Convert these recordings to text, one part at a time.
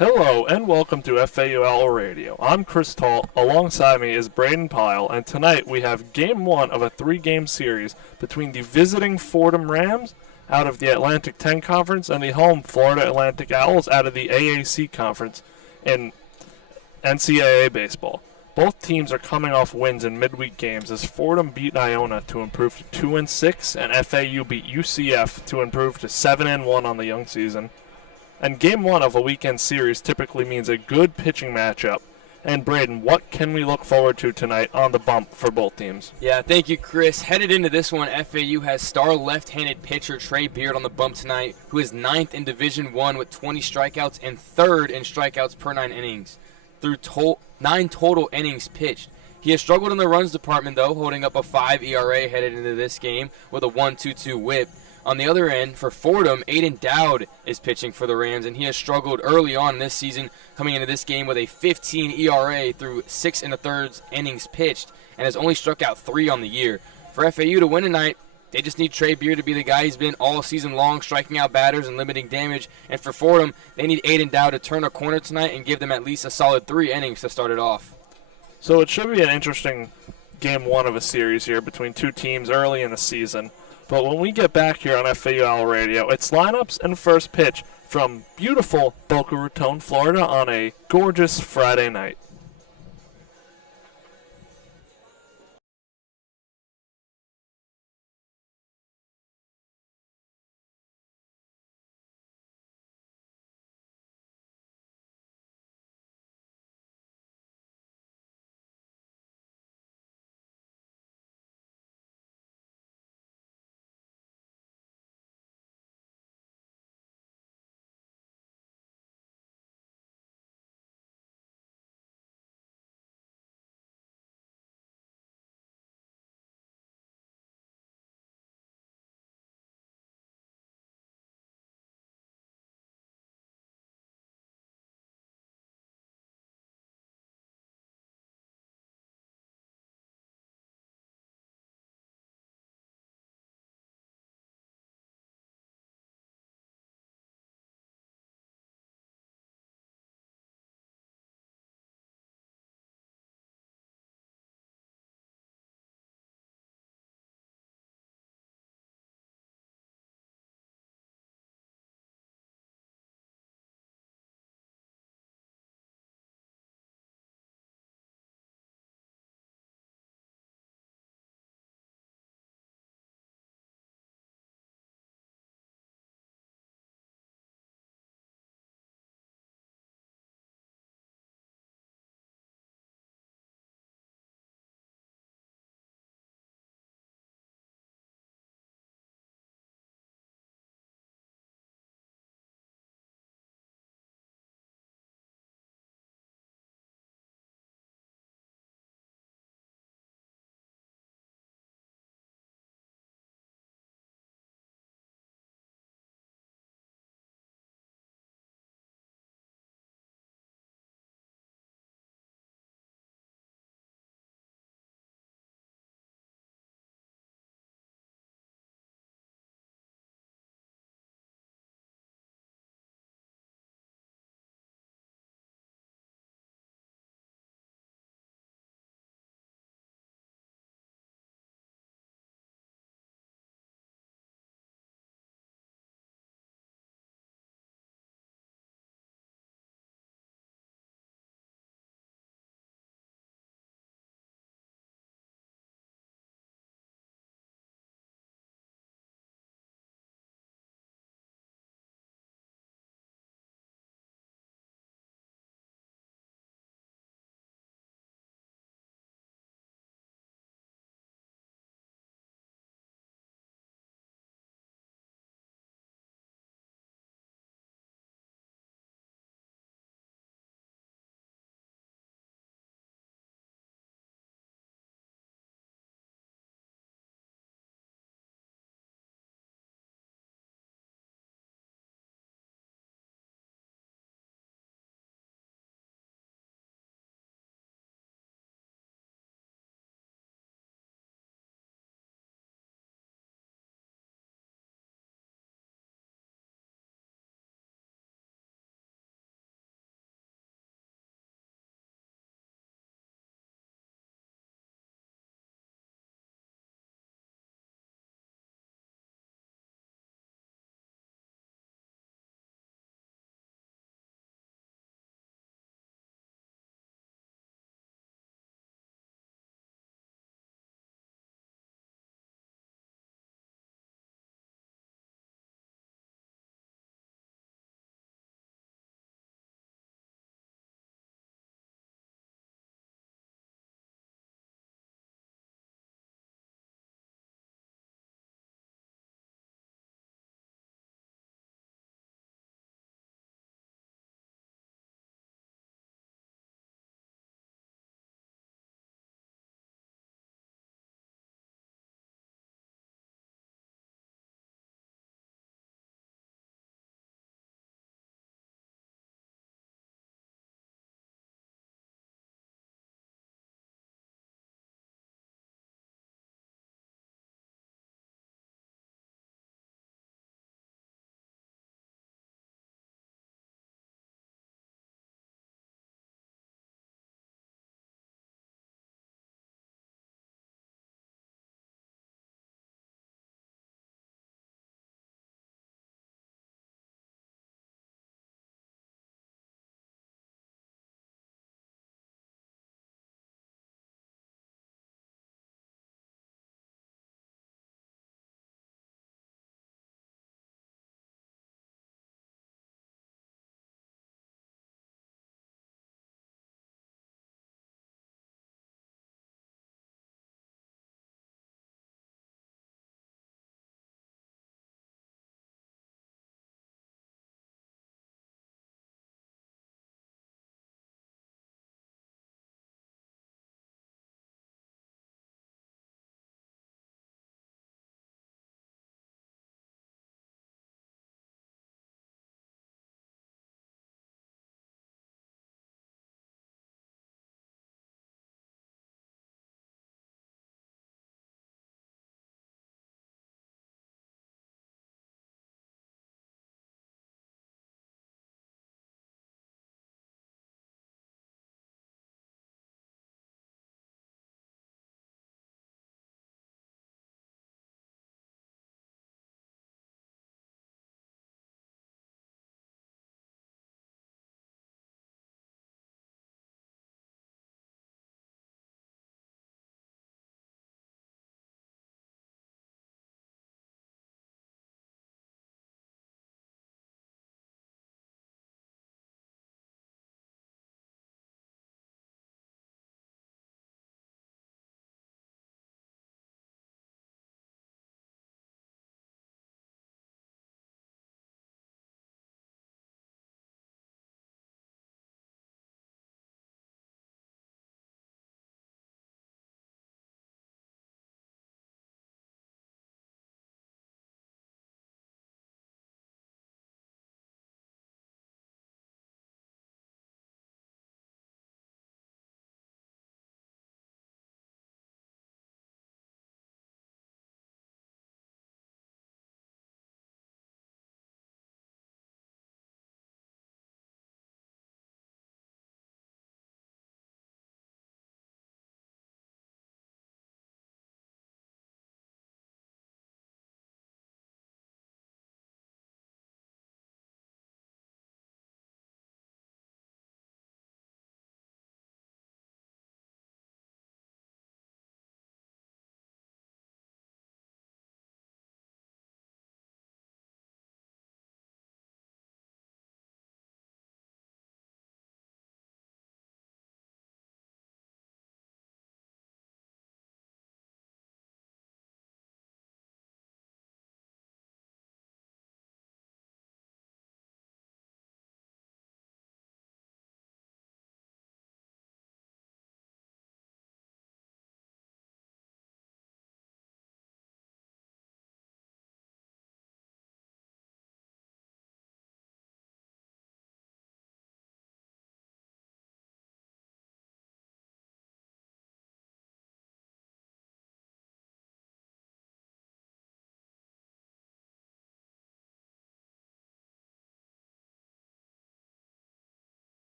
Hello and welcome to FAU Owl Radio. I'm Chris Talt. Alongside me is Brayden Pyle, and tonight we have Game 1 of a three-game series between the visiting Fordham Rams out of the Atlantic 10 Conference and the home Florida Atlantic Owls out of the AAC Conference in NCAA Baseball. Both teams are coming off wins in midweek games as Fordham beat Iona to improve to 2-6 and FAU beat UCF to improve to 7-1 on the young season. And Game 1 of a weekend series typically means a good pitching matchup. And Brayden, what can we look forward to tonight on the bump for both teams? Yeah, thank you, Chris. Headed into this one, FAU has star left-handed pitcher Trey Beard on the bump tonight, who is 9th in Division I with 20 strikeouts and 3rd in strikeouts per 9 innings, through 9 total innings pitched. He has struggled in the runs department, though, holding up a 5 ERA headed into this game with a 1.22 whip. On the other end, for Fordham, Aiden Dowd is pitching for the Rams, and he has struggled early on this season, coming into this game with a 15 ERA through 6 1/3 innings pitched, and has only struck out 3 on the year. For FAU to win tonight, they just need Trey Beard to be the guy he's been all season long, striking out batters and limiting damage. And for Fordham, they need Aiden Dowd to turn a corner tonight and give them at least a solid 3 innings to start it off. So it should be an interesting Game 1 of a series here between two teams early in the season. But when we get back here on FAU Owl Radio, it's lineups and first pitch from beautiful Boca Raton, Florida on a gorgeous Friday night.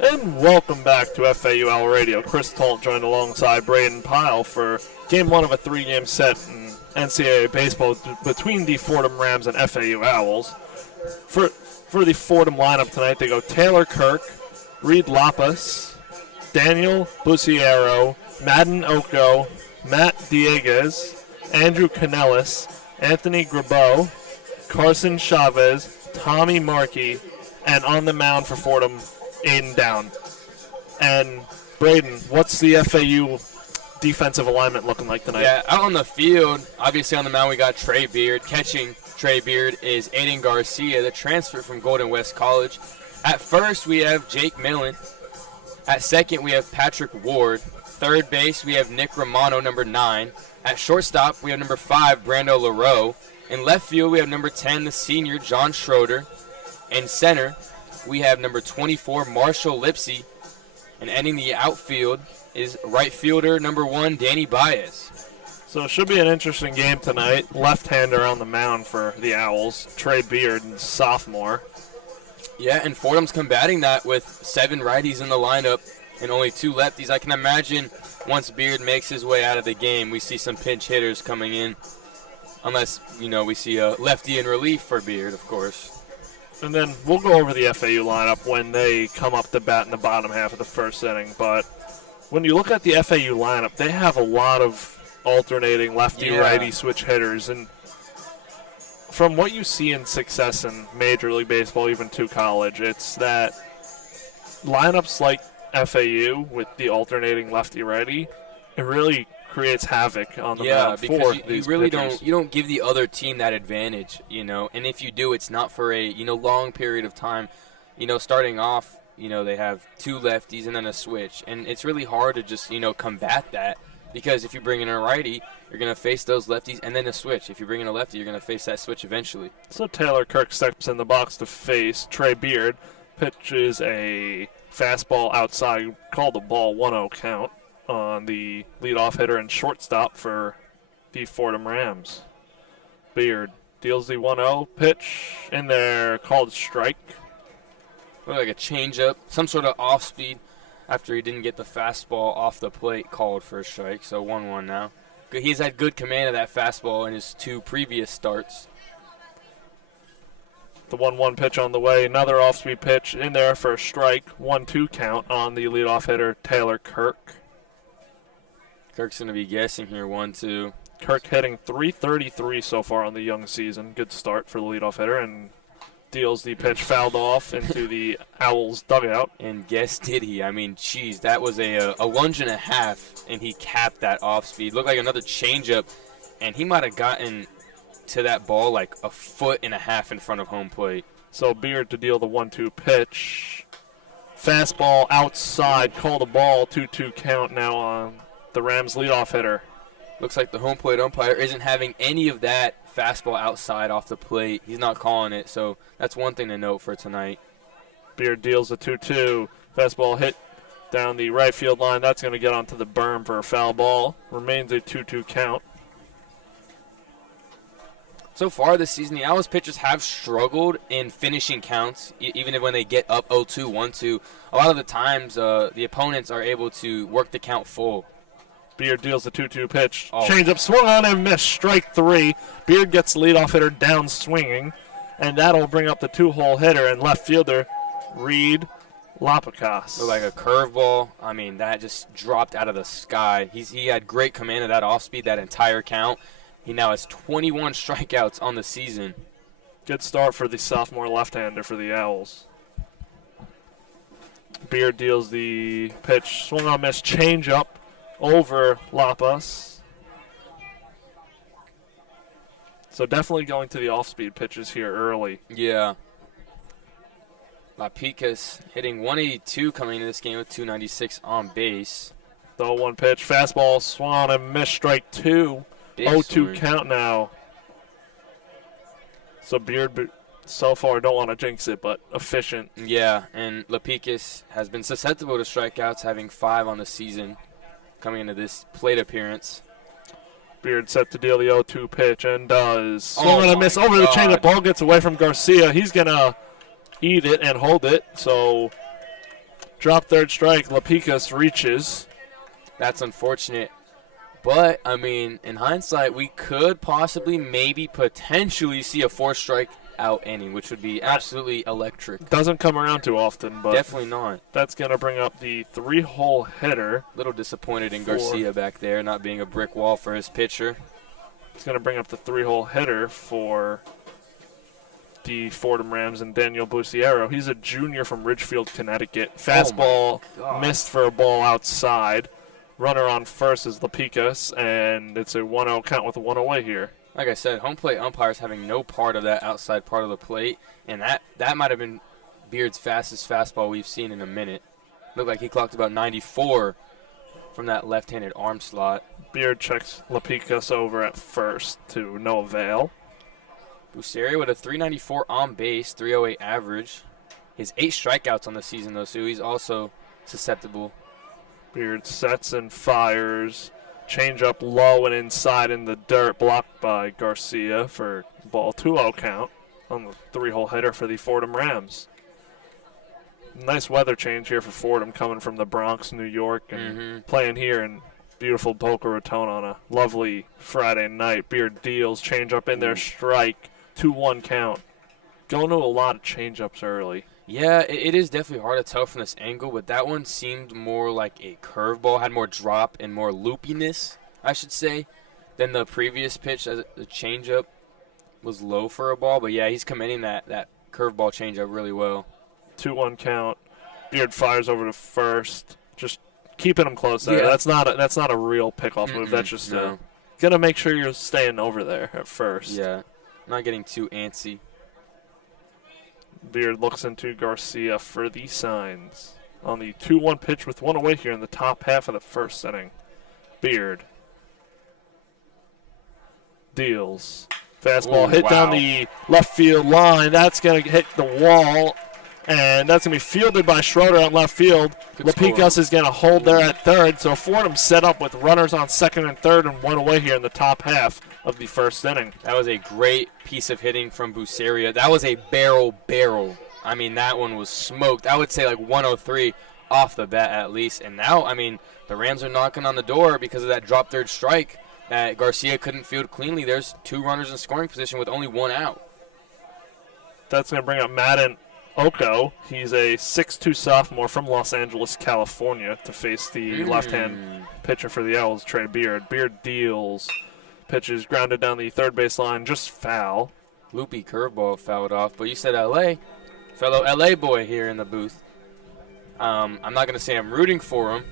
And welcome back to FAU Owl Radio. Chris Talt joined alongside Brayden Pyle for Game 1 of a 3-game set in NCAA Baseball between the Fordham Rams and FAU Owls. For the Fordham lineup tonight, they go Taylor Kirk, Reed Lappas, Daniel Busiero, Madden Oko, Matt Dieguez, Andrew Canellis, Anthony Grabeau, Carson Chavez, Tommy Markey, and on the mound for Fordham, Aiden Down. And Brayden, what's the FAU defensive alignment looking like tonight? Yeah, out on the field, obviously on the mound we got Trey Beard. Catching Trey Beard is Aiden Garcia, the transfer from Golden West College. At first we have Jake Millen. At second we have Patrick Ward. Third base we have Nick Romano, number 9. At shortstop we have number 5, Brando LaRoe. In left field we have number 10, the senior John Schroeder. In center we have number 24, Marshall Lipsy. And ending the outfield is right fielder number 1, Danny Baez. So it should be an interesting game tonight. Left-hander on the mound for the Owls, Trey Beard, sophomore. Yeah, and Fordham's combating that with 7 righties in the lineup and only 2 lefties. I can imagine once Beard makes his way out of the game, we see some pinch hitters coming in. Unless, we see a lefty in relief for Beard, of course. And then we'll go over the FAU lineup when they come up to bat in the bottom half of the first inning. But when you look at the FAU lineup, they have a lot of alternating lefty-righty switch hitters. And from what you see in success in Major League Baseball, even to college, it's that lineups like FAU with the alternating lefty-righty, it really creates havoc on the mound for these pitchers. You don't give the other team that advantage, and if you do, it's not for a long period of time. Starting off, they have 2 lefties and then a switch, and it's really hard to just combat that, because if you bring in a righty, you're going to face those lefties and then a switch. If you bring in a lefty, you're going to face that switch eventually. So Taylor Kirk steps in the box to face Trey Beard, pitches a fastball outside, called a ball, 1-0 count on the leadoff hitter and shortstop for the Fordham Rams. Beard deals the 1-0 pitch in there, called strike. Looked like a changeup, some sort of off speed after he didn't get the fastball off the plate, called for a strike. So 1-1 now. He's had good command of that fastball in his 2 previous starts. The 1-1 pitch on the way, another off-speed pitch in there for a strike. 1-2 count on the leadoff hitter, Taylor Kirk. Kirk's going to be guessing here, 1-2. Kirk hitting .333 so far on the young season. Good start for the leadoff hitter, and deals the pitch fouled off into the Owls dugout. And guess did he? I mean, geez, that was a lunge and a half, and he capped that off speed. Looked like another changeup, and he might have gotten to that ball like a foot and a half in front of home plate. So Beard to deal the 1-2 pitch. Fastball outside, called a ball, 2-2 count now on the Rams leadoff hitter. Looks like the home plate umpire isn't having any of that fastball outside off the plate. He's not calling it, so that's one thing to note for tonight. Beard deals the 2-2. Fastball hit down the right field line. That's going to get onto the berm for a foul ball. Remains a 2-2 count. So far this season, the Owls pitchers have struggled in finishing counts, even when they get up 0-2, 1-2. A lot of the times, the opponents are able to work the count full. Beard deals the 2-2 pitch. Changeup swung on and missed. Strike 3. Beard gets the leadoff hitter down swinging, and that'll bring up the 2-hole hitter and left fielder, Reed Lappas. Looked like a curveball. I mean, that just dropped out of the sky. He had great command of that off speed that entire count. He now has 21 strikeouts on the season. Good start for the sophomore left-hander for the Owls. Beard deals the pitch. Swung on, miss. Changeup over Lappas. So definitely going to the off-speed pitches here early. Yeah. Lapicas hitting 182 coming into this game with 296 on base. The 0-1 pitch. Fastball swung on and missed. Strike 2. 0-2 count now. So Beard so far, don't want to jinx it, but efficient. Yeah, and Lapicas has been susceptible to strikeouts, having 5 on the season coming into this plate appearance. Beard set to deal the 0-2 pitch and does. Swung and a miss over the changeup. Ball gets away from Garcia. He's going to eat it and hold it. So Drop third strike. Lapicas reaches. That's unfortunate. But, I mean, in hindsight, we could possibly, potentially see a 4-strikeout inning, which would be absolutely electric. Doesn't come around too often, but Definitely not. That's going to bring up the 3-hole hitter. Little disappointed in Garcia back there, not being a brick wall for his pitcher. It's going to bring up the 3-hole hitter for the Fordham Rams and Daniel Buciero. He's a junior from Ridgefield, Connecticut. Fastball missed for a ball outside. Runner on first is Lapicas, and it's a 1-0 count with a 1 away here. Like I said, home plate umpires having no part of that outside part of the plate, and that might have been Beard's fastest fastball we've seen in a minute. Looked like he clocked about 94 from that left-handed arm slot. Beard checks Lapicas over at first to no avail. Buciero with a 394 on base, 308 average. His 8 strikeouts on the season, though, so he's also susceptible. Beard sets and fires. Change up low and inside in the dirt, blocked by Garcia for ball 2-0 count on the 3-hole hitter for the Fordham Rams. Nice weather change here for Fordham, coming from the Bronx, New York, and playing here in beautiful Boca Raton on a lovely Friday night. Beard deals, change up in there, strike, 2-1 count. Going to a lot of change-ups early. Yeah, it is definitely hard to tell from this angle, but that one seemed more like a curveball, had more drop and more loopiness, I should say, than the previous pitch. As the changeup was low for a ball, but yeah, he's committing that curveball changeup really well. 2-1 count. Beard fires over to first, just keeping him close there. Yeah. That's not a real pickoff move. That's just gonna make sure you're staying over there at first. Yeah, not getting too antsy. Beard looks into Garcia for the signs on the 2-1 pitch with 1 away here in the top half of the first inning. Beard deals. Fastball hit down the left field line. That's going to hit the wall, and that's going to be fielded by Schroeder on left field. Lapicas is going to hold there at third, so Fordham set up with runners on second and third and 1 away here in the top half of the first inning. That was a great piece of hitting from Buciero. That was a barrel. I mean, that one was smoked. I would say like 103 off the bat at least. And now, I mean, the Rams are knocking on the door because of that drop third strike that Garcia couldn't field cleanly. There's 2 runners in scoring position with only 1 out. That's going to bring up Madden Oko. He's a 6'2 sophomore from Los Angeles, California, to face the left-hand pitcher for the Owls, Trey Beard. Beard deals. Pitches grounded down the third base line, just foul. Loopy curveball fouled off, but you said L.A. Fellow L.A. boy here in the booth. I'm not going to say I'm rooting for him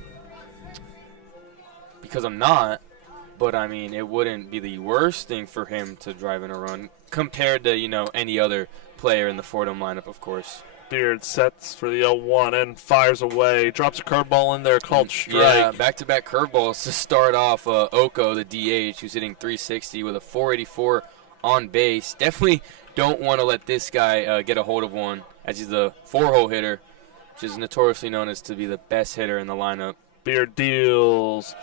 because I'm not, but, I mean, it wouldn't be the worst thing for him to drive in a run compared to, any other player in the Fordham lineup, of course. Beard sets for the 0-1 and fires away. Drops a curveball in there called strike. Yeah, back-to-back curveballs to start off. Oko, the DH, who's hitting 360 with a 484 on base. Definitely don't want to let this guy get a hold of one, as he's the 4-hole hitter, which is notoriously known as to be the best hitter in the lineup. Beard deals.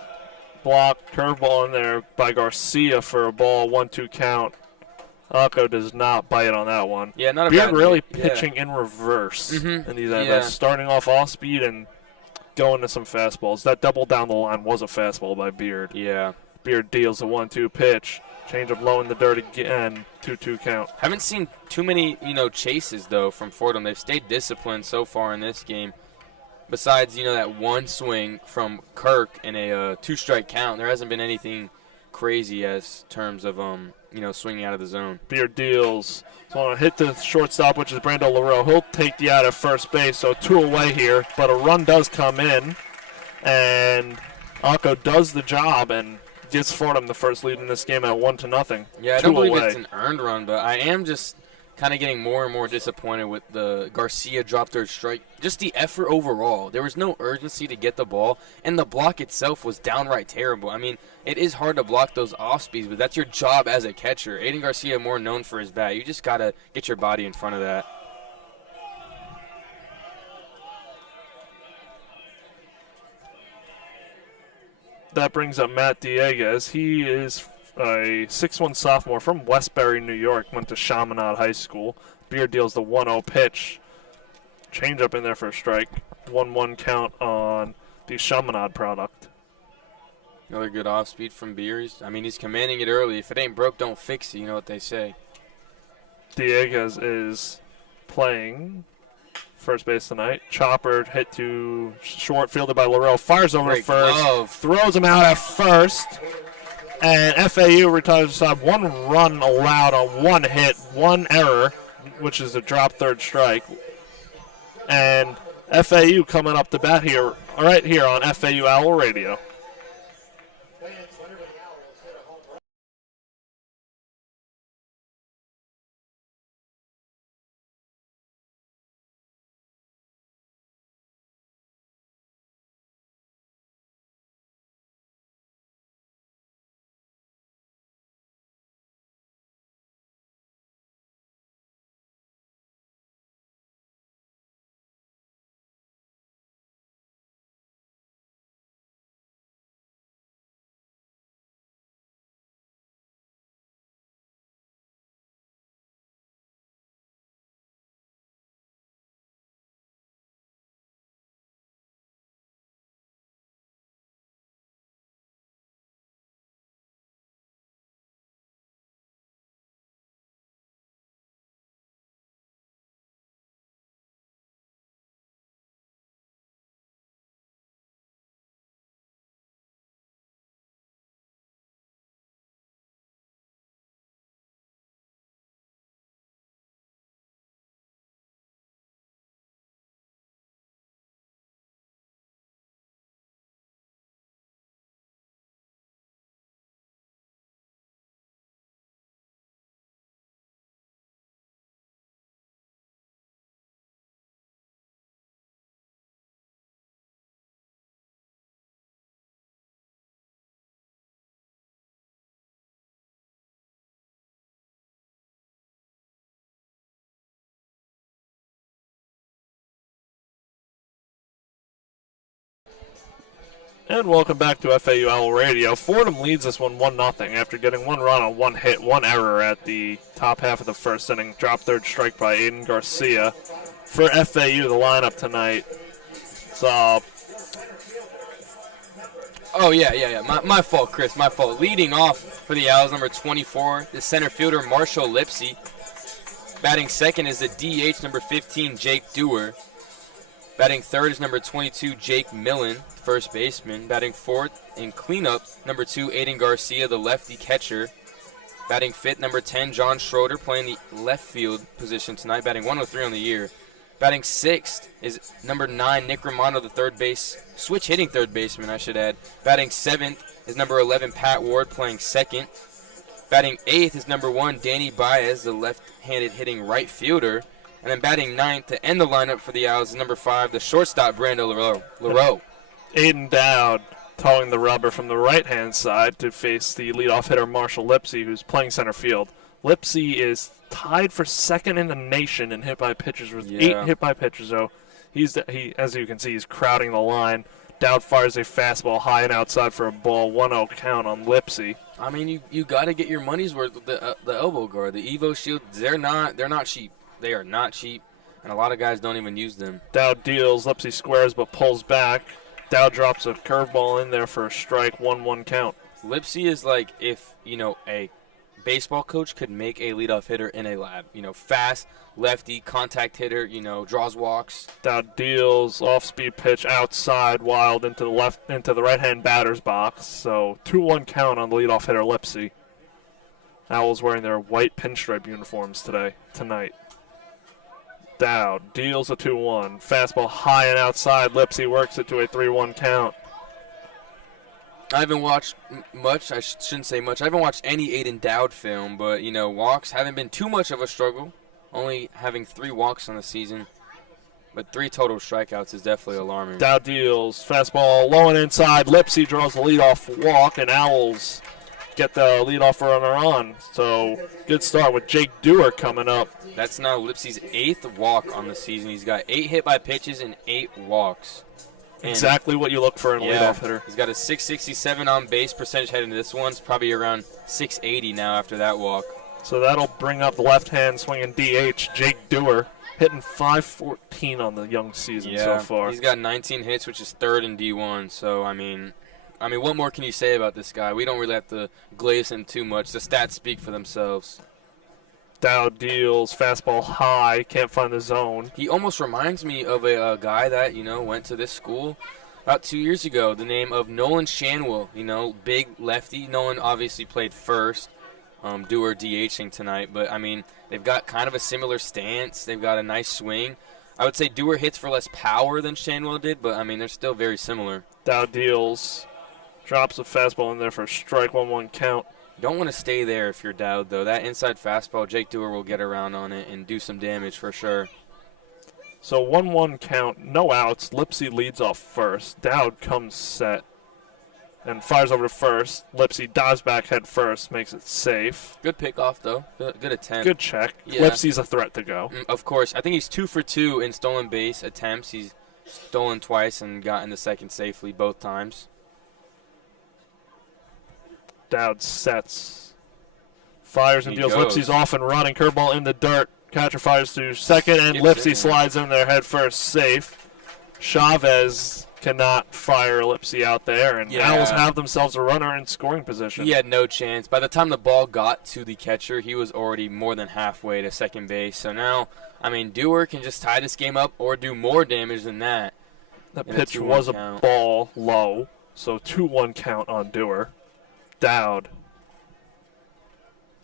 Blocked curveball in there by Garcia for a ball, 1-2 count. Oko does not bite on that one. Yeah, not a Beard bad really lead. pitching in reverse in these at-bats, starting off off speed and going to some fastballs. That double down the line was a fastball by Beard. Yeah. Beard deals a 1-2 pitch. Change up low in the dirt again, 2-2 count. Haven't seen too many, chases, though, from Fordham. They've stayed disciplined so far in this game. Besides, that one swing from Kirk in a 2-strike count, there hasn't been anything crazy as terms of, swinging out of the zone. Beard deals. So on a hit to shortstop, which is Brando LaRoe. He'll take the out at first base, so 2 away here. But a run does come in, and Oko does the job and gives Fordham the first lead in this game at 1-0. Yeah, I don't believe it's an earned run, but I am just kind of getting more and more disappointed with the Garcia drop third strike. Just the effort overall. There was no urgency to get the ball, and the block itself was downright terrible. I mean, it is hard to block those off speeds, but that's your job as a catcher. Aiden Garcia more known for his bat. You just got to get your body in front of that. That brings up Matt Dieguez. He is a 6'1 sophomore from Westbury, New York. Went to Chaminade High School. Beard deals the 1-0 pitch. changeup in there for a strike. 1-1 count on the Chaminade product. Another good off-speed from Beers. I mean, he's commanding it early. If it ain't broke, don't fix it. You know what they say. Dieguez is playing first base tonight. Chopper hit to short, fielded by Laurel. Fires over to first. Glove. Throws him out at first. And FAU retires the side. 1 run allowed on 1 hit, 1 error, which is a drop third strike. And FAU coming up to bat here, right here on FAU Owl Radio. And welcome back to FAU Owl Radio. Fordham leads this one 1-0 after getting 1 run on 1 hit, 1 error at the top half of the first inning. Drop third strike by Aiden Garcia. For FAU, the lineup tonight. My fault, Chris. My fault. Leading off for the Owls, number 24, the center fielder Marshall Lipsy. Batting second is the DH, number 15, Jake Dewar. Batting third is number 22, Jake Millen, first baseman. Batting fourth in cleanup, number 2, Aiden Garcia, the lefty catcher. Batting fifth, number 10, John Schroeder, playing the left field position tonight, batting 103 on the year. Batting sixth is number 9, Nick Romano, the switch-hitting third baseman, I should add. Batting seventh is number 11, Pat Ward, playing second. Batting eighth is number 1, Danny Baez, the left-handed hitting right fielder. And then batting ninth to end the lineup for the Owls is number 5, the shortstop, Brando Leroux. Aiden Dowd towing the rubber from the right-hand side to face the leadoff hitter Marshall Lipsy, who's playing center field. Lipsy is tied for second in the nation in hit by pitchers with 8 hit by pitchers. So he, as you can see, he's crowding the line. Dowd fires a fastball high and outside for a ball. 1-0 count on Lipsy. I mean, you got to get your money's worth with the elbow guard, the Evo Shield. They're not cheap. They are not cheap, and a lot of guys don't even use them. Dowd deals. Lipsy squares but pulls back. Dowd drops a curveball in there for a strike. 1-1 count. Lipsy is like if, a baseball coach could make a leadoff hitter in a lab. Fast, lefty, contact hitter, draws walks. Dowd deals. Off-speed pitch outside, wild into the right-hand batter's box. So 2-1 count on the leadoff hitter Lipsy. Owls wearing their white pinstripe uniforms tonight. Dowd deals a 2-1. Fastball high and outside. Lipsy works it to a 3-1 count. I haven't watched much. I shouldn't say much. I haven't watched any Aiden Dowd film, but, walks haven't been too much of a struggle. Only having 3 walks on the season. But 3 total strikeouts is definitely alarming. Dowd deals. Fastball low and inside. Lipsy draws the leadoff walk, and Owls get the leadoff runner on. So good start with Jake Dewar coming up. That's now Lipsy's 8th walk on the season. He's got 8 hit by pitches and 8 walks. Exactly what you look for in a leadoff hitter. He's got a .667 on base percentage heading into this one. It's probably around .680 now after that walk. So that'll bring up the left-hand swinging DH, Jake Dewar, hitting .514 on the young season so far. He's got 19 hits, which is third in D1. So, I mean, what more can you say about this guy? We don't really have to glaze him too much. The stats speak for themselves. Dowd deals, fastball high, can't find the zone. He almost reminds me of a guy that, went to this school about 2 years ago, the name of Nolan Shanwell, big lefty. Nolan obviously played first. Dewar DHing tonight, but I mean, they've got kind of a similar stance. They've got a nice swing. I would say Dewar hits for less power than Shanwell did, but I mean, they're still very similar. Dowd deals, drops a fastball in there for a strike, 1-1 count. Don't want to stay there if you're Dowd, though. That inside fastball, Jake Dewar will get around on it and do some damage for sure. So 1-1 count, no outs. Lipsy leads off first. Dowd comes set and fires over to first. Lipsy dives back head first, makes it safe. Good pickoff, though. Good attempt. Good check. Yeah. Lipsy's a threat to go. Of course. I think he's 2 for 2 in stolen base attempts. He's stolen twice and gotten the second safely both times. Dowd sets. Fires and deals. Lipsy's off and running. Curveball in the dirt. Catcher fires to second, and Lipsy slides in there head first, safe. Chavez cannot fire Lipsy out there, and Owls have themselves a runner in scoring position. He had no chance. By the time the ball got to the catcher, he was already more than halfway to second base. So now, I mean, Dewar can just tie this game up or do more damage than that. The pitch was a ball low, so 2-1 count on Dewar. Dowd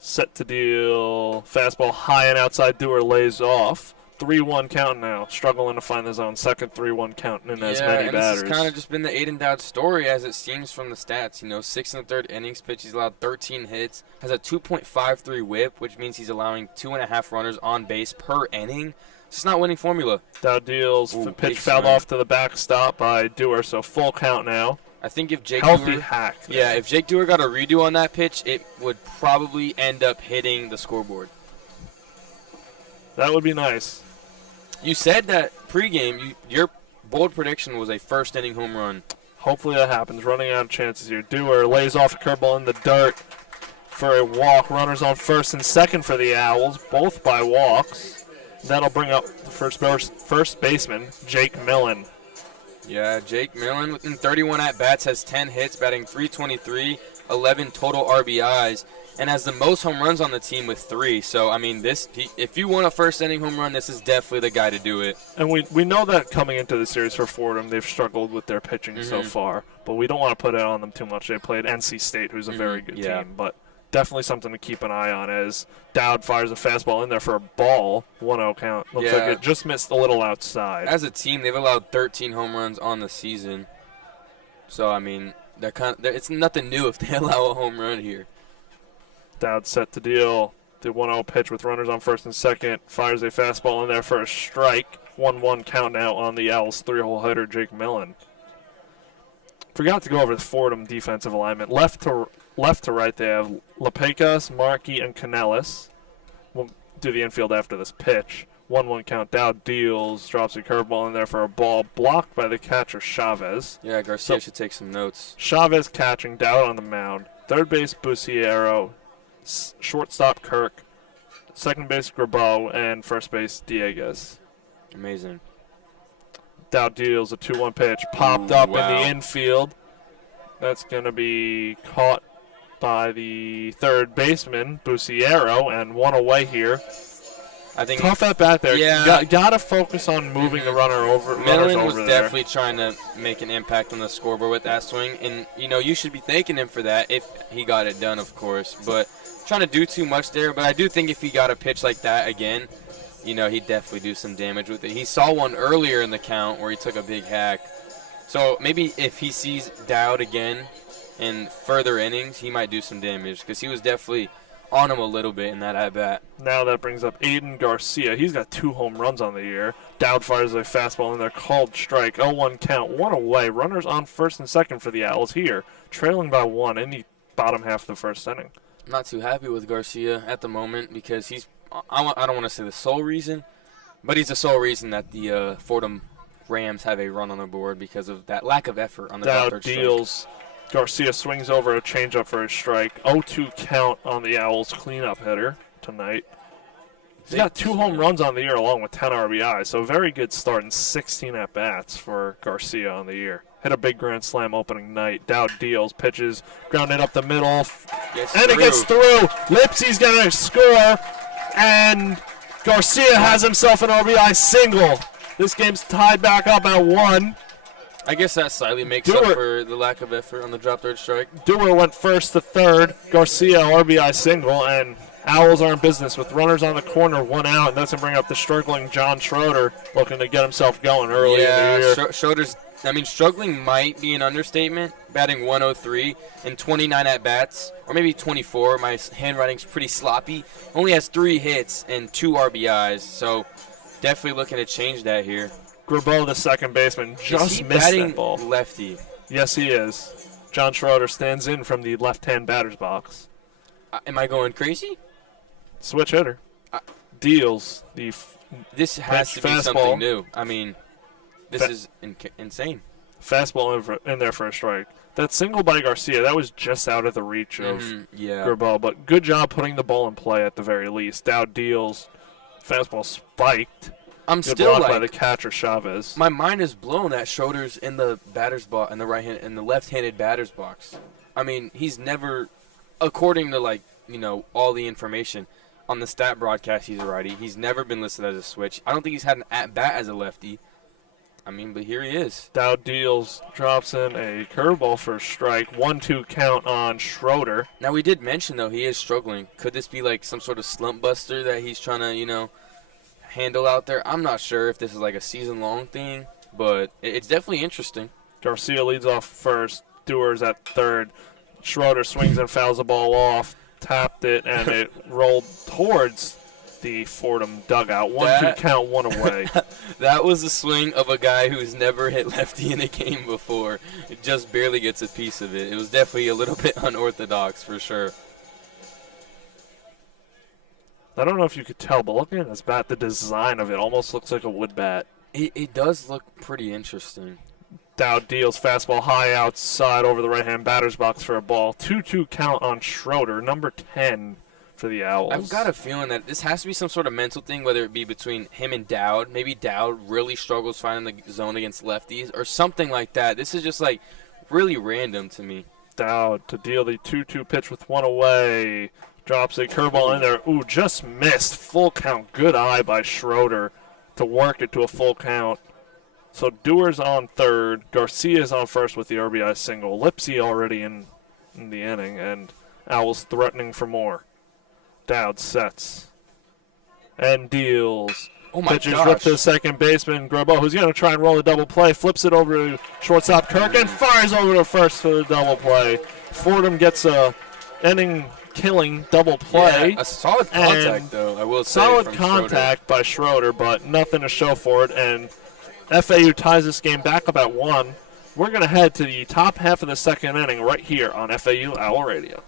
set to deal. Fastball high and outside. Dewar lays off. 3-1 count now. Struggling to find the zone. Second 3-1 count in as many batters. This has kind of just been the Aiden Dowd story as it seems from the stats. 6 1/3 innings pitched. He's allowed 13 hits. Has a 2.53 whip, which means he's allowing 2.5 runners on base per inning. It's not winning formula. Dowd deals. Pitch fouled off to the backstop by Dewar, so full count now. I think if Jake Dewar, hack. Yeah, if Jake Dewar got a redo on that pitch, it would probably end up hitting the scoreboard. That would be nice. You said that pregame, your bold prediction was a first-inning home run. Hopefully that happens. Running out of chances here. Dewar lays off a curveball in the dirt for a walk. Runners on first and second for the Owls, both by walks. That'll bring up the first baseman, Jake Millen. Yeah, Jake Millen, within 31 at-bats, has 10 hits, batting .323, 11 total RBIs, and has the most home runs on the team with 3. So, I mean, if you want a first-inning home run, this is definitely the guy to do it. And we know that coming into the series for Fordham, they've struggled with their pitching so far, but we don't want to put it on them too much. They played NC State, who's a very good team, but definitely something to keep an eye on as Dowd fires a fastball in there for a ball, 1-0 count. Looks like it just missed a little outside. As a team, they've allowed 13 home runs on the season. So, I mean, it's nothing new if they allow a home run here. Dowd set to deal. The 1-0 pitch with runners on first and second. Fires a fastball in there for a strike. 1-1 count now on the Owls' 3-hole hitter, Jake Millen. Forgot to go over the Fordham defensive alignment. Left to right, they have Lepecas, Markey, and Canellis. We'll do the infield after this pitch. 1-1 count. Dowd deals, drops a curveball in there for a ball, blocked by the catcher, Chavez. Yeah, Garcia should take some notes. Chavez catching, Dowd on the mound. Third base, Busiero. Shortstop, Kirk. Second base, Grabeau. And first base, Dieguez. Amazing. Dowd deals a 2-1 pitch. Popped up in the infield. That's going to be caught by the third baseman, Busiero, and one away here. I think tough at bat there. Yeah. Got to focus on moving the runner over. Millen was definitely trying to make an impact on the scoreboard with that swing, and you should be thanking him for that if he got it done, of course. But trying to do too much there. But I do think if he got a pitch like that again, he'd definitely do some damage with it. He saw one earlier in the count where he took a big hack. So maybe if he sees Dowd again in further innings, he might do some damage because he was definitely on him a little bit in that at-bat. Now that brings up Aiden Garcia. He's got 2 home runs on the year. Dowd fires a fastball in there, called strike. 0-1 count, 1 away. Runners on first and second for the Owls here, trailing by 1 in the bottom half of the first inning. I'm not too happy with Garcia at the moment because he's, I don't want to say the sole reason, but he's the sole reason that the Fordham Rams have a run on the board because of that lack of effort on the Dowd deals. Garcia swings over a changeup for a strike. 0-2 count on the Owls' cleanup hitter. tonight. He's got 2 home runs on the year along with 10 RBIs, so very good start and 16 at-bats for Garcia on the year. Hit a big grand slam opening night. Dowd deals, pitches, grounded up the middle, and it gets through. Lipsy's going to score, and Garcia has himself an RBI single. This game's tied back up at 1. I guess that slightly makes up for the lack of effort on the drop third strike. Dewar went first to third. Garcia RBI single, and Owls are in business with runners on the corner, 1 out, and that's going to bring up the struggling John Schroeder, looking to get himself going early in the year. Schroeder's, struggling might be an understatement, batting 103 and 29 at-bats, or maybe 24. My handwriting's pretty sloppy. Only has 3 hits and 2 RBIs, so definitely looking to change that here. Grabo, the second baseman, just missed that ball. Lefty? Yes, he is. John Schroeder stands in from the left-hand batter's box. Am I going crazy? Switch hitter. Deals the This has to be fastball. Something new. This is insane. Fastball in there for a strike. That single by Garcia, that was just out of the reach of Grabo, but good job putting the ball in play at the very least. Dowd deals. Fastball spiked. I'm Good still block by the catcher Chavez. My mind is blown that Schroeder's in the batter's box, in the left-handed batter's box. He's never, according to all the information on the stat broadcast, he's a righty. He's never been listed as a switch. I don't think he's had an at-bat as a lefty. But here he is. Dowd deals, drops in a curveball for a strike. 1-2 count on Schroeder. Now, we did mention, though, he is struggling. Could this be some sort of slump buster that he's trying to, handle out there? I'm not sure if this is a season-long thing, but it's definitely interesting. Garcia leads off first. Dewar's at third. Schroeder swings and fouls the ball off. Tapped it, and it rolled towards the Fordham dugout. 1-2 count, 1 away. That was the swing of a guy who's never hit lefty in a game before. It just barely gets a piece of it. It was definitely a little bit unorthodox for sure. I don't know if you could tell, but looking at this bat, the design of it almost looks like a wood bat. It does look pretty interesting. Dowd deals fastball high outside over the right-hand batter's box for a ball. 2-2 count on Schroeder, number 10 for the Owls. I've got a feeling that this has to be some sort of mental thing, whether it be between him and Dowd. Maybe Dowd really struggles finding the zone against lefties or something like that. This is just really random to me. Dowd to deal the 2-2 pitch with 1 away. Drops a curveball in there. Ooh, just missed. Full count. Good eye by Schroeder to work it to a full count. So Dewar's on third. Garcia's on first with the RBI single. Lipsy already in the inning, and Owls threatening for more. Dowd sets and deals. Oh my Pitches gosh. ripped to the second baseman. Grabo, who's going to try and roll a double play, flips it over to shortstop Kirk and fires over to first for the double play. Fordham gets a inning-killing double play. Yeah, a solid contact, though, I will say. Solid from contact by Schroeder, but nothing to show for it. And FAU ties this game back up at 1. We're going to head to the top half of the second inning right here on FAU Owl Radio.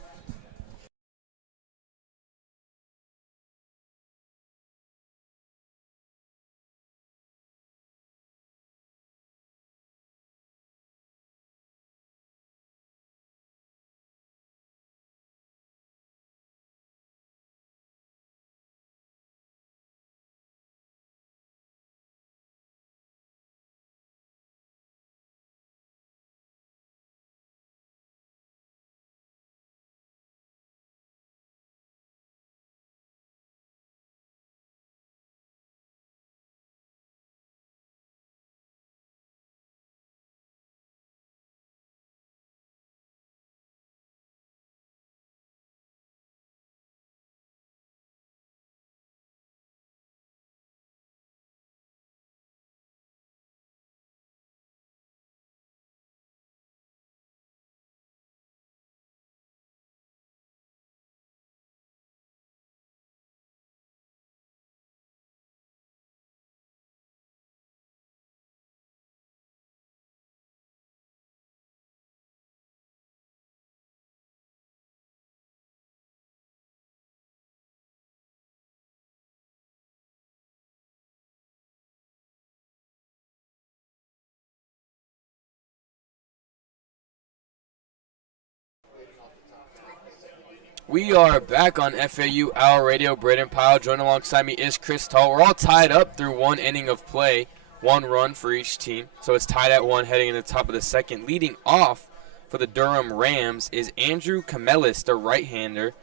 We are back on FAU Owl Radio. Brayden, Pyle, joined alongside me is Chris Talt. We're all tied up through one inning of play, 1 run for each team. So it's tied at 1 heading in the top of the second. Leading off for the Fordham Rams is Andrew Camellis, the right-hander,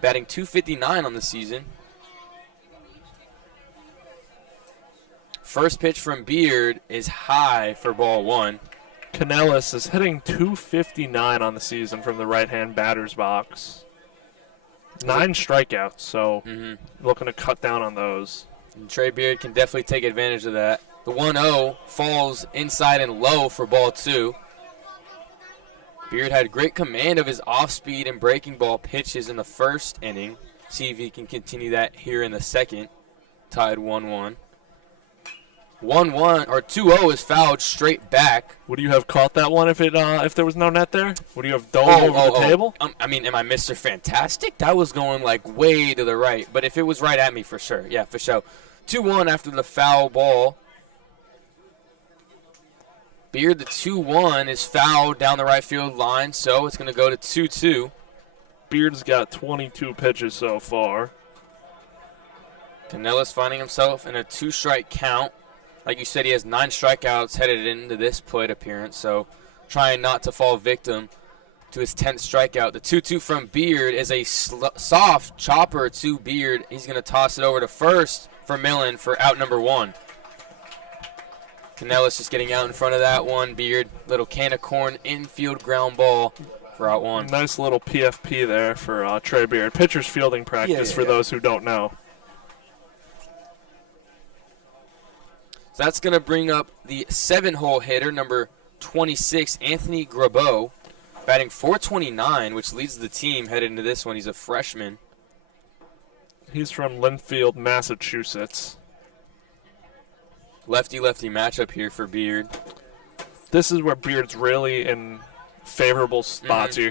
batting .259 on the season. First pitch from Beard is high for ball 1. Canellis is hitting .259 on the season from the right-hand batter's box. 9 strikeouts, so looking to cut down on those. And Trey Beard can definitely take advantage of that. The 1-0 falls inside and low for ball 2. Beard had great command of his off-speed and breaking ball pitches in the first inning. See if he can continue that here in the second. Tied 1-1. 1-1 or 2-0 is fouled straight back. Would you have caught that one if there was no net there? Would you have dove over the table? I mean, am I Mr. Fantastic? That was going like way to the right, but if it was right at me, for sure. Yeah, for sure. 2-1 after the foul ball. Beard, the 2-1 is fouled down the right field line, so it's going to go to 2-2. Beard's got 22 pitches so far. Canellis finding himself in a 2-strike count. Like you said, he has 9 strikeouts headed into this plate appearance, so trying not to fall victim to his 10th strikeout. The 2-2 from Beard is a soft chopper to Beard. He's going to toss it over to first for Millen for out number 1. Canellis just getting out in front of that one. Beard, little can of corn infield ground ball for out 1. Nice little PFP there for Trey Beard. Pitcher's fielding practice for those who don't know. So that's going to bring up the 7-hole hitter, number 26, Anthony Grabeau, batting .429, which leads the team headed into this one. He's a freshman. He's from Linfield, Massachusetts. Lefty-lefty matchup here for Beard. This is where Beard's really in favorable spots here.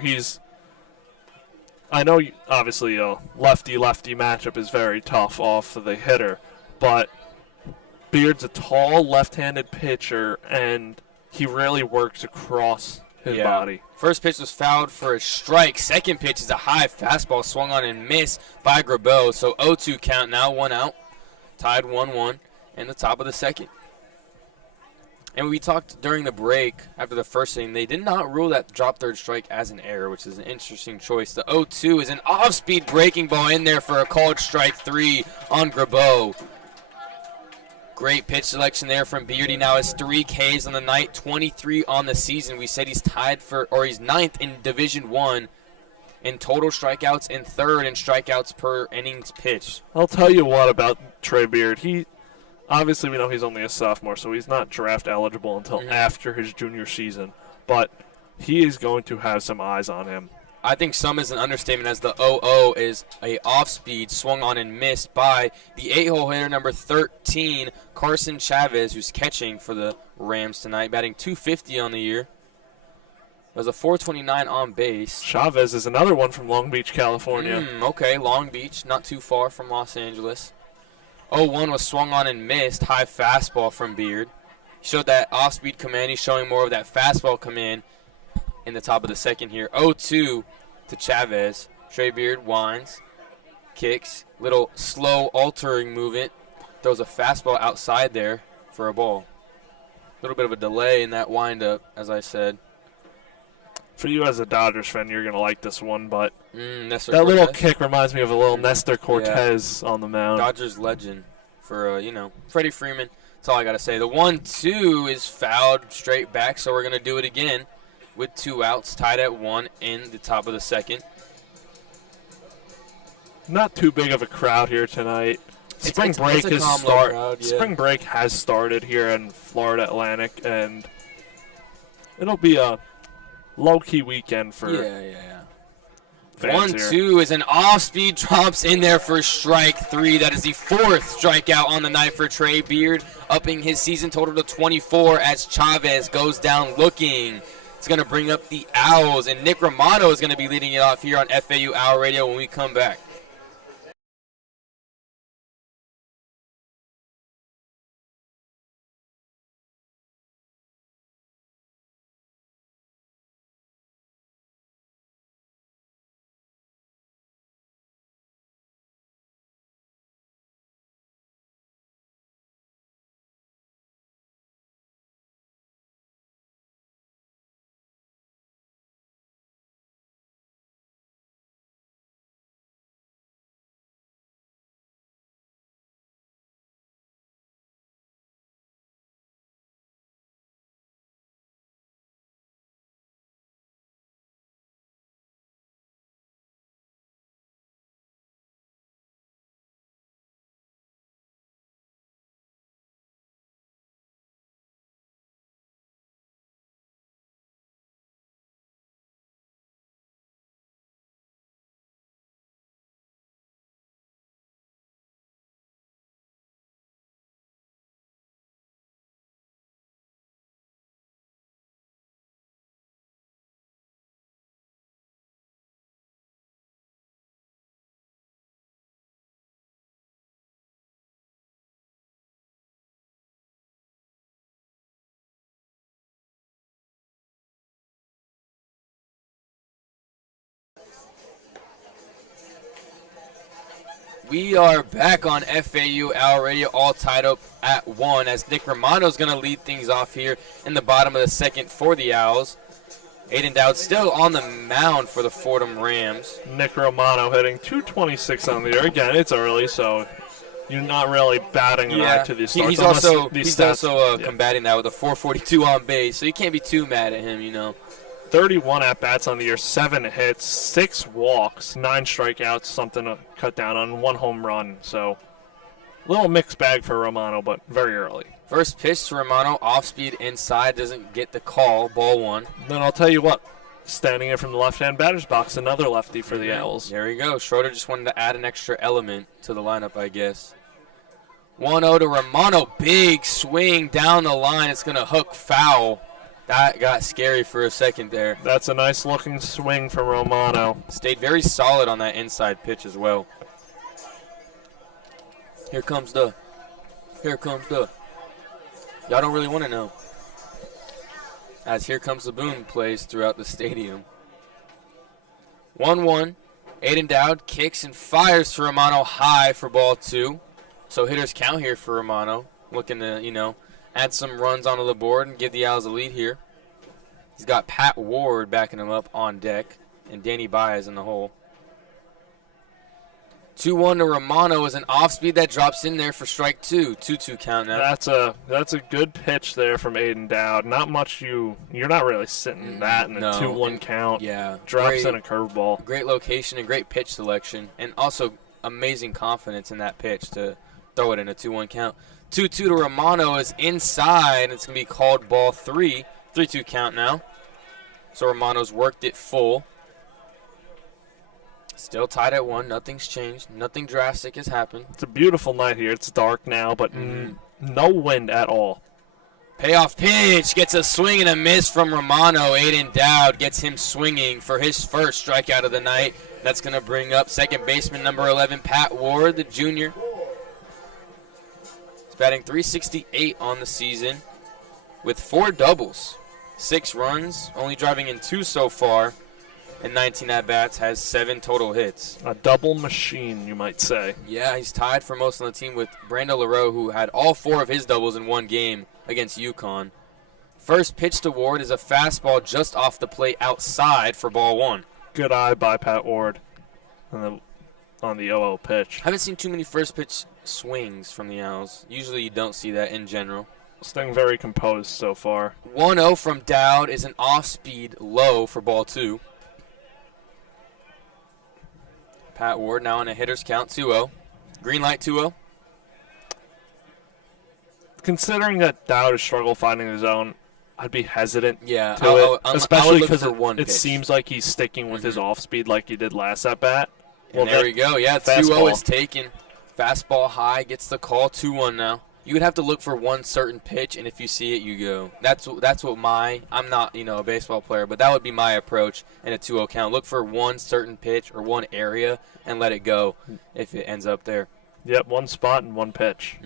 I know, obviously, a lefty-lefty matchup is very tough off of the hitter, but Beard's a tall left-handed pitcher, and he really works across his body. First pitch was fouled for a strike. Second pitch is a high fastball swung on and missed by Grabeau. So 0-2 count, now 1 out. Tied 1-1 in the top of the second. And we talked during the break after the first inning, they did not rule that drop third strike as an error, which is an interesting choice. The 0-2 is an off-speed breaking ball in there for a called strike 3 on Grabeau. Great pitch selection there from Beard. He now has 3 Ks on the night, 23 on the season. We said he's tied he's 9th in Division I in total strikeouts and 3rd in strikeouts per innings pitched. I'll tell you what about Trey Beard. Obviously, we know he's only a sophomore, so he's not draft eligible until after his junior season. But he is going to have some eyes on him. I think some is an understatement, as the 0-0 is a off-speed swung on and missed by the 8-hole hitter, number 13, Carson Chavez, who's catching for the Rams tonight, batting .250 on the year. It was a .429 on base. Chavez is another one from Long Beach, California. Okay, Long Beach, not too far from Los Angeles. 0-1 was swung on and missed, high fastball from Beard. He showed that off-speed command. He's showing more of that fastball command in the top of the second here. 0-2 to Chavez. Trey Beard winds, kicks, little slow altering movement, throws a fastball outside there for a ball. A little bit of a delay in that windup, as I said. For you as a Dodgers fan, you're going to like this one, but Nestor that Cortez. little kick reminds me of a little Nestor Cortez on the mound. Dodgers legend for, Freddie Freeman. That's all I got to say. The 1-2 is fouled straight back, so we're going to do it again with 2 outs, tied at 1 in the top of the second. Not too big of a crowd here tonight. Spring break has started here in Florida Atlantic, and it'll be a low-key weekend for fans 1-2 here. is an off-speed, drops in there for strike 3. That is the 4th strikeout on the night for Trey Beard, upping his season total to 24 as Chavez goes down looking. It's going to bring up the Owls, and Nick Romano is going to be leading it off here on FAU Owl Radio when we come back. We are back on FAU Owl Radio, all tied up at 1, as Nick Romano's going to lead things off here in the bottom of the second for the Owls. Aiden Dowd still on the mound for the Fordham Rams. Nick Romano hitting .226 on the year. Again, it's early, so you're not really batting an eye to these starts. He's also combating that with a .442 on base, so you can't be too mad at him, 31 at-bats on the year, 7 hits, 6 walks, 9 strikeouts, something to cut down on, 1 home run. So a little mixed bag for Romano, but very early. First pitch to Romano, off-speed inside, doesn't get the call, ball 1. Then I'll tell you what, standing in from the left-hand batter's box, another lefty for the Owls. There you go. Schroeder just wanted to add an extra element to the lineup, I guess. 1-0 to Romano, big swing down the line. It's going to hook foul. That got scary for a second there. That's a nice-looking swing from Romano. Stayed very solid on that inside pitch as well. Here comes the. Y'all don't really want to know. As Here Comes the Boom plays throughout the stadium. 1-1. Aiden Dowd kicks and fires to Romano high for ball 2. So hitters count here for Romano. Looking to, add some runs onto the board and give the Owls a lead here. He's got Pat Ward backing him up on deck and Danny Baez in the hole. 2-1 to Romano is an off-speed that drops in there for strike 2. 2-2 count now. That's a good pitch there from Aiden Dowd. Not much you're not really sitting that in a 2-1 count. Yeah. Drops in a curveball. Great location and great pitch selection, and also amazing confidence in that pitch to throw it in a 2-1 count. 2-2 to Romano is inside. It's going to be called ball 3. 3-2 count now. So Romano's worked it full. Still tied at 1. Nothing's changed. Nothing drastic has happened. It's a beautiful night here. It's dark now, but no wind at all. Payoff pitch. Gets a swing and a miss from Romano. Aiden Dowd gets him swinging for his first strikeout of the night. That's going to bring up second baseman number 11, Pat Ward, the junior. He's batting .368 on the season with 4 doubles, 6 runs, only driving in 2 so far. And 19 at-bats, has 7 total hits. A double machine, you might say. Yeah, he's tied for most on the team with Brayden LaRoe, who had all 4 of his doubles in one game against UConn. First pitch to Ward is a fastball just off the plate outside for ball 1. Good eye by Pat Ward on the 0-0 pitch. Haven't seen too many first pitch swings from the Owls. Usually you don't see that in general. Staying very composed so far. 1-0 from Dowd is an off-speed low for ball 2. Pat Ward now on a hitter's count, 2-0. Green light, 2-0. Considering that Dowd has struggled finding his own, I'd be hesitant to it, especially because it seems like he's sticking with his off-speed like he did last at-bat. Well, there we go. Yeah, 2-0 is taken. Fastball high, gets the call, 2-1 now. You would have to look for one certain pitch, and if you see it, you go. That's what I'm not, a baseball player, but that would be my approach in a 2-0 count. Look for one certain pitch or one area and let it go if it ends up there. Yep, one spot and one pitch.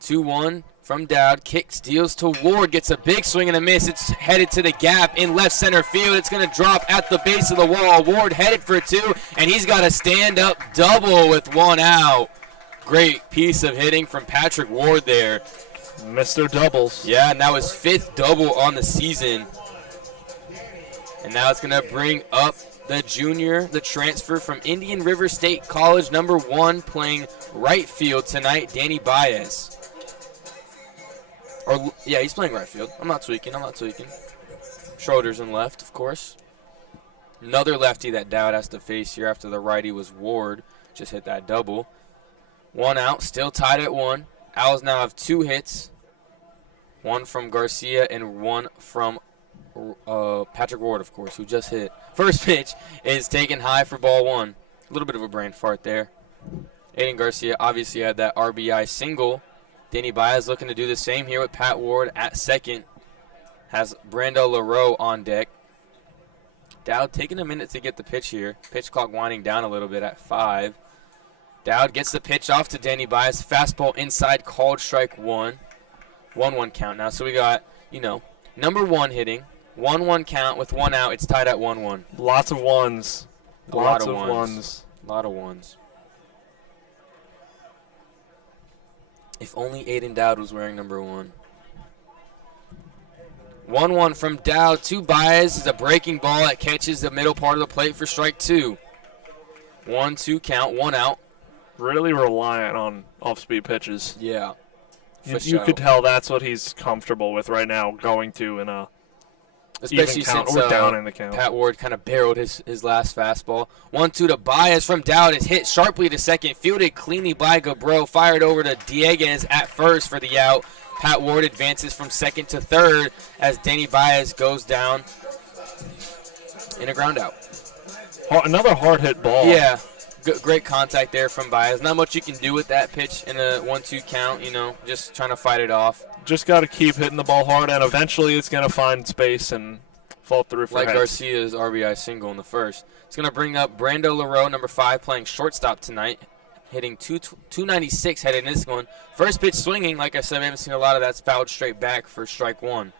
2-1 from Dowd. Kicks, deals to Ward, gets a big swing and a miss. It's headed to the gap in left center field. It's going to drop at the base of the wall. Ward headed for 2, and he's got a stand-up double with 1 out. Great piece of hitting from Patrick Ward there. Mr. Doubles. Yeah, and that was 5th double on the season. And now it's going to bring up the junior, the transfer from Indian River State College, number 1, playing right field tonight, Danny Baez. Yeah, he's playing right field. I'm not tweaking. Schroeder's in left, of course. Another lefty that Dowd has to face here after the righty was Ward. Just hit that double. 1 out, still tied at 1. Owls now have 2 hits. 1 from Garcia and 1 from Patrick Ward, of course, who just hit. First pitch is taken high for ball 1. A little bit of a brain fart there. Aiden Garcia obviously had that RBI single. Danny Baez looking to do the same here with Pat Ward at second. Has Brayden LaRoe on deck. Dowd taking a minute to get the pitch here. Pitch clock winding down a little bit at 5. Dowd gets the pitch off to Danny Baez. Fastball inside, called strike 1. 1-1 count now. So we got, number 1 hitting. 1-1 count with 1 out. It's tied at 1-1. Lots of ones. A lot of ones. If only Aiden Dowd was wearing number 1. 1-1 from Dowd to Baez is a breaking ball that catches the middle part of the plate for strike 2. 1-2 count, 1 out. Really reliant on off-speed pitches. Yeah. You could tell that's what he's comfortable with right now, going to in a especially even count since or down in the count. Pat Ward kind of barreled his last fastball. 1-2 to Baez from Dowd is hit sharply to second, fielded cleanly by Gabro, fired over to Dieguez at first for the out. Pat Ward advances from second to third as Danny Baez goes down in a ground out. Another hard hit ball. Yeah, great contact there from Baez. Not much you can do with that pitch in a 1-2 count, just trying to fight it off. Just got to keep hitting the ball hard, and eventually it's going to find space and fall through for like hits. Garcia's RBI single in the first. It's going to bring up Brando Leroux, number 5, playing shortstop tonight, hitting 296 headed in this one. First pitch swinging, like I said, we haven't seen a lot of that's fouled straight back for strike 1.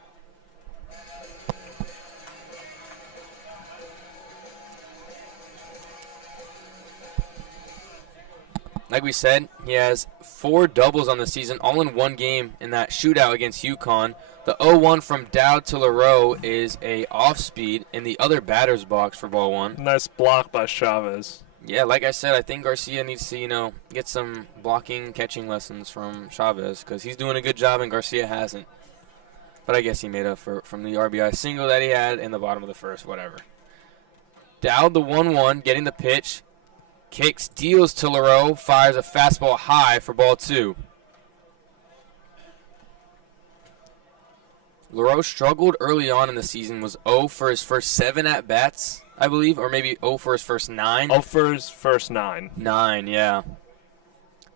Like we said, he has 4 doubles on the season, all in one game in that shootout against UConn. The 0-1 from Dowd to Leroux is a off-speed in the other batter's box for ball 1. Nice block by Chavez. Yeah, like I said, I think Garcia needs to, get some blocking, catching lessons from Chavez because he's doing a good job and Garcia hasn't. But I guess he made up from the RBI single that he had in the bottom of the first, whatever. Dowd, the 1-1, getting the pitch. Kicks, deals to Leroux, fires a fastball high for ball 2. Leroux struggled early on in the season, was 0 for his first 7 at-bats, I believe, or maybe 0 for his first 9. 0 for his first 9. 9, yeah.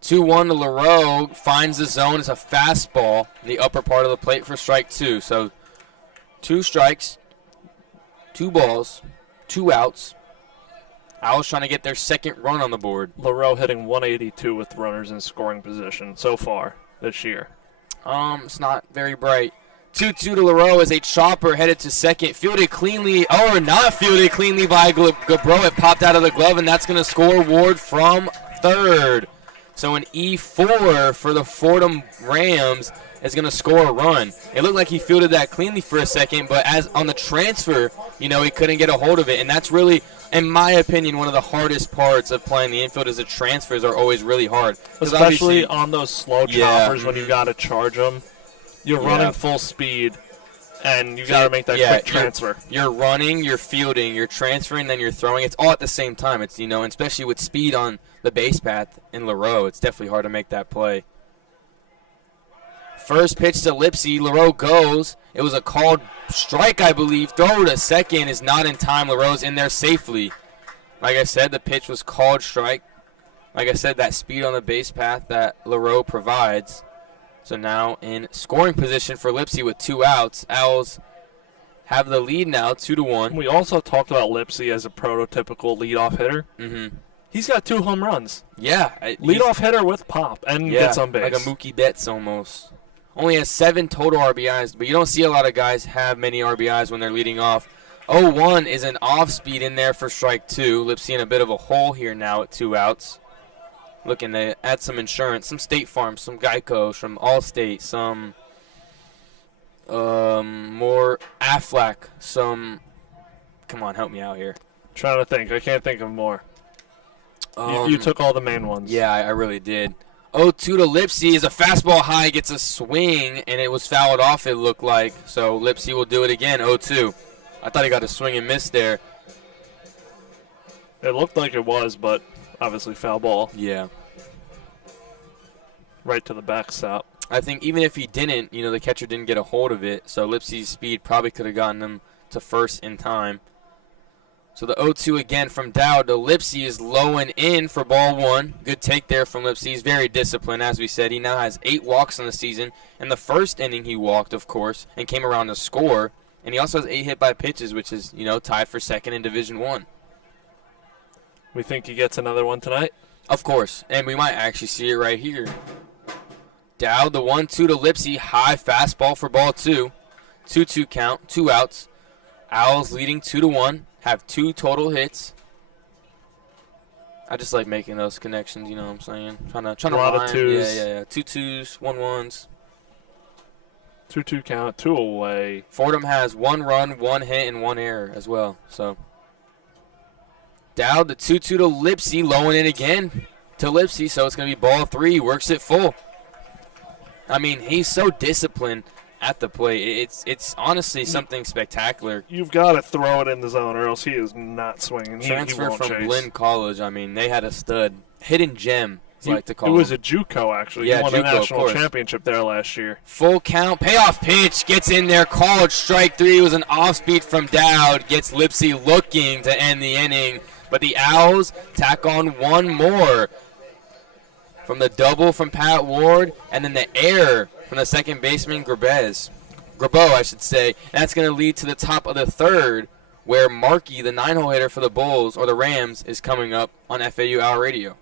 2-1 to Leroux, finds the zone. It's a fastball in the upper part of the plate for strike 2. So 2 strikes, 2 balls, 2 outs. Owls trying to get their second run on the board. Leroux hitting 182 with runners in scoring position so far this year. It's not very bright. 2-2 to Leroux as a chopper headed to second. Fielded cleanly, or not fielded cleanly by Gabro. It popped out of the glove, and that's going to score Ward from third. So an E4 for the Fordham Rams is going to score a run. It looked like he fielded that cleanly for a second, but as on the transfer, he couldn't get a hold of it. And that's really, in my opinion, one of the hardest parts of playing the infield is the transfers are always really hard. Especially on those slow choppers when you got to charge them. You're running full speed, and you got to make that quick transfer. You're running, you're fielding, you're transferring, then you're throwing. It's all at the same time. It's and especially with speed on the base path in Leroux, it's definitely hard to make that play. First pitch to Lipsy. Leroux goes. It was a called strike, I believe. Throw to second is not in time. Leroux's in there safely. Like I said, the pitch was called strike. Like I said, that speed on the base path that Leroux provides. So now in scoring position for Lipsy with 2 outs. Owls have the lead now, 2-1. We also talked about Lipsy as a prototypical leadoff hitter. Mm-hmm. He's got 2 home runs. Yeah. Leadoff hitter with pop and gets on base. Like a Mookie Betts almost. Only has 7 total RBIs, but you don't see a lot of guys have many RBIs when they're leading off. 0-1 is an off-speed in there for strike 2. Lipsy in a bit of a hole here now at 2 outs. Looking to add some insurance, some State Farm, some Geico, some Allstate, some more Aflac, some... Come on, help me out here. Trying to think. I can't think of more. You took all the main ones. Yeah, I really did. 0-2 to Lipsy is a fastball high, gets a swing, and it was fouled off, it looked like. So Lipsy will do it again, 0-2. I thought he got a swing and miss there. It looked like it was, but obviously foul ball. Yeah. Right to the backstop. I think even if he didn't, the catcher didn't get a hold of it, so Lipsy's speed probably could have gotten him to first in time. So the 0-2 again from Dowd to Lipsy is low and in for ball 1. Good take there from Lipsy. He's very disciplined, as we said. He now has 8 walks in the season. In the first inning, he walked, of course, and came around to score. And he also has 8 hit by pitches, which is, tied for second in Division I. We think he gets another one tonight? Of course, and we might actually see it right here. Dowd, the 1-2 to Lipsy, high fastball for ball 2. 2-2 count, 2 outs. Owls leading 2-1. Have 2 total hits. I just like making those connections, you know what I'm saying? Trying to A lot of rhyme. twos. Yeah. 2-2s, 1-1s. 2-2 count, 2 away. Fordham has 1 run, 1 hit, and 1 error as well. So Dowd, the 2-2 to Lipsy, low and in again to Lipsy, so it's going to be ball 3. He works it full. I mean, he's so disciplined at the plate. It's honestly something spectacular. You've got to throw it in the zone or else he is not swinging. Transfer he from chase. Lynn College. I mean, they had a stud. Hidden gem, as I like to call him. It was a JUCO, actually. Yeah, he won JUCO, a national championship there last year. Full count, payoff pitch, gets in there, called strike 3. It was an off-speed from Dowd, gets Lipsy looking to end the inning. But the Owls tack on 1 more from the double from Pat Ward, and then the error from the second baseman Grabeau, I should say. And that's going to lead to the top of the 3rd, where Markey, the 9-hole hitter for the Bulls, or the Rams, is coming up on FAU Owl Radio.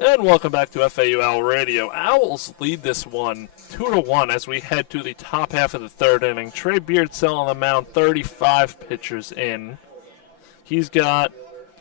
And welcome back to FAU Owl Radio. Owls lead this one 2-1 as we head to the top half of the 3rd inning. Trey Beardsell on the mound, 35 pitchers in. He's got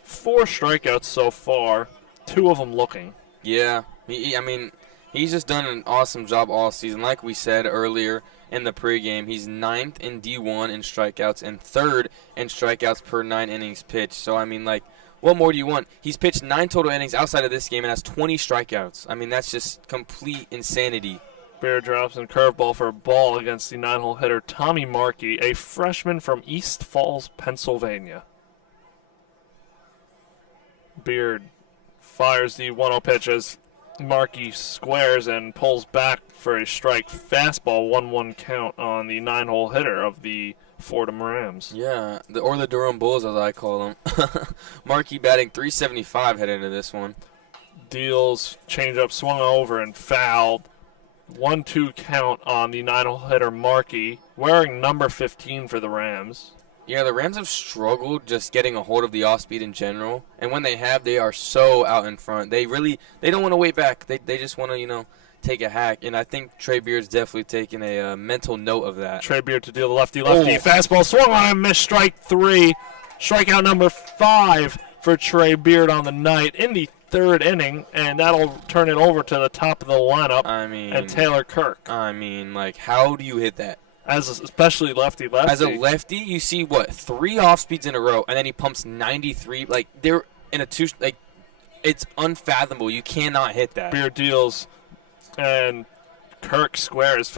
4 strikeouts so far, 2 of them looking. Yeah, I mean, he's just done an awesome job all season. Like we said earlier in the pregame, he's 9th in D1 in strikeouts and 3rd in strikeouts per 9 innings pitched. So, I mean, like, what more do you want? He's pitched 9 total innings outside of this game and has 20 strikeouts. I mean, that's just complete insanity. Bear drops and curveball for a ball against the 9-hole hitter Tommy Markey, a freshman from East Falls, Pennsylvania. Beard fires the 1-0 pitch as Markey squares and pulls back for a strike fastball, 1-1 count on the 9-hole hitter of the Fordham Rams. Yeah, or the Durham Bulls, as I call them. Markey batting .375 heading into this one. Deals, changeup swung over and fouled. 1-2 count on the 9-hole hitter Markey, wearing number 15 for the Rams. Yeah, the Rams have struggled just getting a hold of the off-speed in general, and when they have, they are so out in front. They don't want to wait back. They just want to, take a hack, and I think Trey Beard's definitely taking a mental note of that. Trey Beard to deal the lefty-lefty. Fastball swung on him, missed strike 3. Strikeout number 5 for Trey Beard on the night in the 3rd inning, and that'll turn it over to the top of the lineup. And Taylor Kirk. I mean, like, how do you hit that? Especially lefty-lefty. As a lefty, you see, 3 off-speeds in a row, and then he pumps 93. Like, they're in a 2, like, it's unfathomable. You cannot hit that. Beard deals, and Kirk squares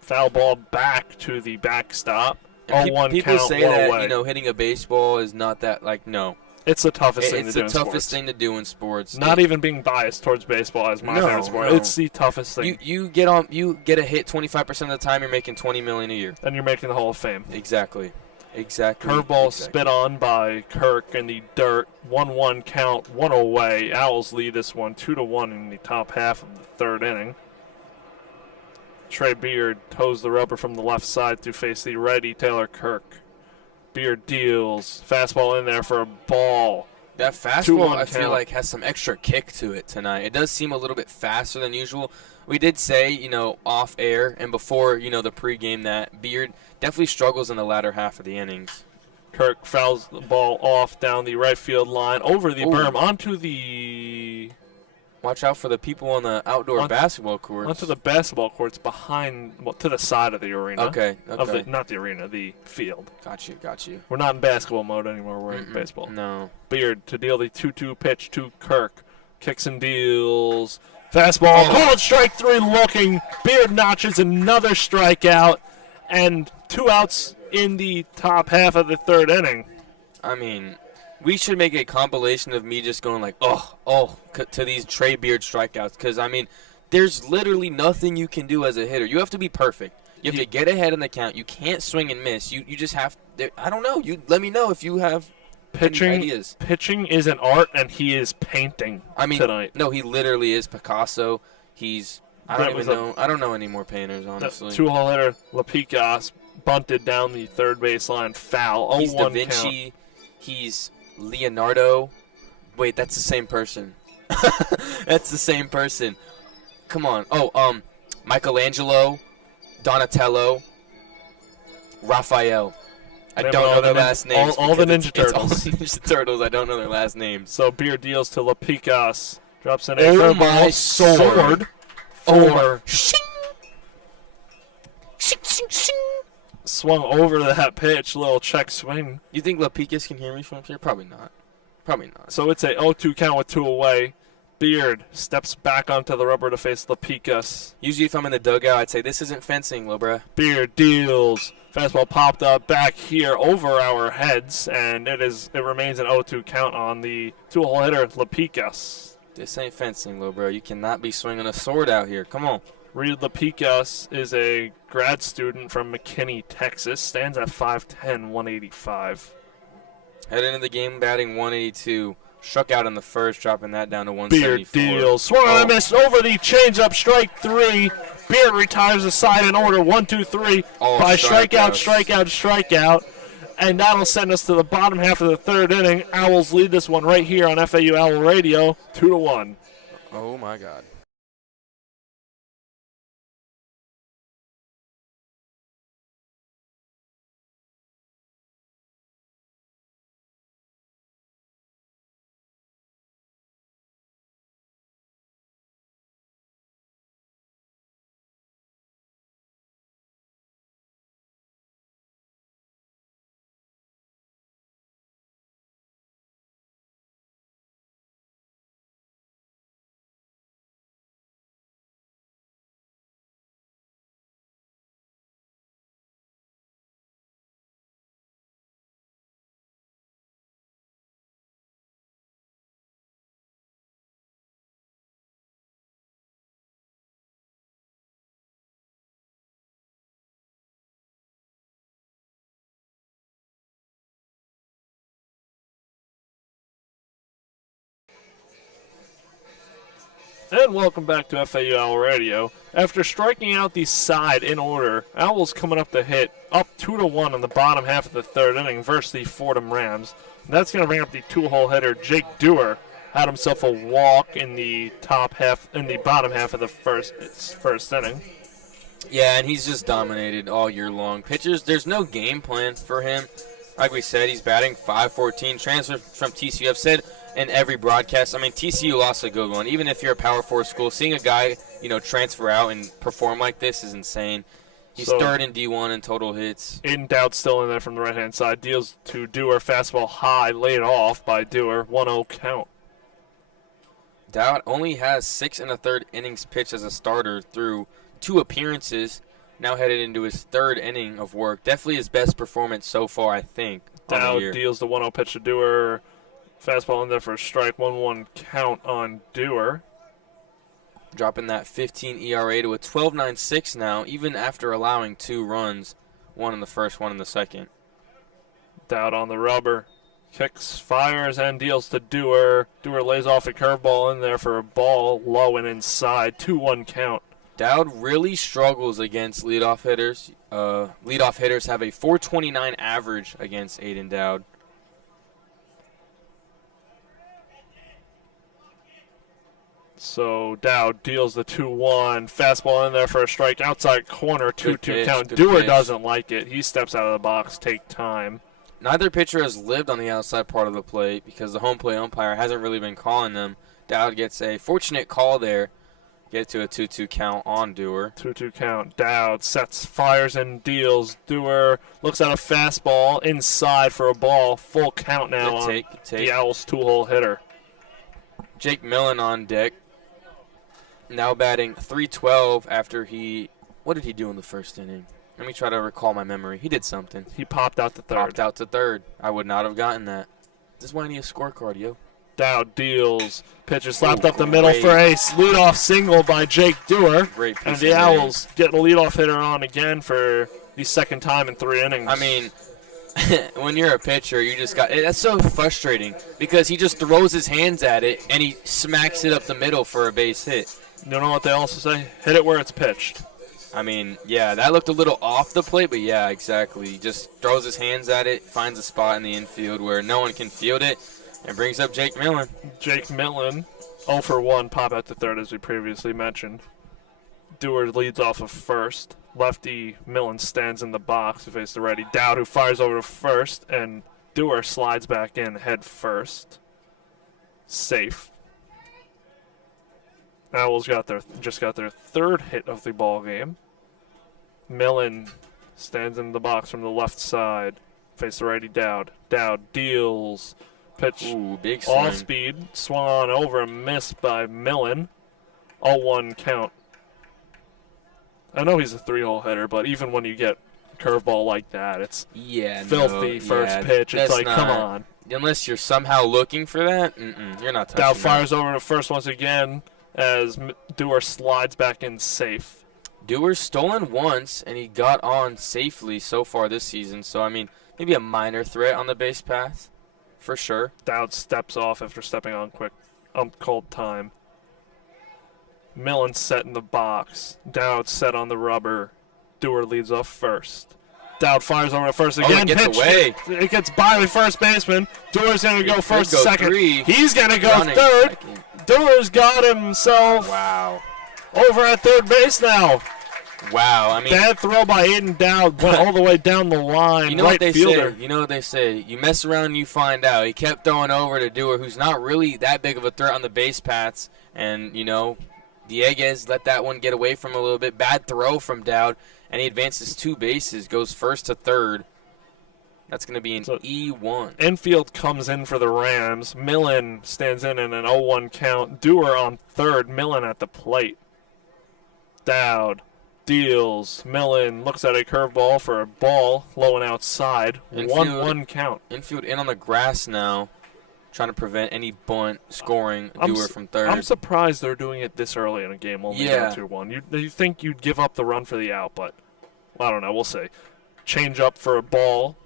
foul ball back to the backstop. 0-1 people count, say that away. Hitting a baseball is not that, like, no. It's the toughest thing to do in sports. It's the toughest thing to do in sports. Not even being biased towards baseball as my favorite sport. No. It's the toughest thing. You get a hit 25% of the time, you're making $20 million a year. And you're making the Hall of Fame. Exactly. Curveball spit on by Kirk in the dirt. 1-1 count, 1 away. Owls lead this one 2-1 in the top half of the 3rd inning. Trey Beard toes the rubber from the left side to face the righty Taylor Kirk. Beard deals. Fastball in there for a ball. That fastball, I feel like, has some extra kick to it tonight. It does seem a little bit faster than usual. We did say, off air and before, the pregame that Beard definitely struggles in the latter half of the innings. Kirk fouls the ball off down the right field line, over the berm, onto the Watch out for the people on the outdoor basketball courts. Onto the basketball courts behind, to the side of the arena. Okay. Not the arena, the field. Got you. We're not in basketball mode anymore. We're in baseball. No. Beard to deal the 2-2 pitch to Kirk. Kicks and deals. Fastball. Called strike 3 looking. Beard notches another strikeout. And 2 outs in the top half of the 3rd inning. I mean, we should make a compilation of me just going like, to these Trey Beard strikeouts. Because, I mean, there's literally nothing you can do as a hitter. You have to be perfect. You have to get ahead in the count. You can't swing and miss. You just have – I don't know. You let me know if you have any ideas. Pitching is an art, and he is painting tonight. No, he literally is Picasso. He's – I don't even know. I don't know any more painters, honestly. 2-hole hitter, Lapicas, bunted down the third baseline, foul. He's Da 0-1 Vinci. count. He's Leonardo. Wait, that's the same person. That's the same person. Come on. Michelangelo, Donatello, Raphael. I don't know their last names. All the Ninja Turtles. All the Ninja Turtles. I don't know their last names. So Beard deals to Lapicas. Drops in a curveball. Sword. Four. Swung over that pitch, little check swing. You think Lapicas can hear me from up here? Probably not. So it's a 0-2 count with 2 away. Beard steps back onto the rubber to face Lapicas. Usually if I'm in the dugout, I'd say, this isn't fencing, little bruh. Beard deals. Fastball popped up back here over our heads, and it remains an 0-2 count on the 2-hole hitter, Lapicas. This ain't fencing, little bro. You cannot be swinging a sword out here. Come on. Reed Lapicas is a grad student from McKinney, Texas. Stands at 5'10", 185. Heading into the game, batting 182. Struck out in the first, dropping that down to 174. Beard deals. Swung and a miss over the changeup, strike 3. Beard retires the side in order, 1-2-3. By strikeout. And that'll send us to the bottom half of the 3rd inning. Owls lead this one right here on FAU Owl Radio, 2-1. Oh, my God. And welcome back to FAU Owl Radio. After striking out the side in order, Owls coming up to hit up 2-1 in the bottom half of the 3rd inning versus the Fordham Rams. And that's going to bring up the 2-hole hitter, Jake Dewar. Had himself a walk in the bottom half of the first inning. Yeah, and he's just dominated all year long. Pitchers, there's no game plan for him. Like we said, he's batting .514, transfer from TCU. I've said in every broadcast, I mean, TCU lost a good one. Even if you're a Power 4 school, seeing a guy, transfer out and perform like this is insane. He's 3rd in D1 in total hits. In doubt, still in there from the right-hand side. Deals to Dewar, fastball high, laid off by Dewar, 1-0 count. Dowd only has 6 1/3 innings pitched as a starter through 2 appearances. Now headed into his 3rd inning of work. Definitely his best performance so far, I think. Dowd deals the 1-0 pitch to Dewar. Fastball in there for a strike, 1-1 count on Dewar. Dropping that 15 ERA to a 12.96 now, even after allowing 2 runs, 1 in the first, 1 in the second. Dowd on the rubber. Kicks, fires, and deals to Dewar. Dewar lays off a curveball in there for a ball, low and inside, 2-1 count. Dowd really struggles against leadoff hitters. Leadoff hitters have a .429 average against Aiden Dowd. So Dowd deals the 2-1. Fastball in there for a strike. Outside corner, 2-2 count. Good Dewar pitch. doesn't like it. He steps out of the box, take time. Neither pitcher has lived on the outside part of the plate because the home plate umpire hasn't really been calling them. Dowd gets a fortunate call there. Get to a 2-2 count on Dewar. 2-2 count. Dowd sets, fires, and deals. Dewar looks at a fastball inside for a ball. Full count now on the Owls' 2-hole hitter. Jake Millen on deck. Now batting .312 after he – what did he do in the first inning? Let me try to recall my memory. He did something. He popped out to third. I would not have gotten that. This is why I need a scorecard, yo. Dowd deals. Pitcher slapped up the middle for a leadoff single by Jake Dewar. Great piece and the Owls get a leadoff hitter on again for the second time in 3 innings. I mean, when you're a pitcher, you just got – that's so frustrating because he just throws his hands at it and he smacks it up the middle for a base hit. You know what they also say? Hit it where it's pitched. I mean, yeah, that looked a little off the plate, but yeah, exactly. He just throws his hands at it, finds a spot in the infield where no one can field it, and brings up Jake Millen. Jake Millen, 0 for 1, pop out to third as we previously mentioned. Dewar leads off of first. Lefty Millen stands in the box to face the righty Dowd, who fires over to first, and Dewar slides back in head first. Safe. Owls just got their third hit of the ball game. Millen stands in the box from the left side. Face the righty Dowd. Dowd deals. Pitch. Ooh, big swing. Off speed. Swung on over and missed by Millen. 0-1 count. I know he's a 3-hole hitter, but even when you get a curveball like that, it's filthy first pitch. It's like, come on. Unless you're somehow looking for that, you're not touching Dowd fires over to first once again as Dewar slides back in safe. Dewar's stolen once, and he got on safely so far this season. So, I mean, maybe a minor threat on the base path, for sure. Dowd steps off after stepping on quick, cold time. Millen set in the box. Dowd set on the rubber. Dewar leads off first. Dowd fires over to first again. It gets away. It gets by the first baseman. Dewar's going to go first, second. Three. He's going to go third. Dewar's got himself over at third base now. Wow, I mean, bad throw by Aiden Dowd, went all the way down the line. You know what they say? You know what they say? You mess around, you find out. He kept throwing over to Dewar, who's not really that big of a threat on the base paths, and Dieguez let that one get away from him a little bit. Bad throw from Dowd, and he advances 2 bases, goes first to third. That's going to be an E1. Infield comes in for the Rams. Millen stands in an 0-1 count. Dewar on third. Millen at the plate. Dowd deals. Millen looks at a curveball for a ball, low and outside. 1-1 count. Infield in on the grass now, trying to prevent any bunt scoring Dewar from third. I'm surprised they're doing it this early in a game, only down 2-1. You think you'd give up the run for the out, but I don't know. We'll see. Change up for a ball.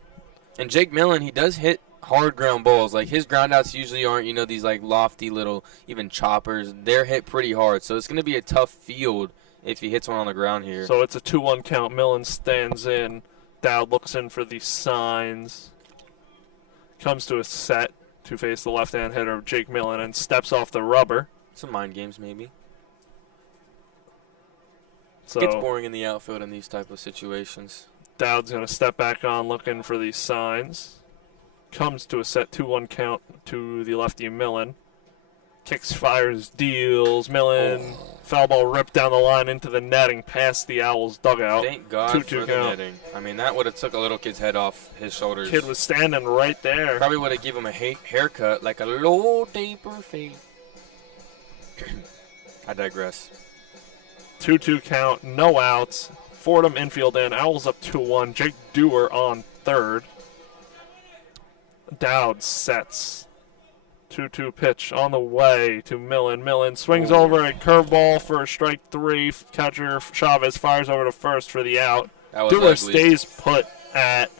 And Jake Millen, he does hit hard ground balls. Like, his groundouts usually aren't, these, like, lofty little, even choppers. They're hit pretty hard. So it's going to be a tough field if he hits one on the ground here. So it's a 2-1 count. Millen stands in. Dowd looks in for the signs. Comes to a set to face the left-hand hitter, Jake Millen, and steps off the rubber. Some mind games, maybe. So it gets boring in the outfield in these type of situations. Dowd's going to step back on looking for these signs. Comes to a set 2-1 count to the lefty Millen. Kicks, fires, deals. Millen, foul ball ripped down the line into the netting past the Owls' dugout. Thank God for the netting. I mean, that would have took a little kid's head off his shoulders. Kid was standing right there. Probably would have given him a haircut like a little deeper fade. I digress. 2-2 count, no outs. Fordham infield in. Owls up 2-1. Jake Dewar on third. Dowd sets. 2-2 pitch on the way to Millen. Millen swings over a curveball for strike 3. Catcher Chavez fires over to first for the out. Dewar stays put at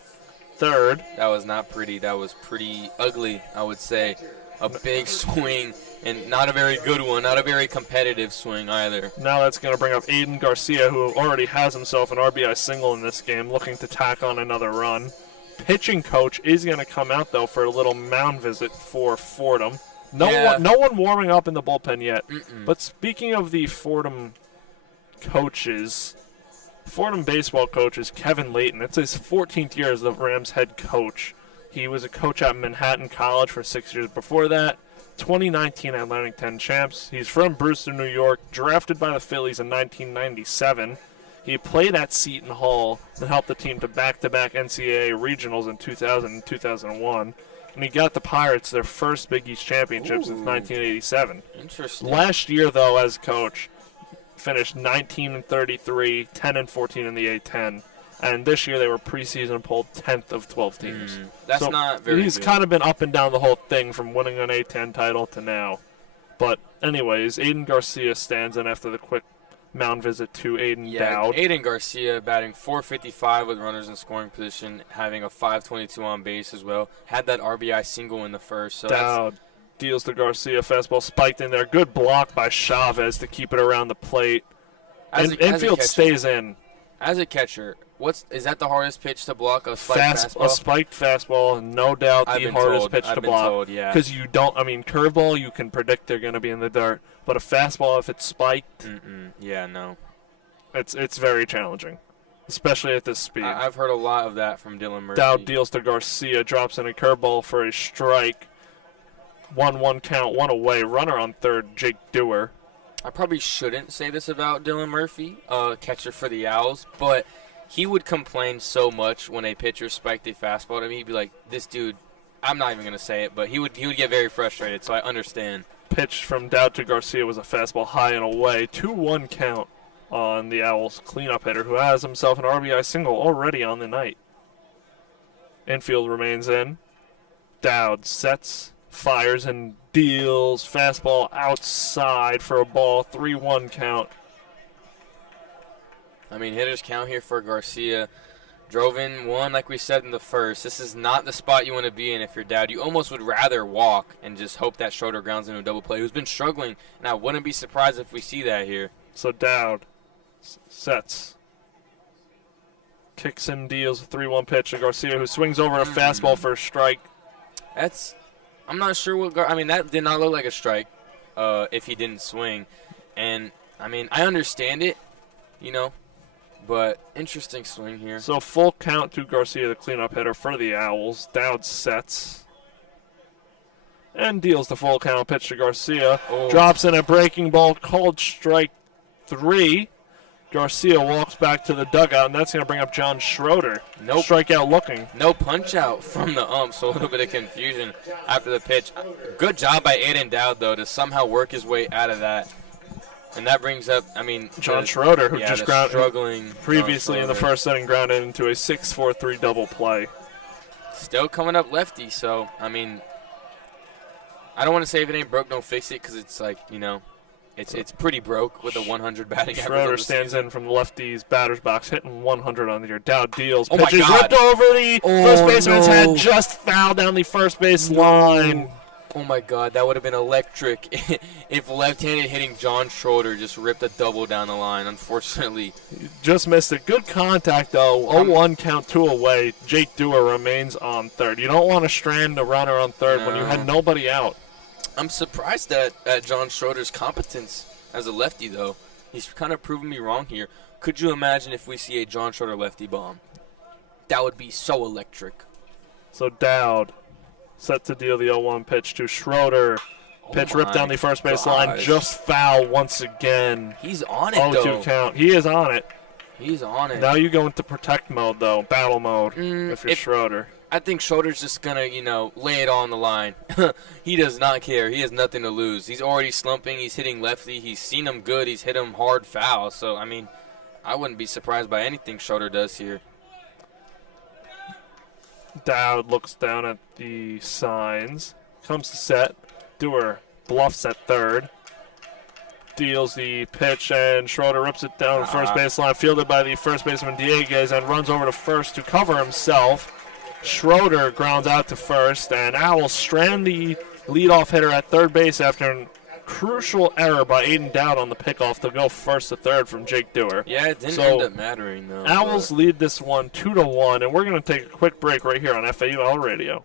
third. That was not pretty. That was pretty ugly, I would say. A big swing, and not a very good one. Not a very competitive swing either. Now that's going to bring up Aiden Garcia, who already has himself an RBI single in this game, looking to tack on another run. Pitching coach is going to come out, though, for a little mound visit for Fordham. No one warming up in the bullpen yet. But speaking of the Fordham coaches, Fordham baseball coach is Kevin Layton. It's his 14th year as the Rams head coach. He was a coach at Manhattan College for 6 years before that. 2019 Atlantic 10 champs. He's from Brewster, New York, drafted by the Phillies in 1997. He played at Seton Hall and helped the team to back-to-back NCAA regionals in 2000 and 2001. And he got the Pirates their first Big East championship since 1987. Interesting. Last year, though, as coach, finished 19-33, 10-14 in the A-10. And this year they were preseason polled 10th of 12 teams. That's not very He's good. kind of been up and down the whole thing from winning an A-10 title to now. But anyways, Aiden Garcia stands in after the quick mound visit to Aiden Dowd. Aiden Garcia batting .455 with runners in scoring position, having a .522 on base as well. Had that RBI single in the first. So Dowd deals to Garcia. Fastball spiked in there. Good block by Chavez to keep it around the plate. Infield stays in. As a catcher, is that the hardest pitch to block? A spiked fastball? A spiked fastball, no doubt the hardest pitch to block. Because you don't, curveball you can predict they're going to be in the dirt, but a fastball, if it's spiked, no. It's very challenging, especially at this speed. I've heard a lot of that from Dylan Murphy. Dowd deals to Garcia, drops in a curveball for a strike. 1-1 count, one away. Runner on third, Jake Dewar. I probably shouldn't say this about Dylan Murphy, catcher for the Owls, but he would complain so much when a pitcher spiked a fastball to me. He'd be like, this dude, I'm not even going to say it, but he would get very frustrated, so I understand. Pitch from Dowd to Garcia was a fastball high and away. 2-1 count on the Owls cleanup hitter, who has himself an RBI single already on the night. Infield remains in. Dowd sets, fires, and deals. Fastball outside for a ball. 3-1 count. Hitters count here for Garcia. Drove in one, like we said in the first. This is not the spot you want to be in if you're Dowd. You almost would rather walk and just hope that Schroeder grounds into a double play, who's been struggling, and I wouldn't be surprised if we see that here. So Dowd sets. Kicks and deals a 3-1 pitch to Garcia, who swings over a fastball for a strike. I'm not sure what that did not look like a strike if he didn't swing. And, I understand it, but interesting swing here. So full count to Garcia, the cleanup hitter for the Owls. Dowd sets and deals the full count pitch to Garcia. Drops in a breaking ball called strike 3. Garcia walks back to the dugout, and that's going to bring up John Schroeder. No strikeout looking. No punch out from the ump, so a little bit of confusion after the pitch. Good job by Aiden Dowd, though, to somehow work his way out of that. And that brings up, John Schroeder, who just struggling previously in the first inning, grounded into a 6-4-3 double play. Still coming up lefty, so, I don't want to say if it ain't broke, don't fix it, because it's like, it's pretty broke with a 100 batting average. Schroeder stands in from the lefty's batter's box, hitting 100 on the year. Dowd deals. Oh Pitches ripped over the first baseman's head, just fouled down the first base line. Oh, my God, that would have been electric if left-handed hitting John Schroeder just ripped a double down the line, unfortunately. Just missed it. Good contact, though. 0-1 count, 2 away. Jake Dewar remains on third. You don't want to strand a runner on third when you had nobody out. I'm surprised at John Schroeder's competence as a lefty, though. He's kind of proven me wrong here. Could you imagine if we see a John Schroeder lefty bomb? That would be so electric. So Dowd set to deal the 0-1 pitch to Schroeder. Pitch ripped down the first base line, just foul once again. He's on it, though. 0-2 count. He is on it. He's on it. Now you go into protect mode, though, battle mode, if you're Schroeder. I think Schroeder's just going to, lay it on the line. He does not care. He has nothing to lose. He's already slumping. He's hitting lefty. He's seen him good. He's hit him hard foul. So, I wouldn't be surprised by anything Schroeder does here. Dowd looks down at the signs. Comes to set. Dewar bluffs at third. Deals the pitch, and Schroeder rips it down the first baseline. Fielded by the first baseman Dieguez, and runs over to first to cover himself. Schroeder grounds out to first, and Owls strand the leadoff hitter at third base after a crucial error by Aiden Dowd on the pickoff to go first to third from Jake Dewar. Yeah, it didn't end up mattering, though. Owls lead this one 2-1, and we're going to take a quick break right here on FAU Owl Radio.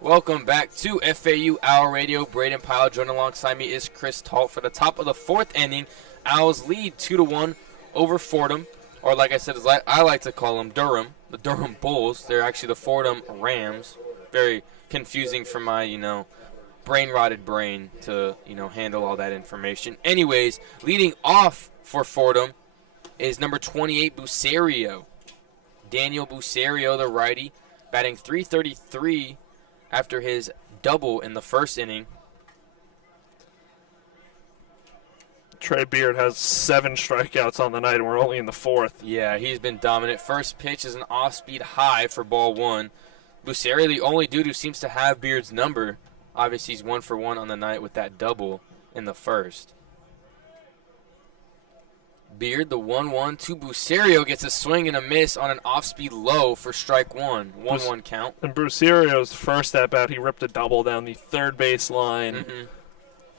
Welcome back to FAU Owl Radio. Brayden, Pyle, joined alongside me is Chris Talt. For the top of the fourth inning, Owls lead 2-1 over Fordham, or like I said, as I like to call them, Durham, the Durham Bulls. They're actually the Fordham Rams. Very confusing for my, brain-rotted brain to, handle all that information. Anyways, leading off for Fordham is number 28, Bucerio. Daniel Bucerio, the righty, batting .333 after his double in the first inning. Trey Beard has 7 strikeouts on the night, and we're only in the 4th. Yeah, he's been dominant. First pitch is an off-speed high for ball 1. Bucerio, the only dude who seems to have Beard's number. Obviously, he's 1 for 1 on the night with that double in the first. Beard, the 1-1 to Bucerio, gets a swing and a miss on an off-speed low for strike 1. 1-1 count. And Bucerio's first at-bat, he ripped a double down the third base line.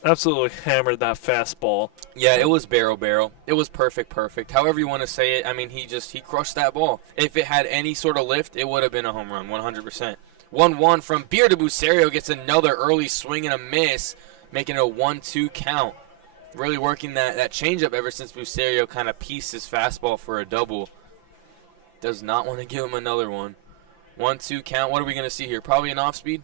Absolutely hammered that fastball. Yeah, it was barrel. It was perfect. However you want to say it, I mean, he crushed that ball. If it had any sort of lift, it would have been a home run, 100%. 1-1 from Beard to Bucerio, gets another early swing and a miss, making it a 1-2 count. Really working that changeup ever since Bucerio kind of pieced his fastball for a double. Does not want to give him another one. 1-2 count. What are we going to see here? Probably an off-speed.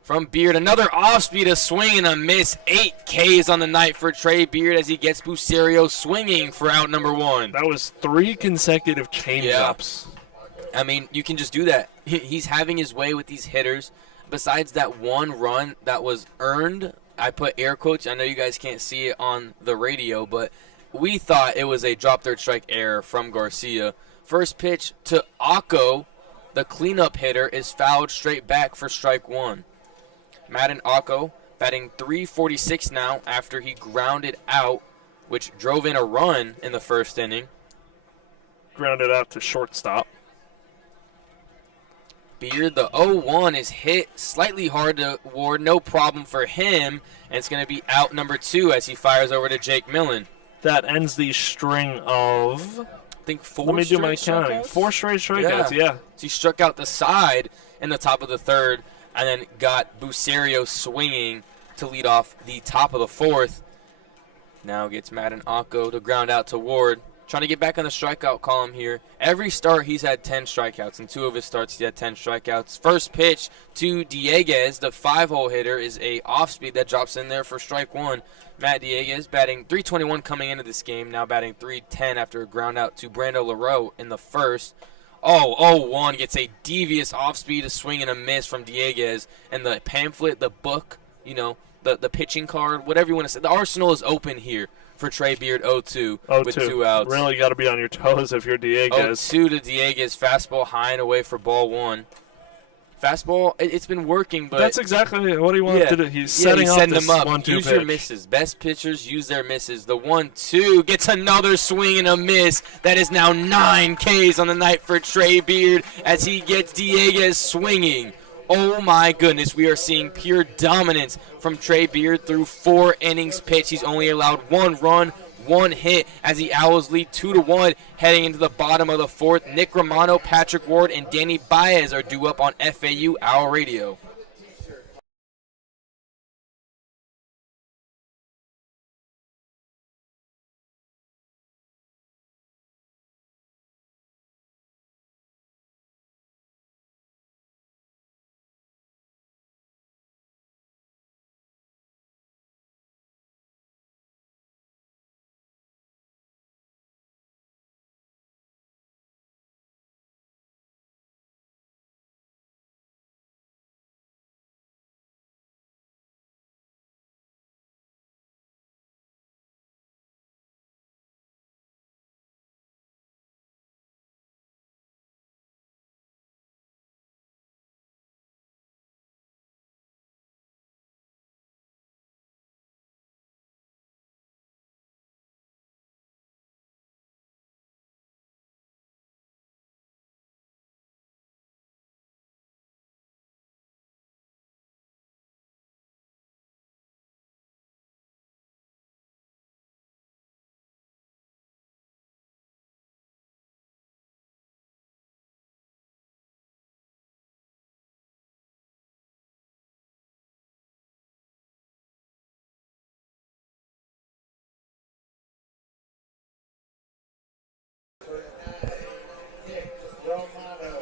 From Beard, another off-speed, a swing and a miss. 8 Ks on the night for Trey Beard as he gets Bucerio swinging for out number 1. That was 3 consecutive changeups. Yeah. I mean, you can just do that. He's having his way with these hitters. Besides that one run that was earned, I put air quotes. I know you guys can't see it on the radio, but we thought it was a drop third strike error from Garcia. First pitch to Akko, the cleanup hitter, is fouled straight back for strike 1. Madden Akko batting .346 now after he grounded out, which drove in a run in the first inning. Grounded out to shortstop. Beard, the 0-1 is hit slightly hard to Ward, no problem for him, and it's going to be out number 2 as he fires over to Jake Millen. That ends the string of, I think 4 let me do my straight counting. strikeouts? 4 straight strikeouts, yeah. So he struck out the side in the top of the third and then got Bucerio swinging to lead off the top of the 4th. Now gets Madden Akko to ground out to Ward. Trying to get back on the strikeout column here. Every start he's had 10 strikeouts. In 2 of his starts he had 10 strikeouts. First pitch to Dieguez, the 5-hole hitter, is a off-speed that drops in there for strike 1. Matt Dieguez batting .321 coming into this game, now batting .310 after a ground out to Brando Leroux in the first. 0-1 gets a devious off-speed, a swing and a miss from Dieguez. And the pamphlet, the book, the pitching card, whatever you want to say. The arsenal is open here for Trey Beard. 0-2 with 2 outs. Really got to be on your toes if you're Dieguez. 0-2 to Dieguez, fastball high and away for ball 1. Fastball, it's been working, but that's exactly what he wanted to do. He's setting up this 1-2 Use pitch. your misses. Best pitchers use their misses. The 1-2 gets another swing and a miss. That is now 9 Ks on the night for Trey Beard as he gets Dieguez swinging. Oh my goodness, we are seeing pure dominance from Trey Beard through 4 innings pitched. He's only allowed 1 run, 1 hit as the Owls lead 2-1 heading into the bottom of the 4th. Nick Romano, Patrick Ward, and Danny Baez are due up on FAU Owl Radio.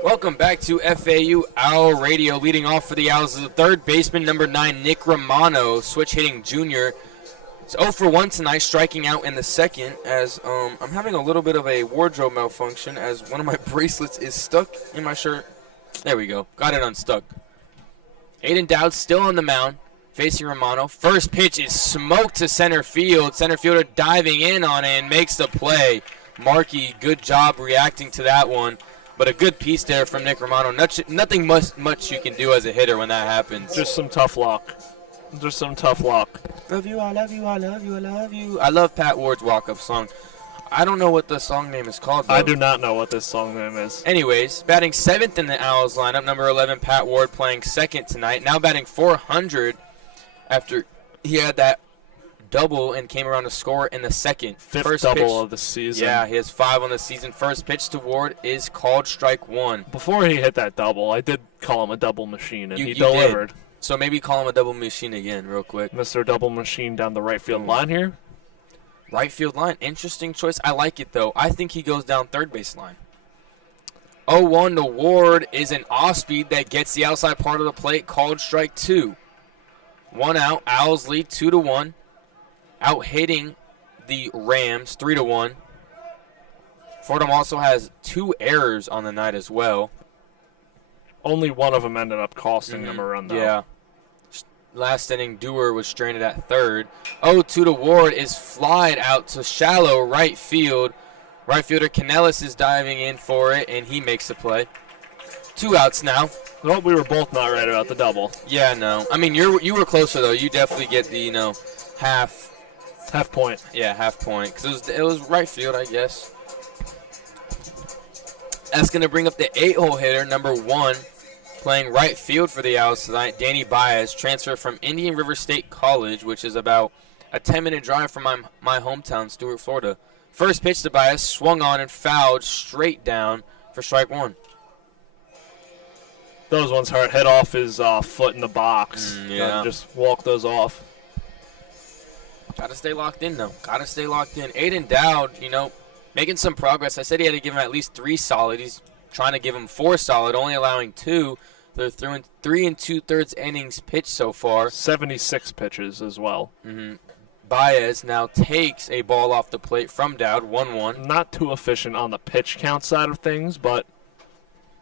Welcome back to FAU Owl Radio. Leading off for the Owls is the third baseman, number 9, Nick Romano, switch hitting junior. It's 0 for 1 tonight, striking out in the second as I'm having a little bit of a wardrobe malfunction as one of my bracelets is stuck in my shirt. There we go. Got it unstuck. Aiden Dowd still on the mound, facing Romano. First pitch is smoked to center field. Center fielder diving in on it and makes the play. Markey, good job reacting to that one. But a good piece there from Nick Romano. Nothing much you can do as a hitter when that happens. Just some tough luck. Just some tough luck. Love you, I love you, I love you, I love you. I love Pat Ward's walk-up song. I don't know what the song name is called, though. I do not know what this song name is. Anyways, batting 7th in the Owls lineup, number 11, Pat Ward, playing second tonight. Now batting .400 after he had that double and came around to score in the second. Fifth double of the season. Yeah, he has 5 on the season. First pitch to Ward is called strike 1. Before he hit that double, I did call him a double machine, and he Did. delivered. So maybe call him a double machine again real quick. Mr. Double Machine down the right field line here. Right field line. Interesting choice. I like it, though. I think he goes down third base line. 0-1 to Ward is an off-speed that gets the outside part of the plate, called strike 2. 1 out. Owls lead 2-1. Out hitting the Rams 3-1. Fordham also has 2 errors on the night as well. Only one of them ended up costing them a run, though. Yeah. Last inning, Dewar was stranded at third. 0-2 to Ward is flied out to shallow right field. Right fielder Canellis is diving in for it, and he makes the play. 2 outs now. Well, we were both not right about the double. Yeah, no. I mean, you were closer, though. You definitely get the, half. Half point. Yeah, half point. Because it was right field, I guess. That's going to bring up the 8-hole hitter, number 1, playing right field for the Owls tonight, Danny Baez, transfer from Indian River State College, which is about a 10-minute drive from my hometown, Stuart, Florida. First pitch to Baez, swung on and fouled straight down for strike 1. Those ones hurt. Hit off his foot in the box. Yeah. Just walk those off. Got to stay locked in, though. Got to stay locked in. Aiden Dowd, making some progress. I said he had to give him at least 3 solid. He's trying to give him 4 solid, only allowing 2. They're through 3 2/3 innings pitched so far. 76 pitches as well. Baez now takes a ball off the plate from Dowd, 1-1. Not too efficient on the pitch count side of things, but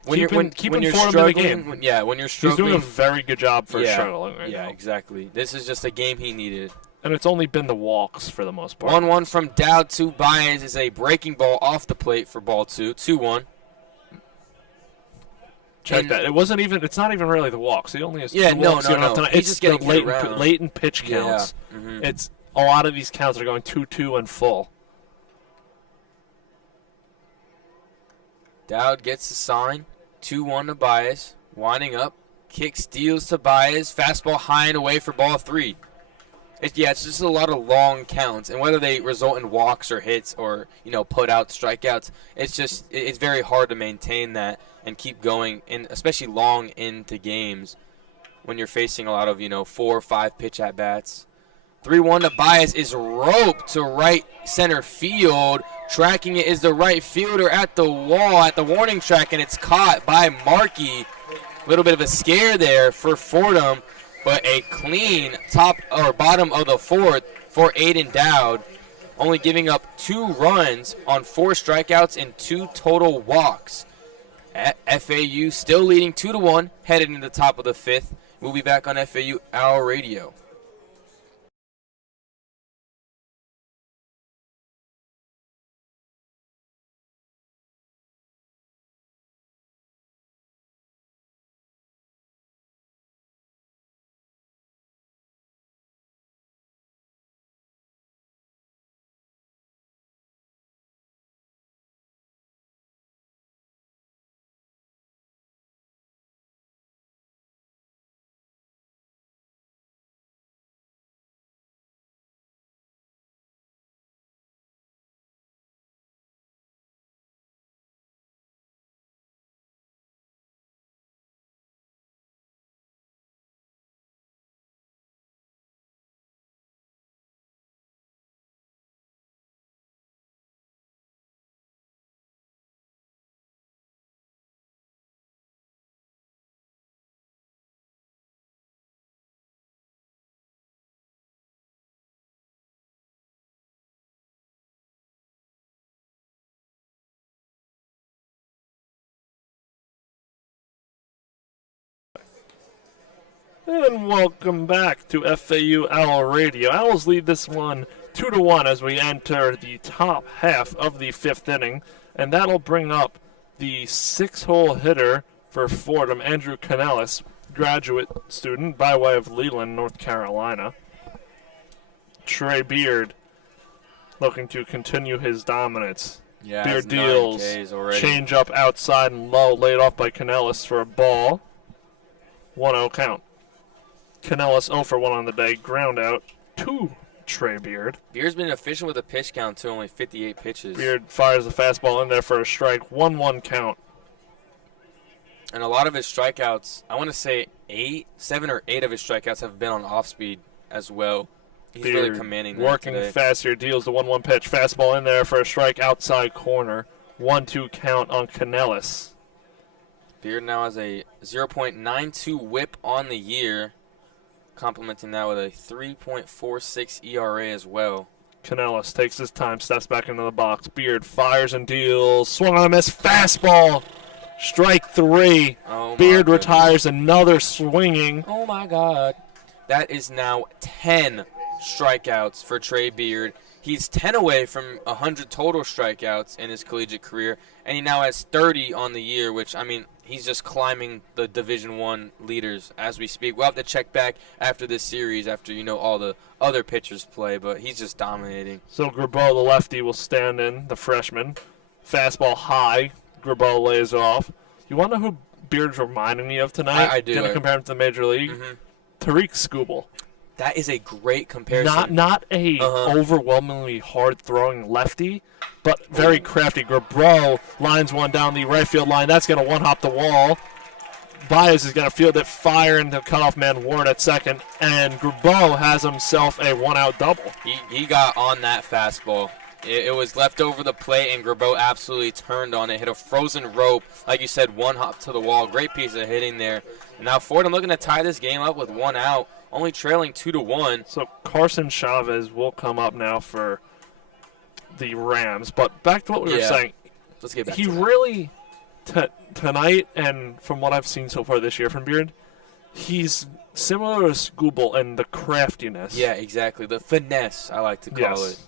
When you're Fordham in the struggling, game. when you're He's struggling. doing a very good job for struggling right now. Yeah, exactly. This is just a game he needed. And it's only been the walks for the most part. 1-1 from Dowd to Baez is a breaking ball off the plate for ball 2. 2-1. Check that. It's not even really the walks. He only has 2 walks. No. It's just getting the around. latent pitch counts. Yeah. It's a lot of these counts are going 2-2 and full. Dowd gets the sign. 2-1 to Baez. Winding up. Kick steals to Baez. Fastball high and away for ball 3. It's just a lot of long counts, and whether they result in walks or hits or put out strikeouts, it's very hard to maintain that and keep going, and especially long into games when you're facing a lot of 4 or 5 pitch at bats. 3-1 to Baez is roped to right center field. Tracking it is the right fielder at the wall at the warning track, and it's caught by Markey. A little bit of a scare there for Fordham. But a clean top or bottom of the 4th for Aiden Dowd, only giving up 2 runs on 4 strikeouts and 2 total walks. FAU still leading 2-1, headed into the top of the 5th. We'll be back on FAU Owl Radio. And welcome back to FAU Owl Radio. Owls lead this one 2-1 as we enter the top half of the fifth inning, and that'll bring up the 6-hole hitter for Fordham, Andrew Canellis, graduate student by way of Leland, North Carolina. Trey Beard looking to continue his dominance. Yeah, Beard deals, change up outside and low, laid off by Canellis for a ball. 1-0 count. Canellis 0 for 1 on the day, ground out to Trey Beard. Beard's been efficient with a pitch count to only 58 pitches. Beard fires the fastball in there for a strike, 1-1 count. And a lot of his strikeouts, I want to say 7 or 8 of his strikeouts have been on off speed as well. He's Beard really commanding that working today. fast here, deals the 1-1 pitch, fastball in there for a strike, outside corner, 1-2 count on Canellis. Beard now has a 0.92 whip on the year, complementing that with a 3.46 ERA as well. Canellis takes his time, steps back into the box. Beard fires and deals. Swung on a miss. Fastball. Strike 3. Beard retires another swinging. Oh, my God. That is now 10 strikeouts for Trey Beard. He's 10 away from 100 total strikeouts in his collegiate career, and he now has 30 on the year, which, I mean, he's just climbing the Division I leaders as we speak. We'll have to check back after this series, after, all the other pitchers play, but he's just dominating. So Grabeau, the lefty, will stand in, the freshman. Fastball high. Grabeau lays off. You want to know who Beard's reminding me of tonight? I do. Going to compare him to the Major League? Mm-hmm. Tariq Skubal. That is a great comparison. Not a overwhelmingly hard-throwing lefty, but very crafty. Grabeau lines one down the right field line. That's going to one-hop the wall. Baez is going to field it, fire into cutoff man Ward at second, and Grabeau has himself a one-out double. He got on that fastball. It was left over the plate, and Grabeau absolutely turned on it, hit a frozen rope. Like you said, one hop to the wall. Great piece of hitting there. And now Fordham looking to tie this game up with 1 out, only trailing 2-1. So Carson Chavez will come up now for the Rams. But back to what we were saying. Let's get back he to that. really, tonight, and from what I've seen so far this year from Beard, he's similar to Skubal in the craftiness. Yeah, exactly. The finesse, I like to call it.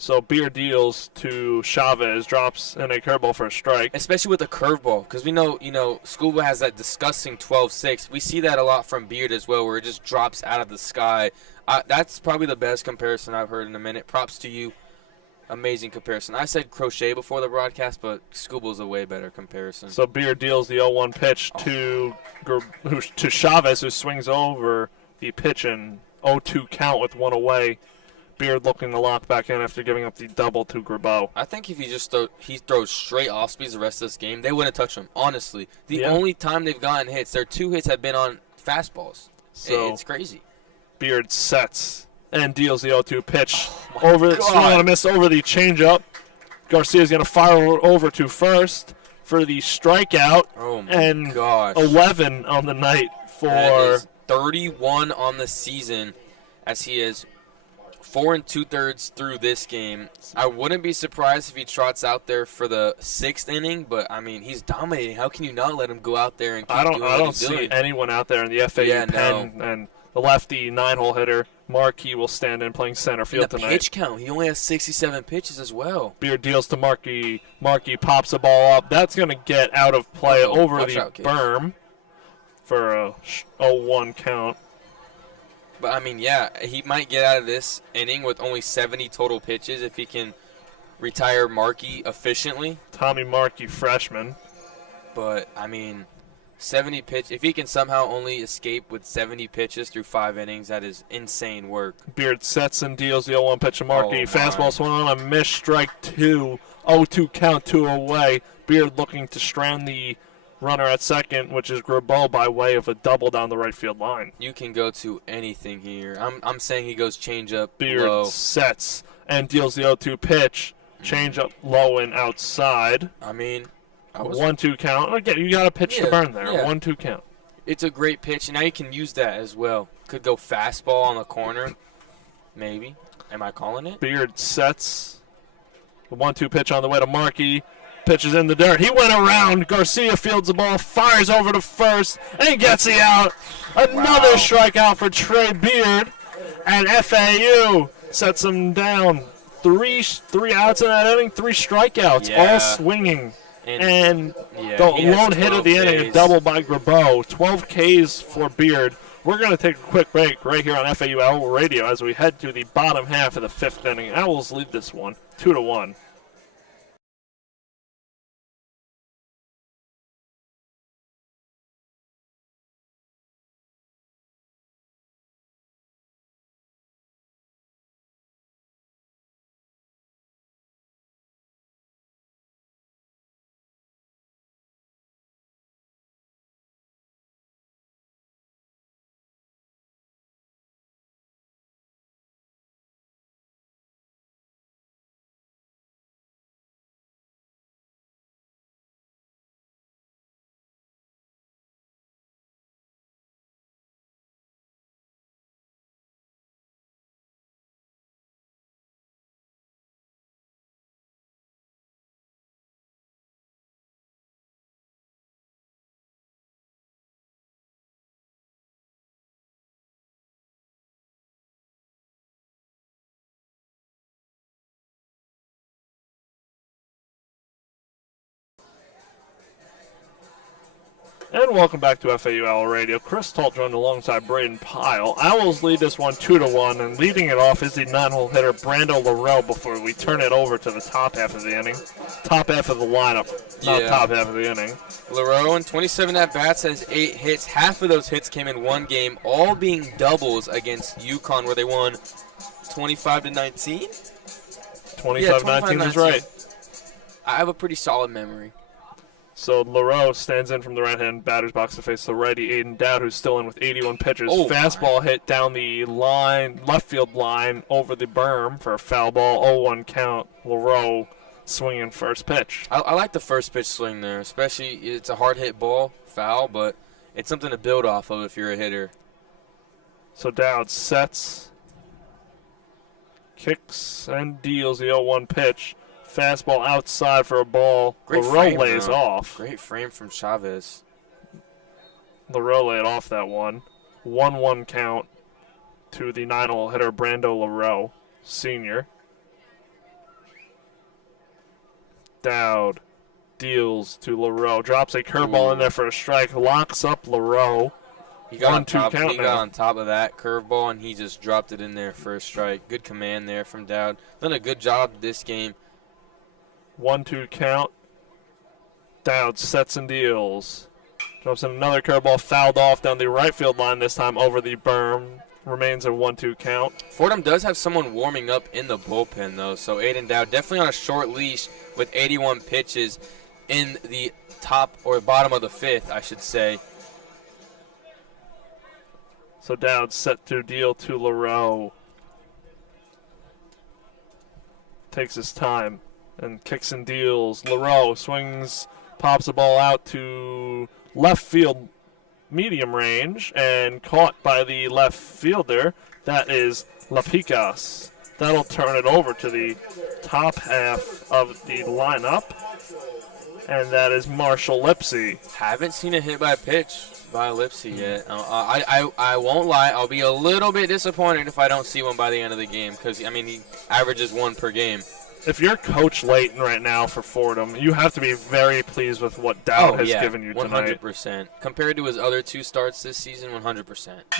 So Beard deals to Chavez, drops in a curveball for a strike. Especially with the curveball, because we know, Skubal has that disgusting 12-6. We see that a lot from Beard as well, where it just drops out of the sky. That's probably the best comparison I've heard in a minute. Props to you. Amazing comparison. I said Crochet before the broadcast, but Skubal's a way better comparison. So Beard deals the 0-1 pitch to Chavez, who swings over the pitch in 0-2 count with 1 away. Beard looking to lock back in after giving up the double to Grabeau. I think if he throws straight off speeds the rest of this game, they wouldn't touch him, honestly. The only time they've gotten hits, their 2 hits have been on fastballs. So it's crazy. Beard sets and deals the 0-2 pitch. Swing on a miss over the changeup. Garcia's going to fire it over to first for the strikeout. Oh, my and gosh. 11 on the night for... That is 31 on the season, as he is 4 2/3 through this game. I wouldn't be surprised if he trots out there for the 6th inning, but I mean, he's dominating. How can you not let him go out there and keep doing what he's doing? I don't see anyone out there in the FAU pen, and the lefty 9-hole hitter Markey will stand in playing center field tonight. Pitch count, he only has 67 pitches as well. Beard deals to Markey. Markey pops the ball up. That's going to get out of play over the berm for a 0-1 count. But, I mean, yeah, he might get out of this inning with only 70 total pitches if he can retire Markey efficiently. Tommy Markey, freshman. But, I mean, 70 pitch. If he can somehow only escape with 70 pitches through 5 innings, that is insane work. Beard sets and deals the 0-1 pitch to Markey. Fastball swung on a miss, strike 2. 0-2 count, 2 away. Beard looking to strand the runner at second, which is Grabeau by way of a double down the right field line. You can go to anything here. I'm saying he goes changeup Beard low. Sets and deals the 0-2 pitch. Changeup low and outside. I mean, 1-2 count. Again, you got a pitch to burn there. 1-2 count. It's a great pitch, and now you can use that as well. Could go fastball on the corner, maybe. Am I calling it? Beard sets. The 1-2 pitch on the way to Markey. pitch is in the dirt. He went around. Garcia fields the ball, fires over to first, and gets the out. Another strikeout for Trey Beard, and FAU sets him down. Three outs in that inning, 3 strikeouts, all swinging. And the lone hit of the inning, a double by Grabeau. 12 Ks for Beard. We're going to take a quick break right here on FAU Owl Radio as we head to the bottom half of the 5th inning. Owls lead this one 2-1. And welcome back to FAU Owl Radio. Chris Talt joined alongside Brayden Pyle. Owls lead this one 2-1, and leading it off is the 9-hole hitter Brando Laurel before we turn it over to the top half of the inning. Top half of the lineup, not top half of the inning. Laurel in 27 at-bats has 8 hits. Half of those hits came in one game, all being doubles against UConn where they won 25-19. 25-19 is right. I have a pretty solid memory. So Laurel stands in from the right-hand batter's box to face the righty Aiden Dowd, who's still in with 81 pitches. Fastball hit down the line, left field line, over the berm for a foul ball. 0-1 count. Laurel swinging first pitch. I like the first pitch swing there, especially it's a hard hit ball, foul, but it's something to build off of if you're a hitter. So Dowd sets, kicks, and deals the 0-1 pitch. Fastball outside for a ball. Laurel lays off. Great frame from Chavez. Laurel laid off that one. 1-1 count to the 9-hole hitter Brando Laurel, senior. Dowd deals to Laurel. Drops a curveball in there for a strike. Locks up Laurel. He got on top of that curveball, and he just dropped it in there for a strike. Good command there from Dowd. Done a good job this game. 1-2 count. Dowd sets and deals. Drops in another curveball, fouled off down the right field line, this time over the berm. Remains a 1-2 count. Fordham does have someone warming up in the bullpen, though. So Aiden Dowd definitely on a short leash with 81 pitches in the top or bottom of the 5th, I should say. So Dowd set to deal to Laurel. Takes his time and kicks and deals. Laurel swings, pops the ball out to left field medium range and caught by the left fielder. That is Lapicas. That'll turn it over to the top half of the lineup, and that is Marshall Lipsy. Haven't seen a hit by pitch by Lipsy yet. I won't lie. I'll be a little bit disappointed if I don't see one by the end of the game because, I mean, he averages 1 per game. If you're Coach Layton right now for Fordham, you have to be very pleased with what Dowd has given you tonight. 100%. Compared to his other 2 starts this season, 100%.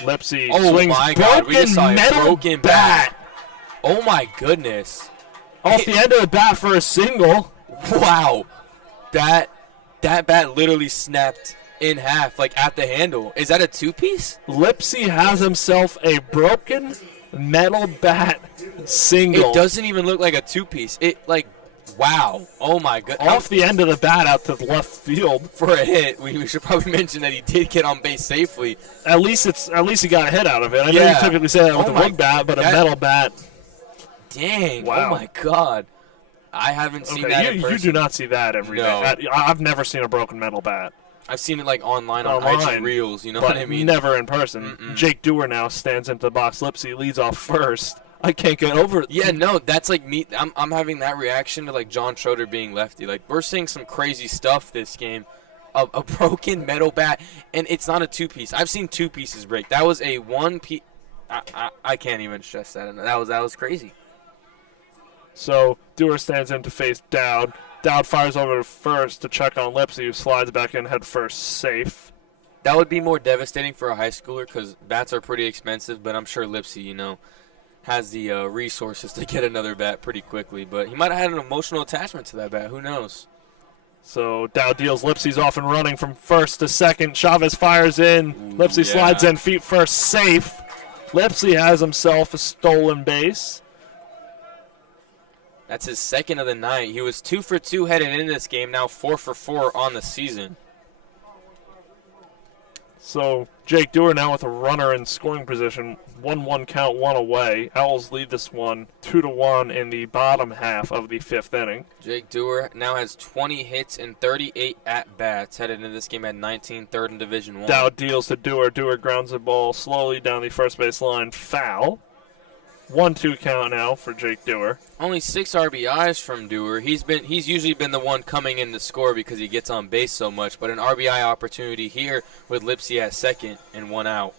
Lipsy swings broken bat. Oh, my goodness. Off the end of the bat for a single. Wow. That bat literally snapped in half, like at the handle. Is that a 2-piece? Lipsy has himself a broken metal bat single. It doesn't even look like a 2-piece. Wow. Oh, my goodness. Off the end of the bat out to the left field. For a hit. We should probably mention that he did get on base safely. At least he got a hit out of it. I know you typically say that with a wood bat, but a metal bat. Dang. Wow. Oh, my God. I haven't seen that in person. You do not see that every day. I've never seen a broken metal bat. I've seen it like online on IG Reels, you know what I mean? Never in person. Jake Dewar now stands into the box. Lipsy leads off first. I can't get over it. Yeah, no, that's like me. I'm having that reaction to like John Schroeder being lefty. Like we're seeing some crazy stuff this game. A broken metal bat, and it's not a two-piece. I've seen two pieces break. That was a one-piece. I can't even stress that. That was crazy. So Dewar stands in to face Dowd. Dowd fires over to first to check on Lipsy, who slides back in head first, safe. That would be more devastating for a high schooler because bats are pretty expensive, but I'm sure Lipsy, has the resources to get another bat pretty quickly. But he might have had an emotional attachment to that bat. Who knows? So Dowd deals. Lipsy's off and running from first to second. Chavez fires in. Ooh, Lipsy yeah. slides in, feet first, safe. Lipsy has himself a stolen base. That's his second of the night. He was 2 for 2 heading into this game, now 4 for 4 on the season. So Jake Dewar now with a runner in scoring position. 1-1 count, one away. Owls lead this one 2-1 in the bottom half of the fifth inning. Jake Dewar now has 20 hits and 38 at-bats, headed into this game at 19, third in Division I. Dowd deals to Dewar. Dewar grounds the ball slowly down the first base line. Foul. 1-2 count now for Jake Dewar. Only 6 RBIs from Dewar. He's usually been the one coming in to score because he gets on base so much, but an RBI opportunity here with Lipsy at second and 1 out.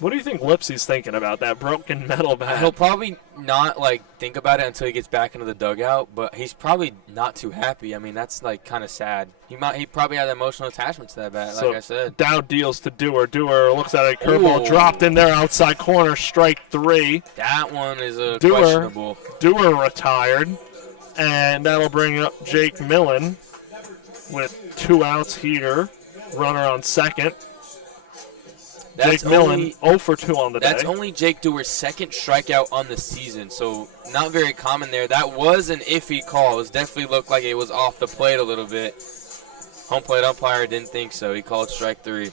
What do you think Lipsy's thinking about that broken metal bat? He'll probably not think about it until he gets back into the dugout, but he's probably not too happy. I mean, that's kind of sad. He probably had an emotional attachment to that bat, like I said. Dowd deals to Dewar. Dewar looks at a curveball dropped in there outside corner, strike 3. That one is questionable. Dewar retired, and that'll bring up Jake Millen with 2 outs here. Runner on second. Jake Millen 0 for 2 on the day. That's only Jake Dewar's second strikeout on the season, so not very common there. That was an iffy call. It definitely looked like it was off the plate a little bit. Home plate umpire didn't think so. He called strike 3.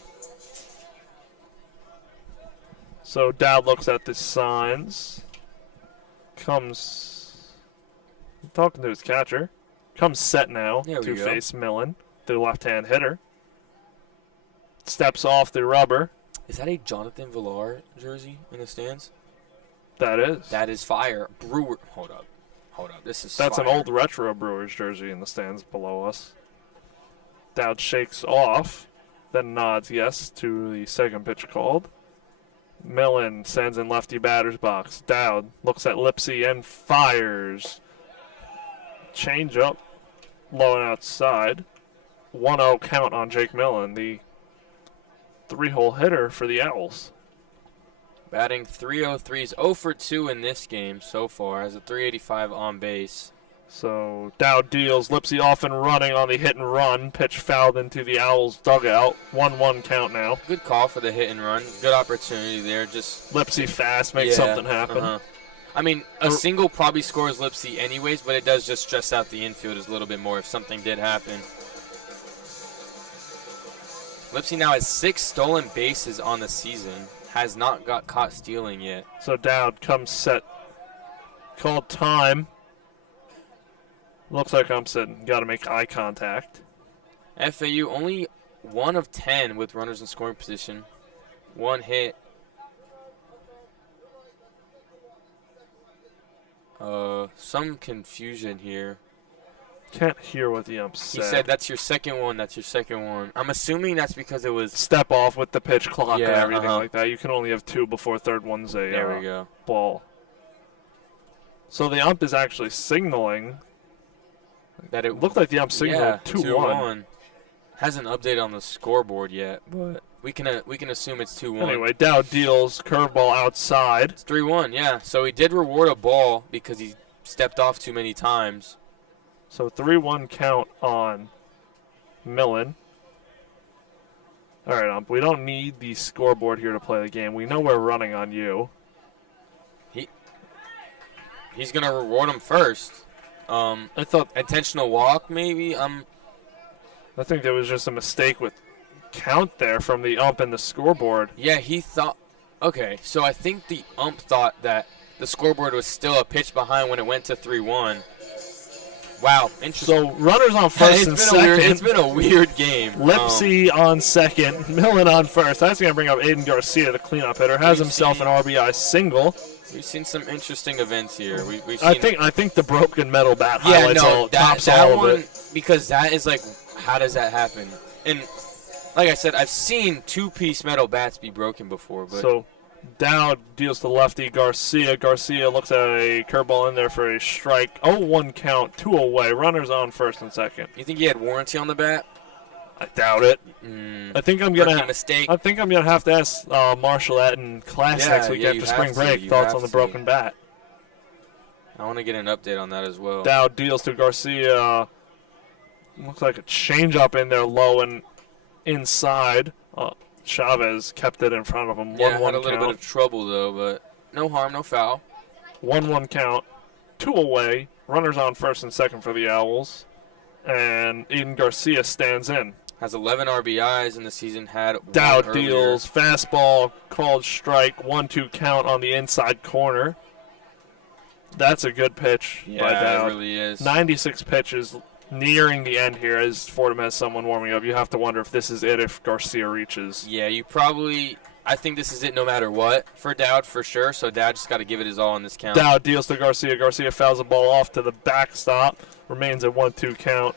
So Dowd looks at the signs. Comes talking to his catcher. Comes set now to face Millen, the left-hand hitter. Steps off the rubber. Is that a Jonathan Villar jersey in the stands? That is. That is fire. Brewer. Hold up. That's fire. an old retro Brewers jersey in the stands below us. Dowd shakes off, then nods yes to the second pitch called. Millen sends in lefty batter's box. Dowd looks at Lipsy and fires. Change up, low and outside. 1-0 count on Jake Millen, the 3-hole hitter for the Owls. Batting .303 is 0 for 2 in this game so far. Has a .385 on base. So Dowd deals. Lipsy off and running on the hit and run. Pitch fouled into the Owls' dugout. 1-1 count now. Good call for the hit and run. Good opportunity there. Just Lipsy fast, make something happen. I mean, a single probably scores Lipsy anyways, but it does just stress out the infielders a little bit more if something did happen. Lipsy now has 6 stolen bases on the season. Has not got caught stealing yet. So Dowd comes set. Called time. Looks like I'm sitting. Got to make eye contact. FAU only 1 of 10 with runners in scoring position. 1 hit. Some confusion here. Can't hear what the ump said. He said that's your second one. That's your second one. I'm assuming that's because it was step off with the pitch clock and everything like that. You can only have 2 before third one's a ball. So the ump is actually signaling that it looked like the ump signaled 2-1. Hasn't updated on the scoreboard yet, but we can assume it's 2-1. Anyway, Dowd deals curveball outside. It's 3-1. Yeah. So he did reward a ball because he stepped off too many times. So 3-1 count on Millen. All right, ump. We don't need the scoreboard here to play the game. We know we're running on you. He's gonna reward him first. I thought intentional walk, maybe. I think there was just a mistake with count there from the ump and the scoreboard. Yeah, he thought. Okay, so I think the ump thought that the scoreboard was still a pitch behind when it went to 3-1. Wow, interesting. So runners on first and second. It's been a weird game. Lipsy on second, Millen on first. That's going to bring up Aiden Garcia, the cleanup hitter. Has himself an RBI single. We've seen some interesting events here. We've seen I think the broken metal bat highlights tops all of it. Because that is like, how does that happen? And like I said, I've seen two-piece metal bats be broken before. But so Dowd deals to lefty Garcia. Garcia looks at a curveball in there for a strike. 0-1 count, 2 away. Runners on first and second. You think he had warranty on the bat? I doubt it. I think I'm gonna have to ask Marshall that in class next week after spring break. Thoughts on the broken bat? I want to get an update on that as well. Dowd deals to Garcia. Looks like a changeup in there, low and inside. Chavez kept it in front of him. 1-1 count. Had a little bit of trouble though, but no harm, no foul. 1-1 count, 2 away. Runners on first and second for the Owls, and Aiden Garcia stands in. Has 11 RBIs in the season. Had Dowd deals fastball, called strike, 1-2 count on the inside corner. That's a good pitch by Dowd. It really is. 96 pitches, nearing the end here as Fordham has someone warming up. You have to wonder if this is it if Garcia reaches. Yeah, I think this is it no matter what for Dowd for sure. So Dowd just got to give it his all on this count. Dowd deals to Garcia. Garcia fouls the ball off to the backstop. Remains at 1-2 count.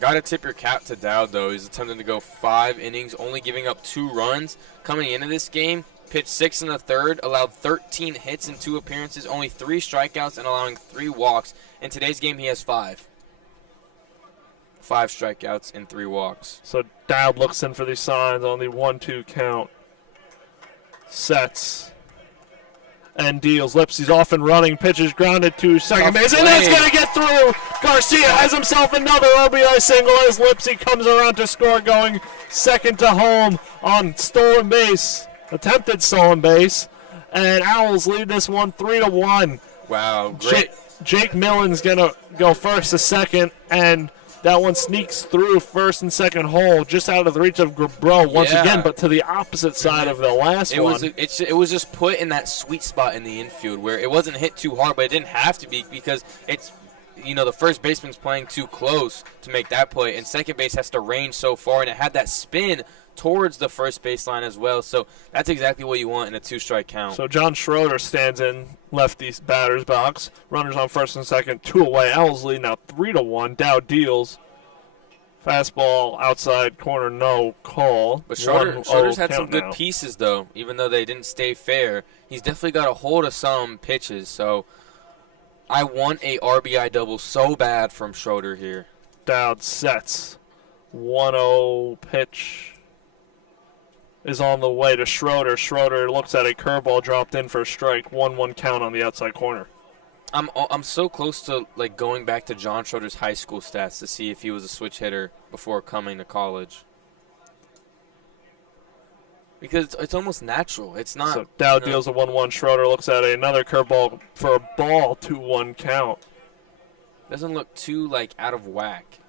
Got to tip your cap to Dowd, though. He's attempting to go 5 innings, only giving up 2 runs. Coming into this game, pitched 6 in the third, allowed 13 hits in 2 appearances, only 3 strikeouts, and allowing 3 walks. In today's game, he has 5. 5 strikeouts and 3 walks. So Dowd looks in for these signs on the 1-2 count. Sets. And deals. Lipsy's off and running. Pitches grounded to second base. And that's going to get through. Garcia has himself another RBI single as Lipsy comes around to score, going second to home on stolen base. Attempted stolen base. And Owls lead this one 3-1. Wow, great. Jake Millen's going to go first to second, and that one sneaks through first and second hole, just out of the reach of Bro once again, but to the opposite side of the last one. It was just put in that sweet spot in the infield where it wasn't hit too hard, but it didn't have to be because it's, the first baseman's playing too close to make that play, and second base has to range so far, and it had that spin towards the first baseline as well. So that's exactly what you want in a 2-strike count. So John Schroeder stands in lefty batter's box. Runners on first and second, 2 away. Owls lead now 3-1. Dowd deals. Fastball outside corner, no call. But Schroeder's had some good pieces, though, even though they didn't stay fair. He's definitely got a hold of some pitches. So I want a RBI double so bad from Schroeder here. Dowd sets. 1-0 pitch is on the way to Schroeder. Schroeder looks at a curveball dropped in for a strike. 1-1 count on the outside corner. I'm so close to going back to John Schroeder's high school stats to see if he was a switch hitter before coming to college. Because it's almost natural. It's not. So Dowd deals a 1-1. Schroeder looks at another curveball for a ball. 2-1 count. Doesn't look too out of whack.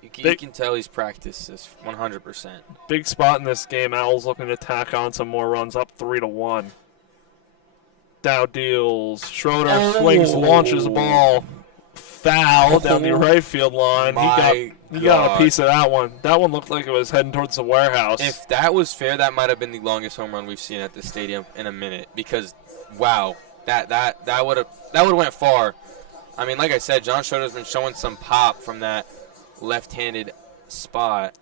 You can tell he's practiced this 100%. Big spot in this game. Owls looking to tack on some more runs, up 3-1. Dowd deals. Schroeder swings, launches the ball. Foul down the right field line. He got a piece of that one. That one looked like it was heading towards the warehouse. If that was fair, that might have been the longest home run we've seen at the stadium in a minute. Because, wow, that would have went far. I mean, like I said, John Schroeder's been showing some pop from that left-handed spot.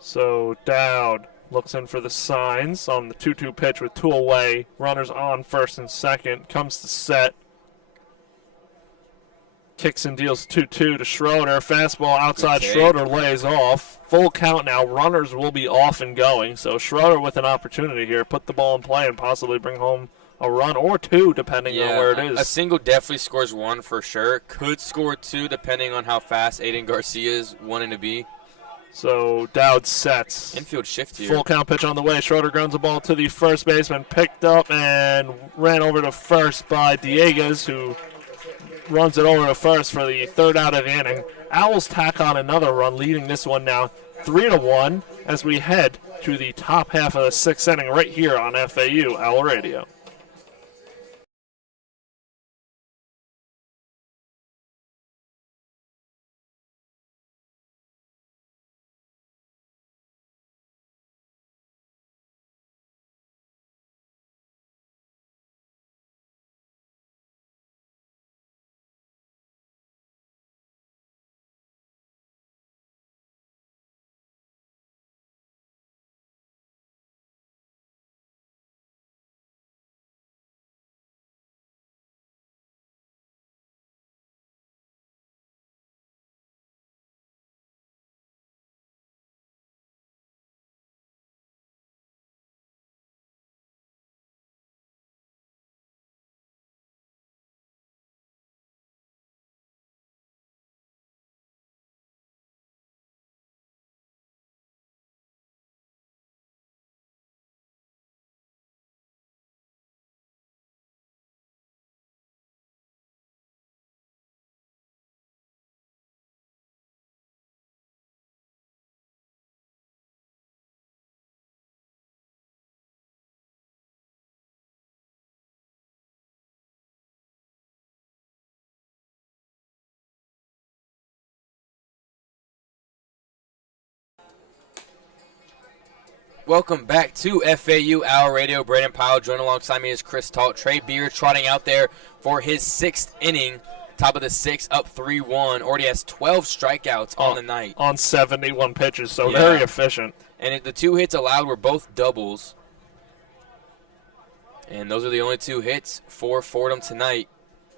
So Dowd looks in for the signs on the 2-2 pitch with 2 away. Runners on first and second. Comes to set. Kicks and deals 2-2 to Schroeder. Fastball outside. Schroeder lays off. Full count now. Runners will be off and going. So Schroeder with an opportunity here. Put the ball in play and possibly bring home a run or 2 depending on where it is. A single definitely scores 1 for sure. Could score 2 depending on how fast Aiden Garcia is wanting to be. So Dowd sets. Infield shift here. Full count pitch on the way. Schroeder grounds the ball to the first baseman. Picked up and ran over to first by Dieguez, who runs it over to first for the 3rd out of the inning. Owls tack on another run, leading this one now 3-1 as we head to the top half of the 6th inning right here on FAU Owl Radio. Welcome back to FAU Owl Radio. Brayden, Pyle, joined alongside me is Chris Talt. Trey Beard trotting out there for his 6th inning. Top of the 6th, up 3-1. Already has 12 strikeouts on the night. On 71 pitches, so very efficient. And the 2 hits allowed were both doubles. And those are the only 2 hits for Fordham tonight.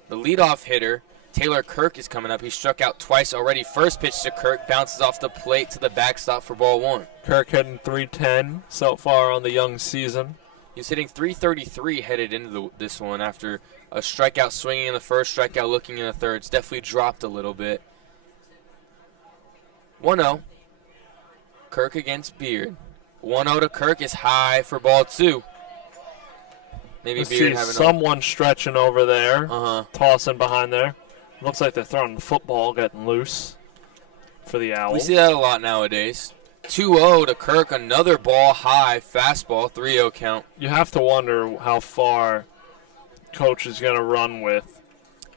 The leadoff hitter, Taylor Kirk, is coming up. He struck out twice already. First pitch to Kirk, bounces off the plate to the backstop for ball 1. Kirk hitting .310 so far on the young season. He's hitting .333 headed into this one after a strikeout swinging in the first, strikeout looking in the third. It's definitely dropped a little bit. 1-0. Kirk against Beard. 1-0 to Kirk is high for ball 2. Maybe Let's Beard see having someone stretching over there, tossing behind there. Looks like they're throwing the football, getting loose for the Owls. We see that a lot nowadays. 2-0 to Kirk, another ball high, fastball, 3-0 count. You have to wonder how far Coach is going to run with.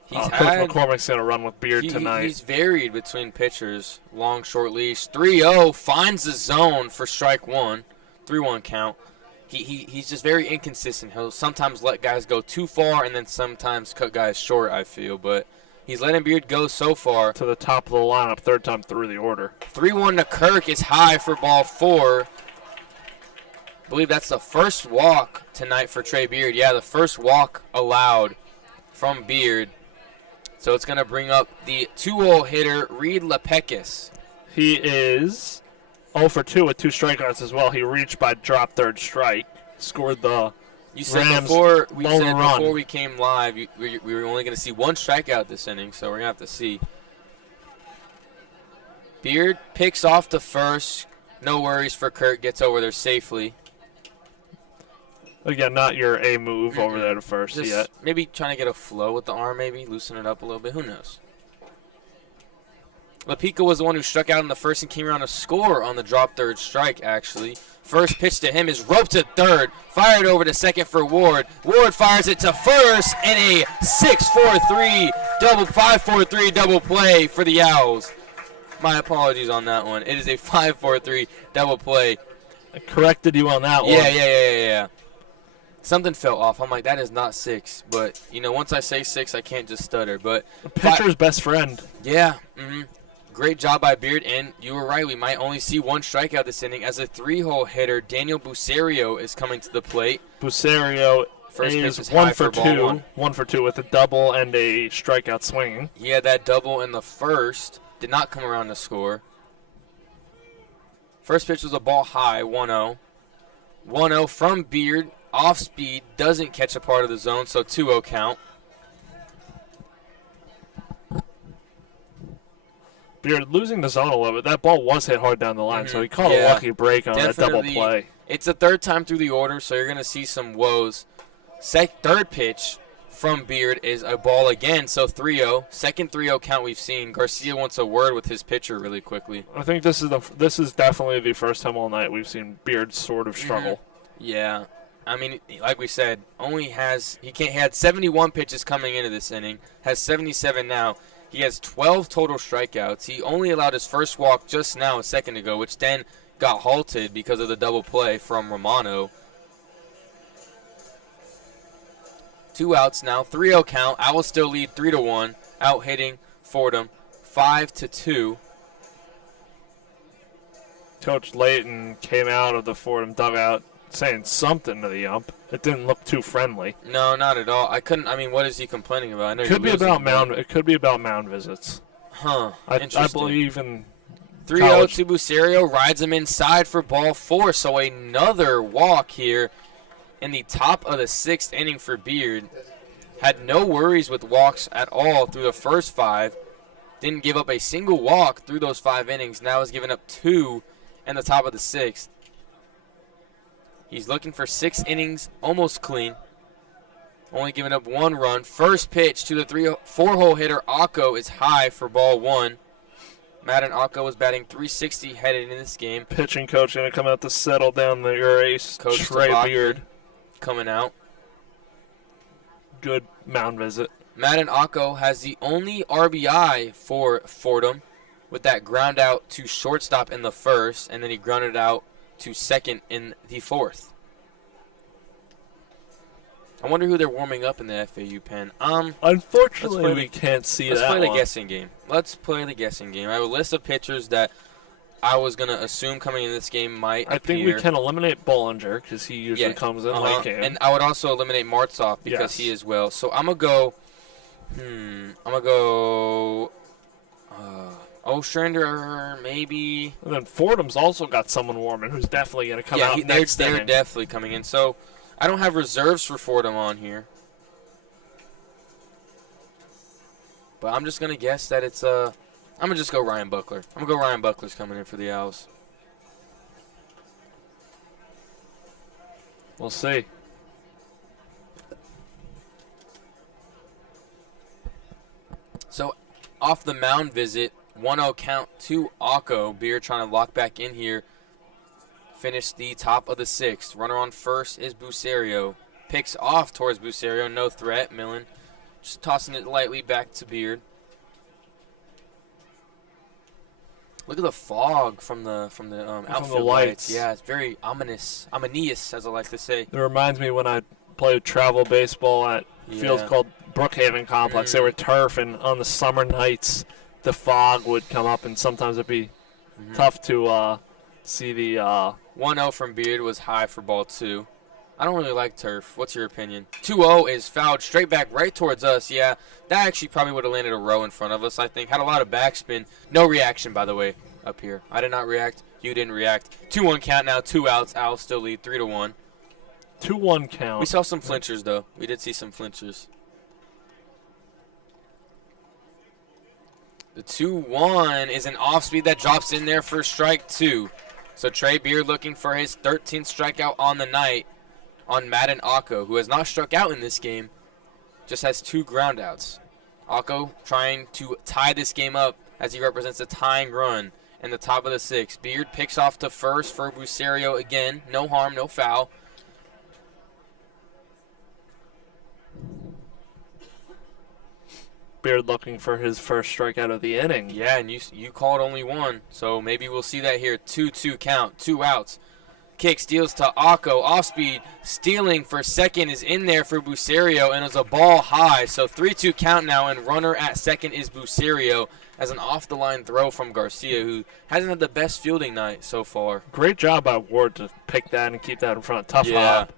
Coach McCormick's going to run with Beard tonight. He's varied between pitchers, long, short leash. 3-0, finds the zone for strike 1, 3-1 count. He's just very inconsistent. He'll sometimes let guys go too far and then sometimes cut guys short, I feel, but he's letting Beard go so far. To the top of the lineup, 3rd time through the order. 3-1 to Kirk is high for ball 4. I believe that's the first walk tonight for Trey Beard. Yeah, the first walk allowed from Beard. So it's going to bring up the 2-0 hitter, Reed Lepekis. He is 0 for 2 with 2 strikeouts as well. He reached by drop 3rd strike. Scored the You said Rams before run. we came live, we were only going to see 1 strikeout this inning, so we're going to have to see. Beard picks off the first. No worries for Kirk. Gets over there safely. Again, not your A move over there to first Just yet. Maybe trying to get a flow with the arm, maybe loosen it up a little bit. Who knows? Lepeka was the one who struck out in the first and came around to score on the drop 3rd strike, actually. First pitch to him is roped to 3rd, fired over to 2nd for Ward. Ward fires it to 1st in a 6-4-3 double, 5-4-3 double play for the Owls. My apologies on that one. It is a 5-4-3 double play. I corrected you on that one. Yeah. Something fell off. I'm like, that is not 6. But, once I say 6, I can't just stutter. But the pitcher's best friend. Yeah. Great job by Beard. And you were right. We might only see 1 strikeout this inning. As a 3-hole hitter, Daniel Bucerio is coming to the plate. Bucerio First pitch is is 1 high for for 2. ball 1. 1 for 2 with a double and a strikeout swinging. He had that double in the first. Did not come around to score. First pitch was a ball high, 1-0. 1-0 from Beard. Off speed, doesn't catch a part of the zone, so 2-0 count. Beard losing the zone a little bit. That ball was hit hard down the line, so he caught a lucky break on that double play. It's the 3rd time through the order, so you're going to see some woes. 3rd pitch from Beard is a ball again, so 3-0. Second 3-0 count we've seen. Garcia wants a word with his pitcher really quickly. I think this is definitely the first time all night we've seen Beard sort of struggle. Yeah. I mean, like we said, he had 71 pitches coming into this inning, has 77 now. He has 12 total strikeouts. He only allowed his first walk just now, a second ago, which then got halted because of the double play from Romano. 2 outs now, 3-0 count. Owls still lead 3-1, out hitting Fordham 5-2. Coach Layton came out of the Fordham dugout saying something to the ump. It didn't look too friendly. No, not at all. What is he complaining about? I know it could be about mound visits. Huh. I believe in 3-0 to Bucerio, rides him inside for ball 4, so another walk here in the top of the 6th inning for Beard. Had no worries with walks at all through the first 5. Didn't give up a single walk through those 5 innings. Now has given up 2 in the top of the 6th. He's looking for 6 innings, almost clean. Only giving up 1 run. First pitch to the 4-hole hitter, Akko, is high for ball 1. Madden Akko was batting .360 headed in this game. Pitching coach going to come out to settle down your ace, Coach Trey Beard. Coming out. Good mound visit. Madden Akko has the only RBI for Fordham with that ground out to shortstop in the first, and then he grounded out to second in the fourth. I wonder who they're warming up in the FAU pen. Unfortunately, we can't see that. Let's play the guessing game. Let's play the guessing game. I have a list of pitchers that I was going to assume coming in this game might appear. I think we can eliminate Bollinger because he usually comes in late game. And I would also eliminate Martzoff because he is well. So I'm going to go Ostrander, maybe. And then Fordham's also got someone warming who's definitely going to come out next they're inning. definitely coming in. So I don't have reserves for Fordham on here. But I'm just going to guess that it's I'm going to just go Ryan Buckler. I'm going to go Ryan Buckler's coming in for the Owls. We'll see. So off the mound visit, 1-0 count to Akko. Beard trying to lock back in here. Finished the top of the sixth. Runner on first is Bucerio. Picks off towards Bucerio. No threat. Millen just tossing it lightly back to Beard. Look at the fog from the outfield lights. Yeah, it's very ominous, as I like to say. It reminds me when I played travel baseball at fields called Brookhaven Complex. They were turf, and on the summer nights, the fog would come up, and sometimes it'd be tough to see the 1-0 from Beard was high for ball 2. I don't really like turf. What's your opinion? 2-0 is fouled straight back right towards us. Yeah, that actually probably would have landed a row in front of us, I think. Had a lot of backspin. No reaction, by the way, up here. I did not react. You didn't react. 2-1 count now, 2 outs. Owls still lead 3-1. 2-1 count. We saw some flinchers, though. We did see some flinchers. The 2-1 is an off-speed that drops in there for strike 2. So Trey Beard looking for his 13th strikeout on the night on Madden Akko, who has not struck out in this game, just has 2 groundouts. Akko trying to tie this game up as he represents a tying run in the top of the 6th. Beard picks off to first for Bucerio again. No harm, no foul. Beard looking for his first strikeout of the inning. Yeah, and you called only 1, so maybe we'll see that here. 2-2 count, 2 outs. Kick steals to Akko, off speed, stealing for second is in there for Bucerio, and it's a ball high. So 3-2 count now, and runner at second is Bucerio as an off-the-line throw from Garcia, who hasn't had the best fielding night so far. Great job by Ward to pick that and keep that in front. Tough hop.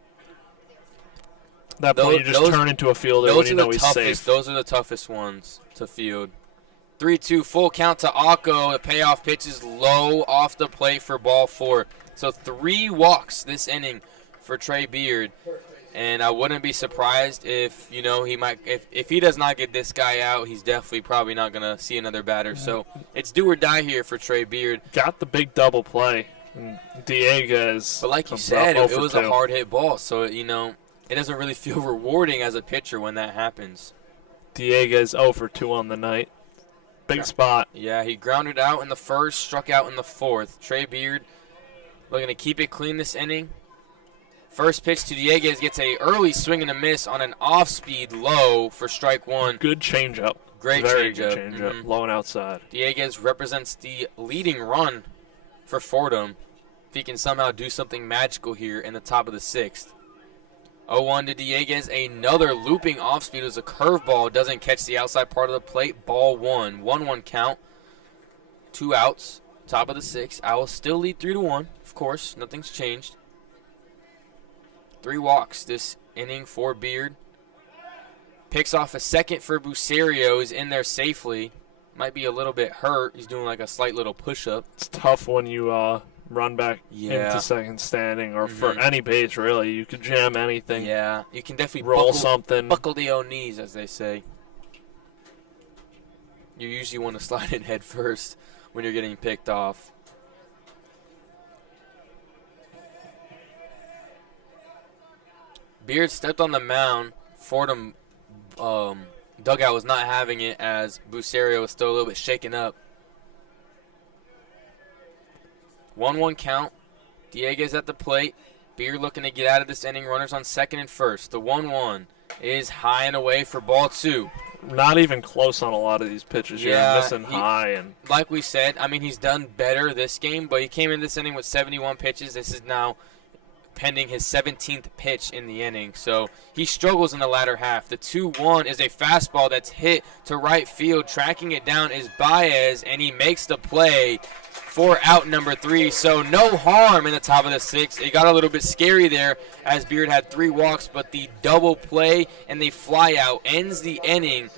That point you just turn into a fielder when you know he's safe. Those are the toughest ones to field. 3-2 full count to Akko. The payoff pitch is low off the plate for ball 4. So 3 walks this inning for Trey Beard, and I wouldn't be surprised if he might if he does not get this guy out, he's definitely probably not gonna see another batter. So it's do or die here for Trey Beard. Got the big double play, and Dieguez. But like you said, it was a hard hit ball, so it doesn't really feel rewarding as a pitcher when that happens. Dieguez 0 for 2 on the night. Big spot. Yeah, he grounded out in the first, struck out in the 4th. Trey Beard looking to keep it clean this inning. First pitch to Dieguez gets a early swing and a miss on an off-speed low for strike 1. Good changeup. Great Very changeup. Good changeup. Low and outside. Dieguez represents the leading run for Fordham. If he can somehow do something magical here in the top of the 6th. 0-1 to Dieguez. Another looping off-speed. It was a curveball. Doesn't catch the outside part of the plate. Ball 1. 1-1 count. 2 outs. Top of the 6th. Owls still lead 3-1. Of course, nothing's changed. 3 walks this inning for Beard. Picks off a second for Bucerio. He's in there safely. Might be a little bit hurt. He's doing like a slight little push-up. It's tough when you run back into second standing or for any base, really. You could jam anything. Yeah, you can definitely roll something. Buckle the old knees, as they say. You usually want to slide in head first when you're getting picked off. Beard stepped on the mound. Fordham dugout was not having it as Bucerio was still a little bit shaken up. 1-1 count. Dieguez at the plate. Beard looking to get out of this inning. Runners on second and first. The 1-1 is high and away for ball 2. not even close on a lot of these pitches. Yeah, You're missing high. And like we said, I mean, he's done better this game, but he came in this inning with 71 pitches. This is now pending his 17th pitch in the inning. So he struggles in the latter half. The 2-1 is a fastball that's hit to right field. Tracking it down is Baez, and he makes the play for out number 3. So no harm in the top of the 6th. It got a little bit scary there as Beard had 3 walks, but the double play and the fly out ends the inning.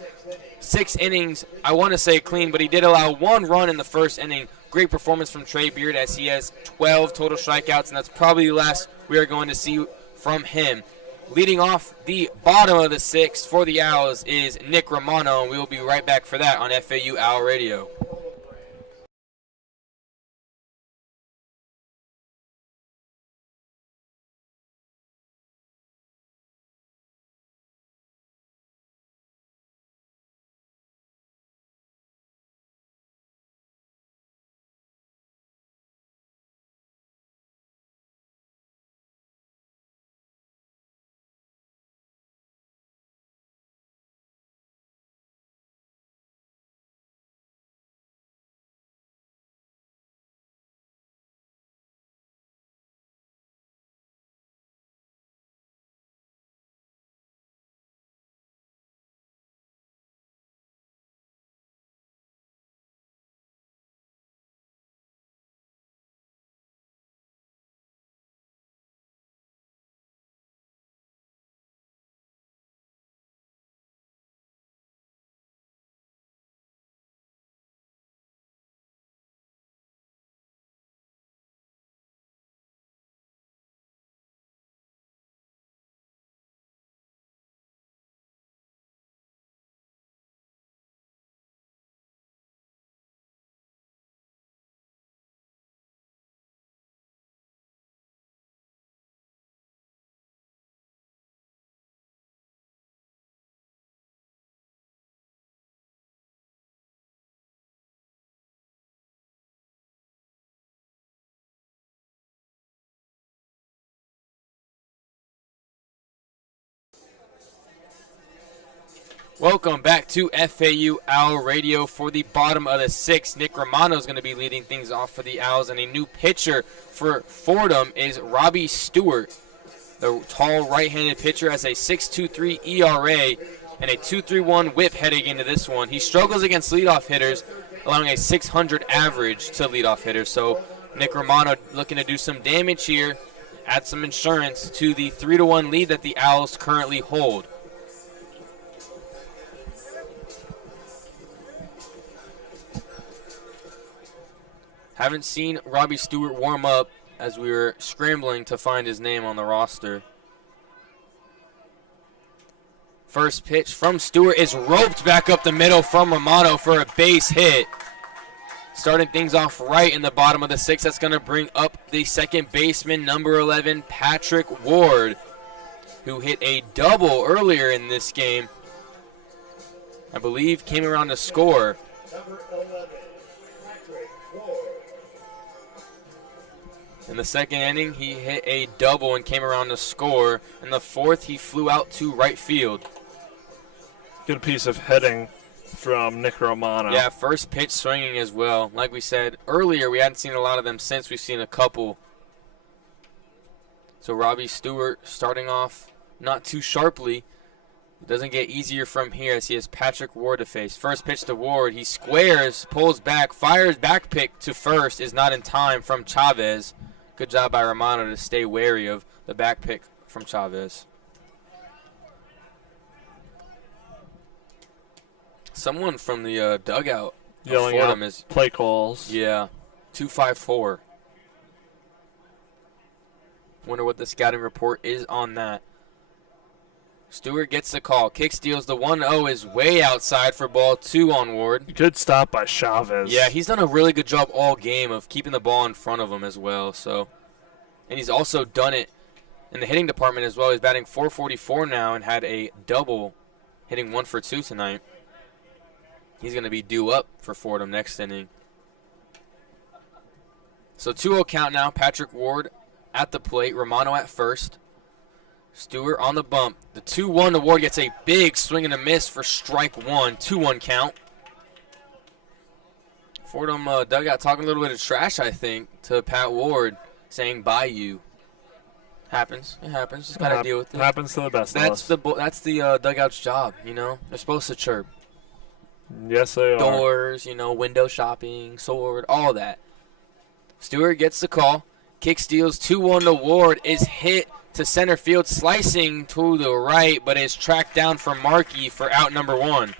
6 innings, I want to say clean, but he did allow 1 run in the first inning. Great performance from Trey Beard as he has 12 total strikeouts, and that's probably the last we are going to see from him. Leading off the bottom of the 6th for the Owls is Nick Romano, and we will be right back for that on FAU Owl Radio. Welcome back to FAU Owl Radio for the bottom of the 6th. Nick Romano is going to be leading things off for the Owls, and a new pitcher for Fordham is Robbie Stewart. The tall right-handed pitcher has a 6.23 ERA and a 2.31 whip heading into this one. He struggles against leadoff hitters, allowing a 600 average to leadoff hitters. So Nick Romano looking to do some damage here, add some insurance to the 3-1 lead that the Owls currently hold. Haven't seen Robbie Stewart warm up as we were scrambling to find his name on the roster. First pitch from Stewart is roped back up the middle from Romano for a base hit. Starting things off right in the bottom of the 6th. That's going to bring up the second baseman, number 11, Patrick Ward, who hit a double earlier in this game. I believe came around to score. Number 11, Patrick Ward. In the second inning, he hit a double and came around to score. In the 4th, he flew out to right field. Good piece of hitting from Nick Romano. Yeah, first pitch swinging as well. Like we said earlier, we hadn't seen a lot of them since. We've seen a couple. So Robbie Stewart starting off not too sharply. It doesn't get easier from here as he has Patrick Ward to face. First pitch to Ward. He squares, pulls back, fires back pick to first. Is not in time from Chavez. Good job by Romano to stay wary of the back pick from Chavez. Someone from the dugout Yelling Fordham out is play calls. Yeah, 254. Wonder what the scouting report is on that. Stewart gets the call. Kick steals. The 1-0 is way outside for ball 2 on Ward. Good stop by Chavez. Yeah, he's done a really good job all game of keeping the ball in front of him as well. So, and he's also done it in the hitting department as well. He's batting .444 now and had a double, hitting 1 for 2 tonight. He's going to be due up for Fordham next inning. So 2-0 count now. Patrick Ward at the plate. Romano at first. Stewart on the bump. The 2-1 award gets a big swing and a miss for strike one. 2-1 count. Fordham dugout talking a little bit of trash, I think, to Pat Ward, saying bye you. Happens. It happens. Just got to deal with it. Happens to the best of us. That's the dugout's job, you know. They're supposed to chirp. Yes, they are. Doors, you know, window shopping, sword, all that. Stewart gets the call. Kick steals 2-1 to Ward. Is hit to center field, slicing to the right, but is tracked down for Markey for out number 1.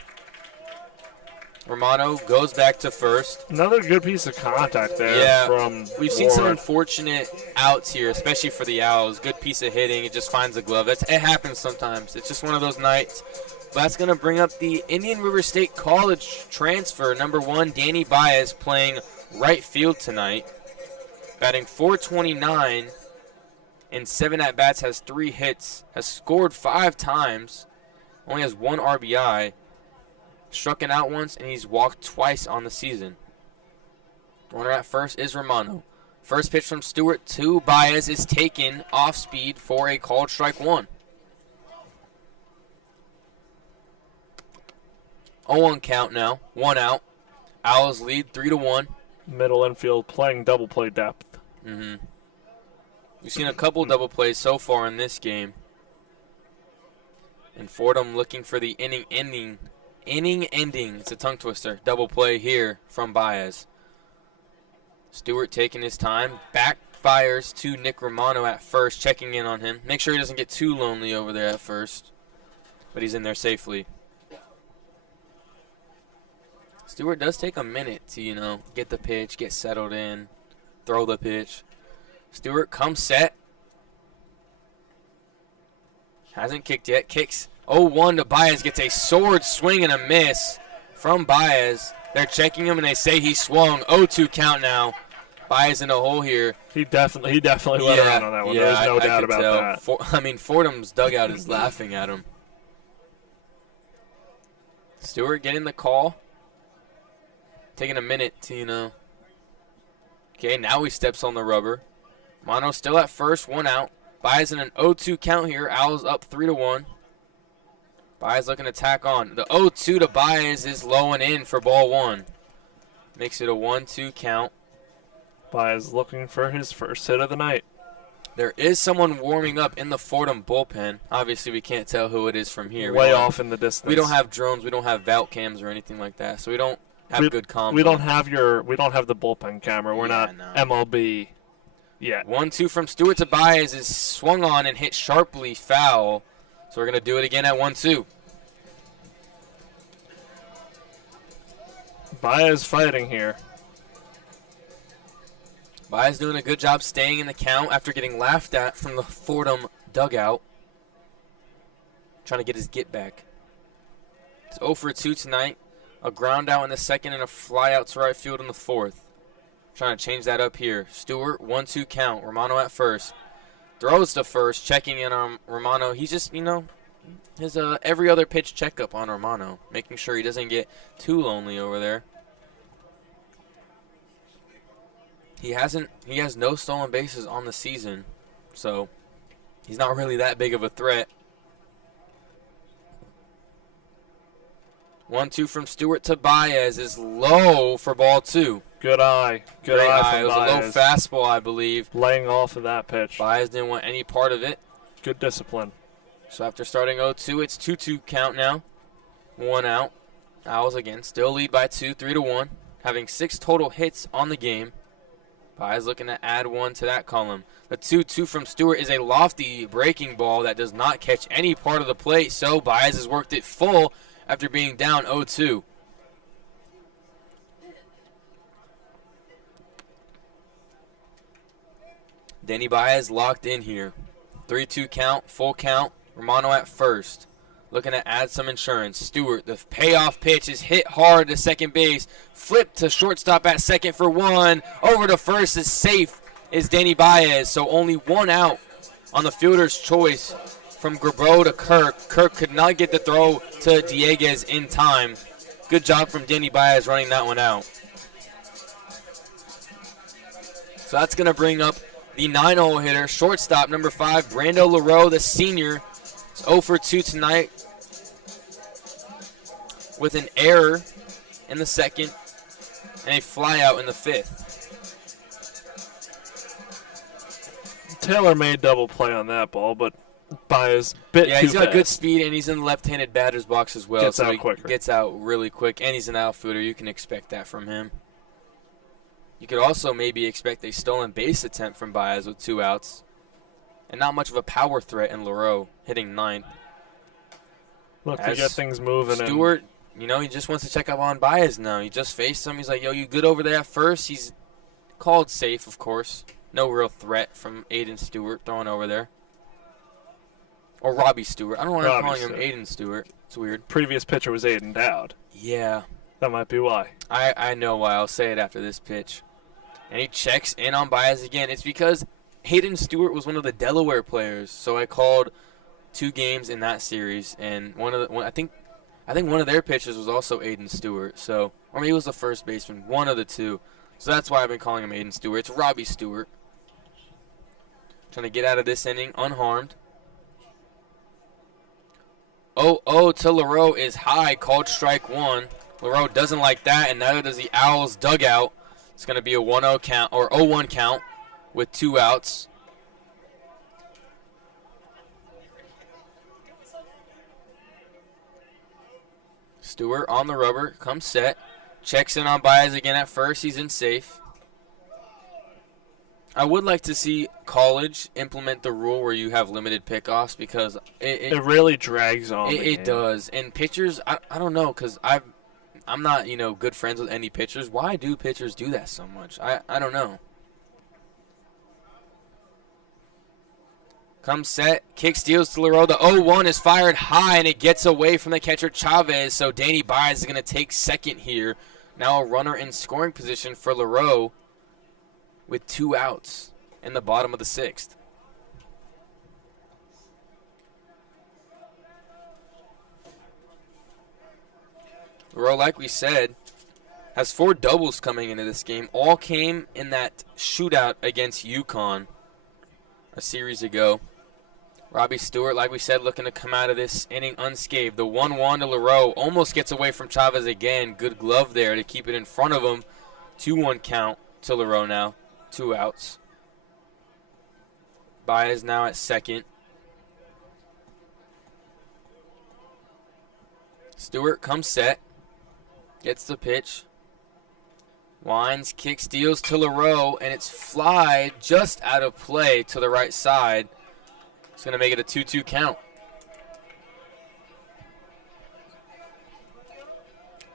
Romano goes back to first. Another good piece of contact there from We've seen some unfortunate outs here, especially for the Owls. Good piece of hitting. It just finds the glove. It happens sometimes. It's just one of those nights. But that's going to bring up the Indian River State College transfer, number 1, Danny Baez, playing right field tonight. Batting .429 in 7 at-bats, has 3 hits, has scored 5 times, only has 1 RBI. Struck out once, and he's walked twice on the season. Runner at first is Romano. First pitch from Stewart to Baez is taken off speed for a called strike 1. 0-1 count now. 1 out. Owls lead 3-1. Middle infield playing double play depth. We've seen a couple double plays so far in this game. And Fordham looking for the inning ending. It's a tongue twister. Double play here from Baez. Stewart taking his time. Backfires to Nick Romano at first, checking in on him. Make sure he doesn't get too lonely over there at first. But he's in there safely. Stewart does take a minute to, you know, get the pitch, get settled in, throw the pitch. Stewart comes set. Hasn't kicked yet. Kicks 0-1 to Baez. Gets a sword swing and a miss from Baez. They're checking him and they say he swung. 0-2 count now. Baez in a hole here. He definitely went around on that one. There's no doubt about that. Fordham's dugout is laughing at him. Stewart getting the call. Taking a minute to, you know. Okay, now he steps on the rubber. Mono still at first, 1 out. Baez in an 0-2 count here. Owls up 3-1. Baez looking to tack on. The 0-2 to Baez is low and in for ball 1. Makes it a 1-2 count. Baez looking for his first hit of the night. There is someone warming up in the Fordham bullpen. Obviously, we can't tell who it is from here. Way off in the distance. We don't have drones. We don't have vault cams or anything like that. So we don't have good comms. We don't have the bullpen camera. We're not MLB yet. 1-2 from Stewart to Baez is swung on and hit sharply foul. So we're going to do it again at 1-2. Baez fighting here. Baez doing a good job staying in the count after getting laughed at from the Fordham dugout. Trying to get his get back. It's 0-2 tonight. A ground out in the second and a fly out to right field in the fourth. Trying to change that up here. Stewart, 1-2 count. Romano at first. Throws to first, checking in on Romano. He's just, you know, his every other pitch checkup on Romano, making sure he doesn't get too lonely over there. He has no stolen bases on the season, so he's not really that big of a threat. 1-2 from Stewart to Baez is low for ball 2. Good eye. Good eye from It was Baez. a low fastball, I believe. Laying off of that pitch. Baez didn't want any part of it. Good discipline. So after starting 0-2, it's 2-2 count now. 1 out. Owls again still lead by 2, 3-1. Having 6 total hits on the game. Baez looking to add 1 to that column. The 2-2 from Stewart is a lofty breaking ball that does not catch any part of the plate. So Baez has worked it full after being down 0-2. Danny Baez locked in here. 3-2 count, full count. Romano at first. Looking to add some insurance. Stewart, the payoff pitch is hit hard to second base. Flip to shortstop at second for 1. Over to first is safe is Danny Baez. So only 1 out on the fielder's choice from Grabo to Kirk. Kirk could not get the throw to Dieguez in time. Good job from Danny Baez running that one out. So that's going to bring up the 9-hole hitter, shortstop number 5, Brando LaRoe, the senior, is 0 for 2 tonight with an error in the second and a flyout in the 5th. Taylor made double play on that ball, but by his bit Yeah, too he's got fast. good speed, and he's in the left-handed batter's box as well. Gets so out he quicker. gets out really quick, and he's an outfielder. You can expect that from him. You could also maybe expect a stolen base attempt from Baez with 2 outs. And not much of a power threat in LaRoe, hitting 9th. Look, to As get things moving. Stewart, he just wants to check up on Baez now. He just faced him. He's like, yo, you good over there at first? He's called safe, of course. No real threat from Aiden Stewart throwing over there. Or Robbie Stewart. I don't want to calling him Aiden Stewart. It's weird. Previous pitcher was Aiden Dowd. Yeah. That might be why. I know why. I'll say it after this pitch. And he checks in on Baez again. It's because Hayden Stewart was one of the Delaware players. So I called 2 games in that series, and I think one of their pitchers was also Aiden Stewart. So, or maybe he was the first baseman, one of the 2. So that's why I've been calling him Aiden Stewart. It's Robbie Stewart. Trying to get out of this inning unharmed. 0-0 to LaRoe is high, called strike 1. LaRoe doesn't like that, and neither does the Owls dugout. It's going to be a 1-0 count, or 0-1 count with 2 outs. Stewart on the rubber, comes set. Checks in on Baez again at first. He's in safe. I would like to see college implement the rule where you have limited pickoffs because it really drags on. It does. And pitchers, I don't know, because I'm not good friends with any pitchers. Why do pitchers do that so much? I don't know. Comes set, kick steals to LaRoe. The 0-1 is fired high, and it gets away from the catcher Chavez. So Danny Baez is going to take second here. Now a runner in scoring position for LaRoe with 2 outs in the bottom of the 6th. LaRoe, like we said, has 4 doubles coming into this game. All came in that shootout against UConn a series ago. Robbie Stewart, like we said, looking to come out of this inning unscathed. The 1-1 to LaRoe almost gets away from Chavez again. Good glove there to keep it in front of him. 2-1 count to LaRoe now. 2 outs. Baez now at second. Stewart comes set. Gets the pitch. Winds, kick, steals to LaRoe, and it's fly just out of play to the right side. It's going to make it a 2-2 count.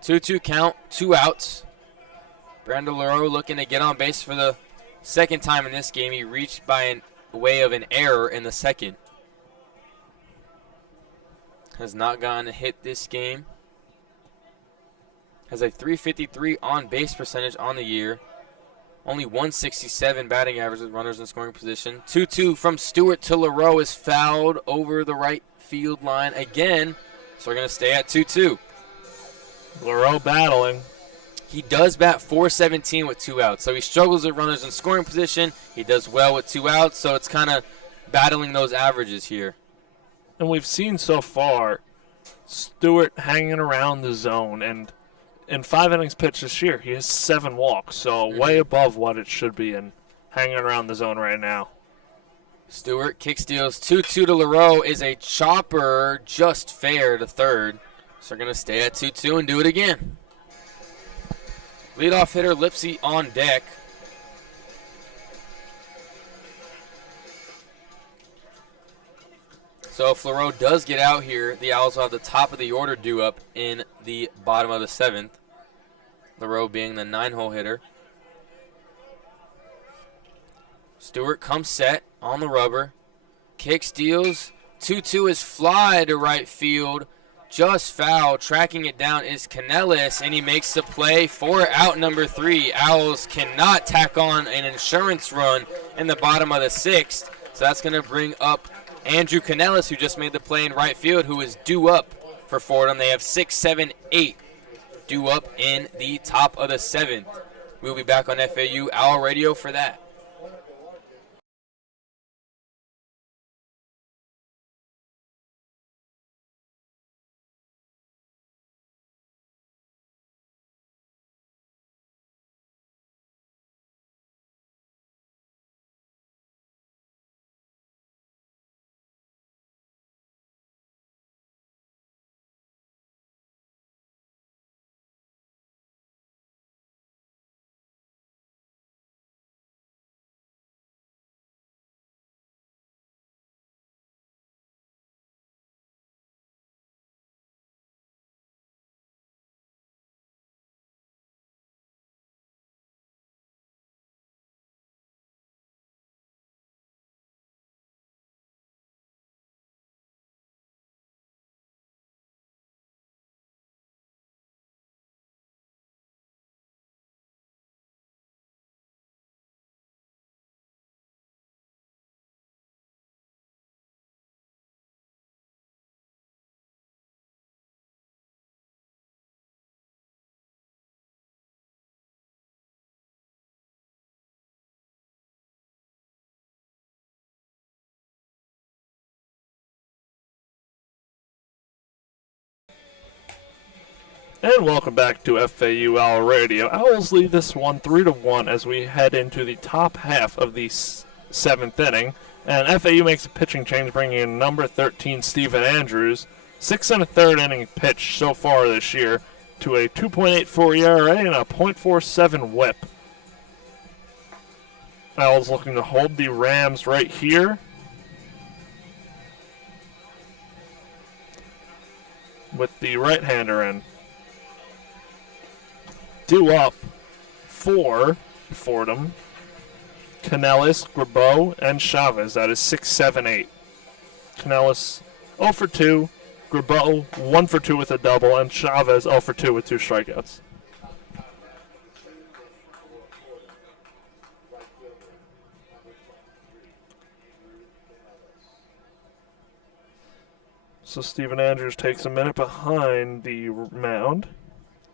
2-2 count, 2 outs. Brando LaRoe looking to get on base for the second time in this game. He reached by way of an error in the second. Has not gotten a hit this game. Has a .353 on base percentage on the year. Only .167 batting average with runners in scoring position. 2-2 from Stewart to LaRoe is fouled over the right field line again. So we're going to stay at 2-2. LaRoe battling. He does bat .417 with 2 outs. So he struggles with runners in scoring position. He does well with 2 outs. So it's kind of battling those averages here. And we've seen so far Stewart hanging around the zone, and in 5 innings pitched this year, he has 7 walks, so way above what it should be and hanging around the zone right now. Stewart kick steals 2-2 to LaRoe is a chopper just fair to third. So they're going to stay at 2-2 and do it again. Leadoff hitter Lipsy on deck. So if LaRoe does get out here, the Owls will have the top of the order due up in the bottom of the 7th. LaRoe being the 9-hole hitter. Stewart comes set on the rubber. Kick steals. 2-2 is fly to right field. Just foul. Tracking it down is Canellis, and he makes the play for out number 3. Owls cannot tack on an insurance run in the bottom of the 6th. So that's going to bring up Andrew Canellis, who just made the play in right field, who is due up for Fordham. They have 6, 7, 8 due up in the top of the 7th. We'll be back on FAU Owl Radio for that. And welcome back to FAU Owl Radio. Owls lead this one 3-1 as we head into the top half of the seventh inning. And FAU makes a pitching change, bringing in number 13, Stephen Andrews. 6 1/3 inning pitch so far this year to a 2.84 ERA and a .47 whip. Owls looking to hold the Rams right here with the right-hander in. Due up for Fordham, Canellis, Grabeau, and Chavez. That is 6, 7, 8. Canellis 0 for 2, Grabeau 1 for 2 with a double, and Chavez 0 for 2 with 2 strikeouts. So Stephen Andrews takes a minute behind the mound,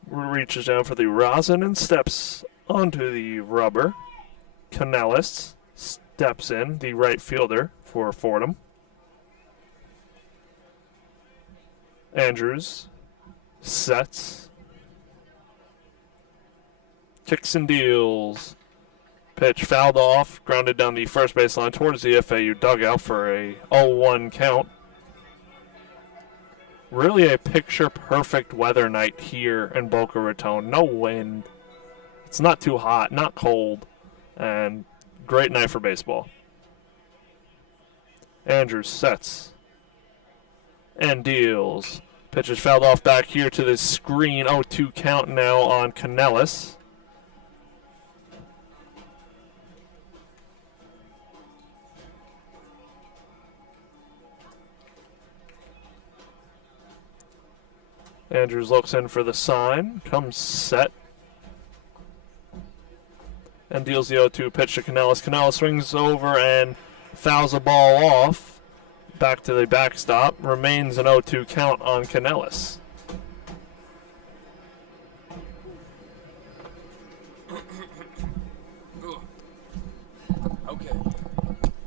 reaches down for the rosin and steps onto the rubber. Canellis steps in, the right fielder for Fordham. Andrews sets, kicks and deals. Pitch fouled off, grounded down the first baseline towards the FAU dugout for a 0-1 count. Really a picture-perfect weather night here in Boca Raton. No wind. It's not too hot, not cold, and great night for baseball. Andrews sets and deals. Pitch is fouled off back here to the screen. 0-2 count now on Canellis. Andrews looks in for the sign, comes set, and deals the 0-2 pitch to Canellis. Canellis swings over and fouls a ball off. Back to the backstop. Remains an 0-2 count on Canellis. Okay.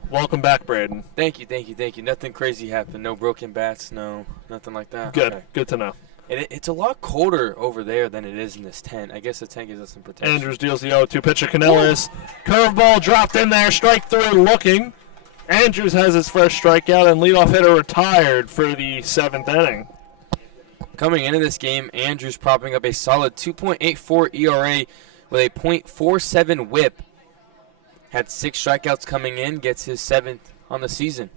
Welcome back, Brayden. Thank you. Nothing crazy happened. No broken bats. No, nothing like that. Good. Okay. Good to know. It's a lot colder over there than it is in this tent. I guess the tent gives us some protection. Andrews deals the 0-2 pitch to Canellis. Curveball dropped in there. Strike three looking. Andrews has his first strikeout, and leadoff hitter retired for the seventh inning. Coming into this game, Andrews propping up a solid 2.84 ERA with a .47 whip. Had 6 strikeouts coming in, gets his 7th on the season.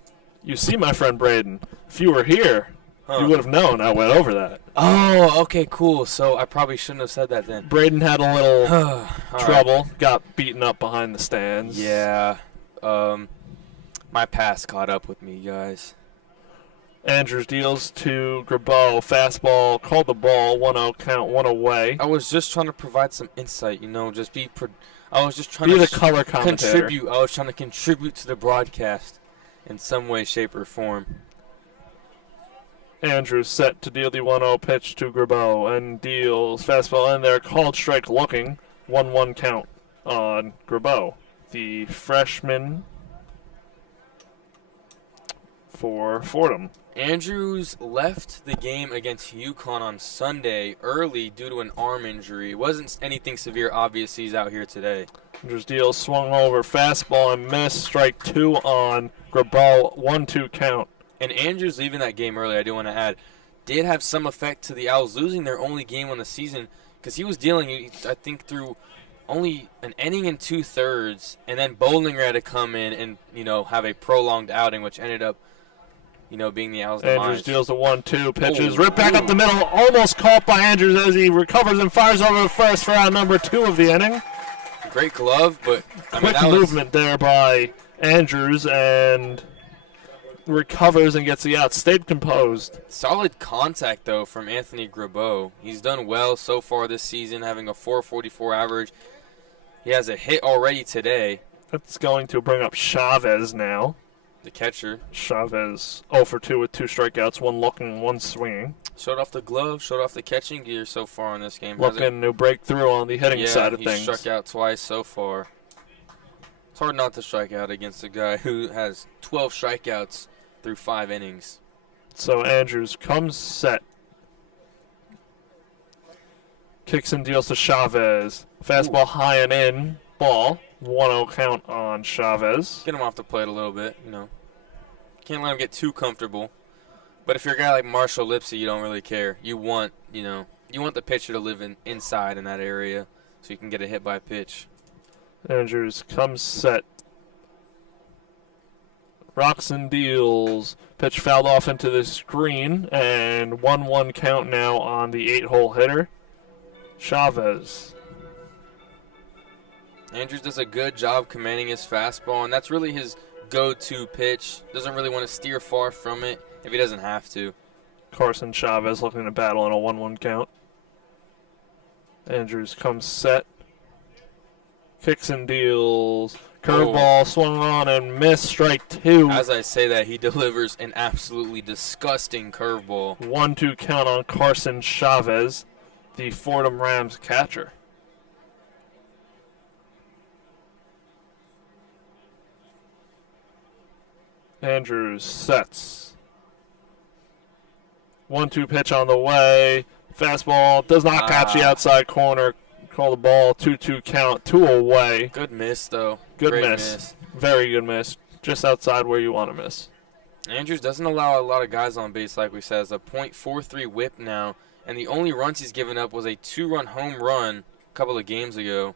You see, my friend Brayden, if you were here, you would have known I went over that. Oh, okay, cool. So I probably shouldn't have said that then. Brayden had a little trouble, right. Got beaten up behind the stands. Yeah. My past caught up with me, guys. Andrews deals to Grabeau. Fastball, called the ball, 1-0 count, 1 away. I was just trying to provide some insight, just be... I was just trying be to the color commentator. Contribute. I was trying to contribute to the broadcast in some way, shape, or form. Andrews set to deal the 1-0 pitch to Grabeau and deals fastball in there, called strike looking, 1-1 count on Grabeau. The freshman for Fordham. Andrews left the game against UConn on Sunday early due to an arm injury. It wasn't anything severe, obviously. He's out here today. Andrews deals, swung over, fastball and missed, strike 2 on Grabeau, 1-2 count. And Andrews leaving that game early, I do want to add, did have some effect to the Owls losing their only game on the season because he was dealing, I think, through only an inning and 2/3, and then Bollinger had to come in and, have a prolonged outing, which ended up, being the Owls' demise. Andrews deals the 1-2, pitches, ripped back up the middle, almost caught by Andrews as he recovers and fires over the first for out number 2 of the inning. Great glove, but quick movement there by Andrews and recovers and gets the out. Stayed composed. Solid contact, though, from Anthony Grabeau. He's done well so far this season, having a .444 average. He has a hit already today. That's going to bring up Chavez now. The catcher. Chavez 0 for 2 with 2 strikeouts, 1 looking, 1 swinging. Showed off the glove, showed off the catching gear so far in this game. Looking to break through on the hitting side of things. He struck out twice so far. It's hard not to strike out against a guy who has 12 strikeouts through 5 innings. So Andrews comes set. Kicks and deals to Chavez. Fastball high and in. Ball. 1-0 count on Chavez. Get him off the plate a little bit, Can't let him get too comfortable. But if you're a guy like Marshall Lipsy, you don't really care. You want the pitcher to live inside in that area so you can get a hit by pitch. Andrews comes set. Rocks and deals. Pitch fouled off into the screen, and 1-1 count now on the 8-hole hitter, Chavez. Andrews does a good job commanding his fastball, and that's really his go-to pitch. Doesn't really want to steer far from it if he doesn't have to. Carson Chavez looking to battle on a 1-1 count. Andrews comes set. Kicks and deals. Curveball swung on and missed. Strike 2. As I say that, he delivers an absolutely disgusting curveball. 1-2 count on Carson Chavez, the Fordham Rams catcher. Andrews sets. 1-2 pitch on the way. Fastball does not catch the outside corner. Call the ball. 2-2 count. 2 away. Good miss, though. Great miss. Very good miss. Just outside where you want to miss. Andrews doesn't allow a lot of guys on base, like we said. It's a .43 whip now, and the only runs he's given up was a 2-run home run a couple of games ago.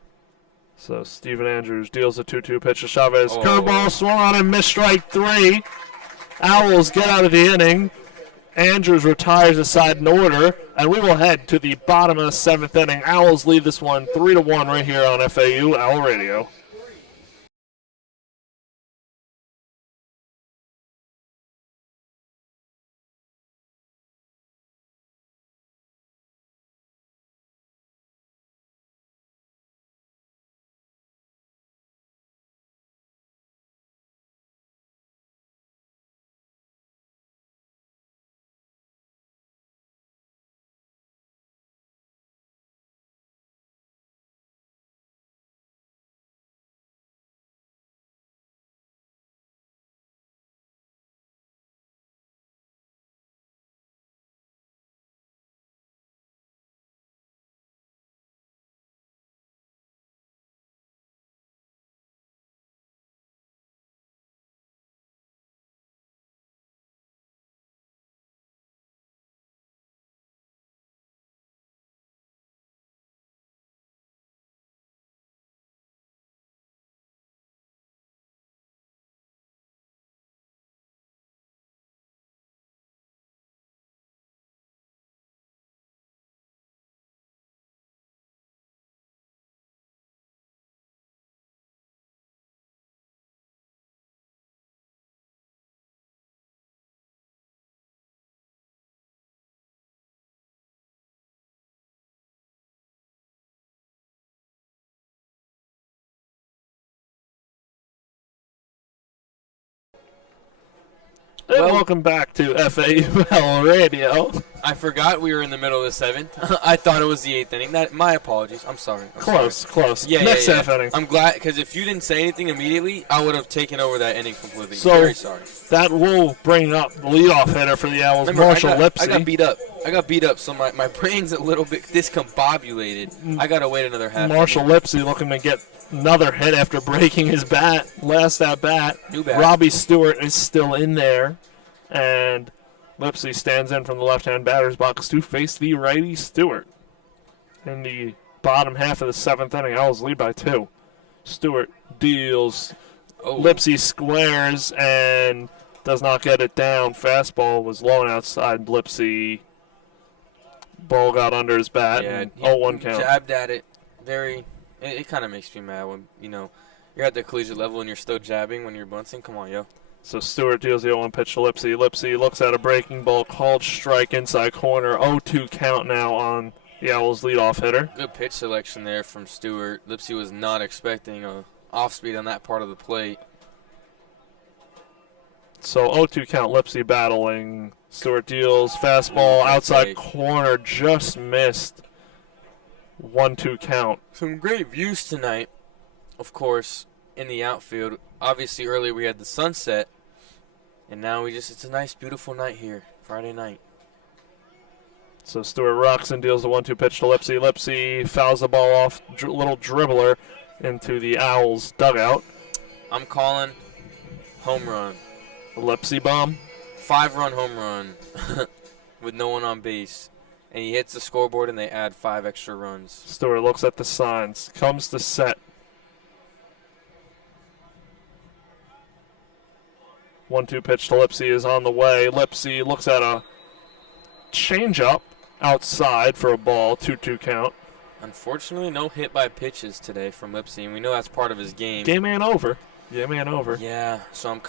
So Steven Andrews deals a 2-2 pitch to Chavez. Curveball swung on and missed. Strike 3. Owls get out of the inning. Andrews retires a side in order, and we will head to the bottom of the 7th inning. Owls lead this one 3-1 right here on FAU Owl Radio. And welcome back to FAU Radio. I forgot we were in the middle of the 7th. I thought it was the 8th inning. My apologies. I'm sorry. Close. Yeah, Next yeah. half inning. I'm glad, because if you didn't say anything immediately, I would have taken over that inning completely. So Very sorry. That will bring up the leadoff hitter for the Owls, Remember, Marshall Lipsy. I got beat up, so my brain's a little bit discombobulated. I got to wait another half. Marshall Lipsy looking to get another hit after breaking his bat last at bat. New bat. Robbie Stewart is still in there. And Lipsy stands in from the left-hand batter's box to face the righty Stewart. In the bottom half of the 7th inning, Owls lead by 2. Stewart deals. Lipsy squares and does not get it down. Fastball was low and outside Lipsy. Ball got under his bat. Yeah, 0-1 count. Jabbed at it. It kind of makes me mad when, you're at the collegiate level and you're still jabbing when you're bunting. Come on, yo. So Stewart deals the 0-1 pitch to Lipsy. Lipsy looks at a breaking ball, called strike inside corner. 0-2 count now on the Owls' leadoff hitter. Good pitch selection there from Stewart. Lipsy was not expecting a off-speed on that part of the plate. So 0-2 count, Lipsy battling. Stewart deals fastball outside corner, just missed. 1-2 count. Some great views tonight, of course, in the outfield. Obviously, earlier we had the sunset. And now it's a nice, beautiful night here, Friday night. So Stewart rocks and deals the 1-2 pitch to Lipsy. Lipsy fouls the ball off, little dribbler into the Owls dugout. I'm calling home run. Lipsy bomb. 5-run home run with no one on base. And he hits the scoreboard and they add 5 extra runs. Stewart looks at the signs. Comes to set. 1-2 pitch to Lipsy is on the way. Lipsy looks at a changeup outside for a ball. 2-2 count. Unfortunately, no hit by pitches today from Lipsy, and we know that's part of his game. Game ain't over. Game ain't over. Yeah, so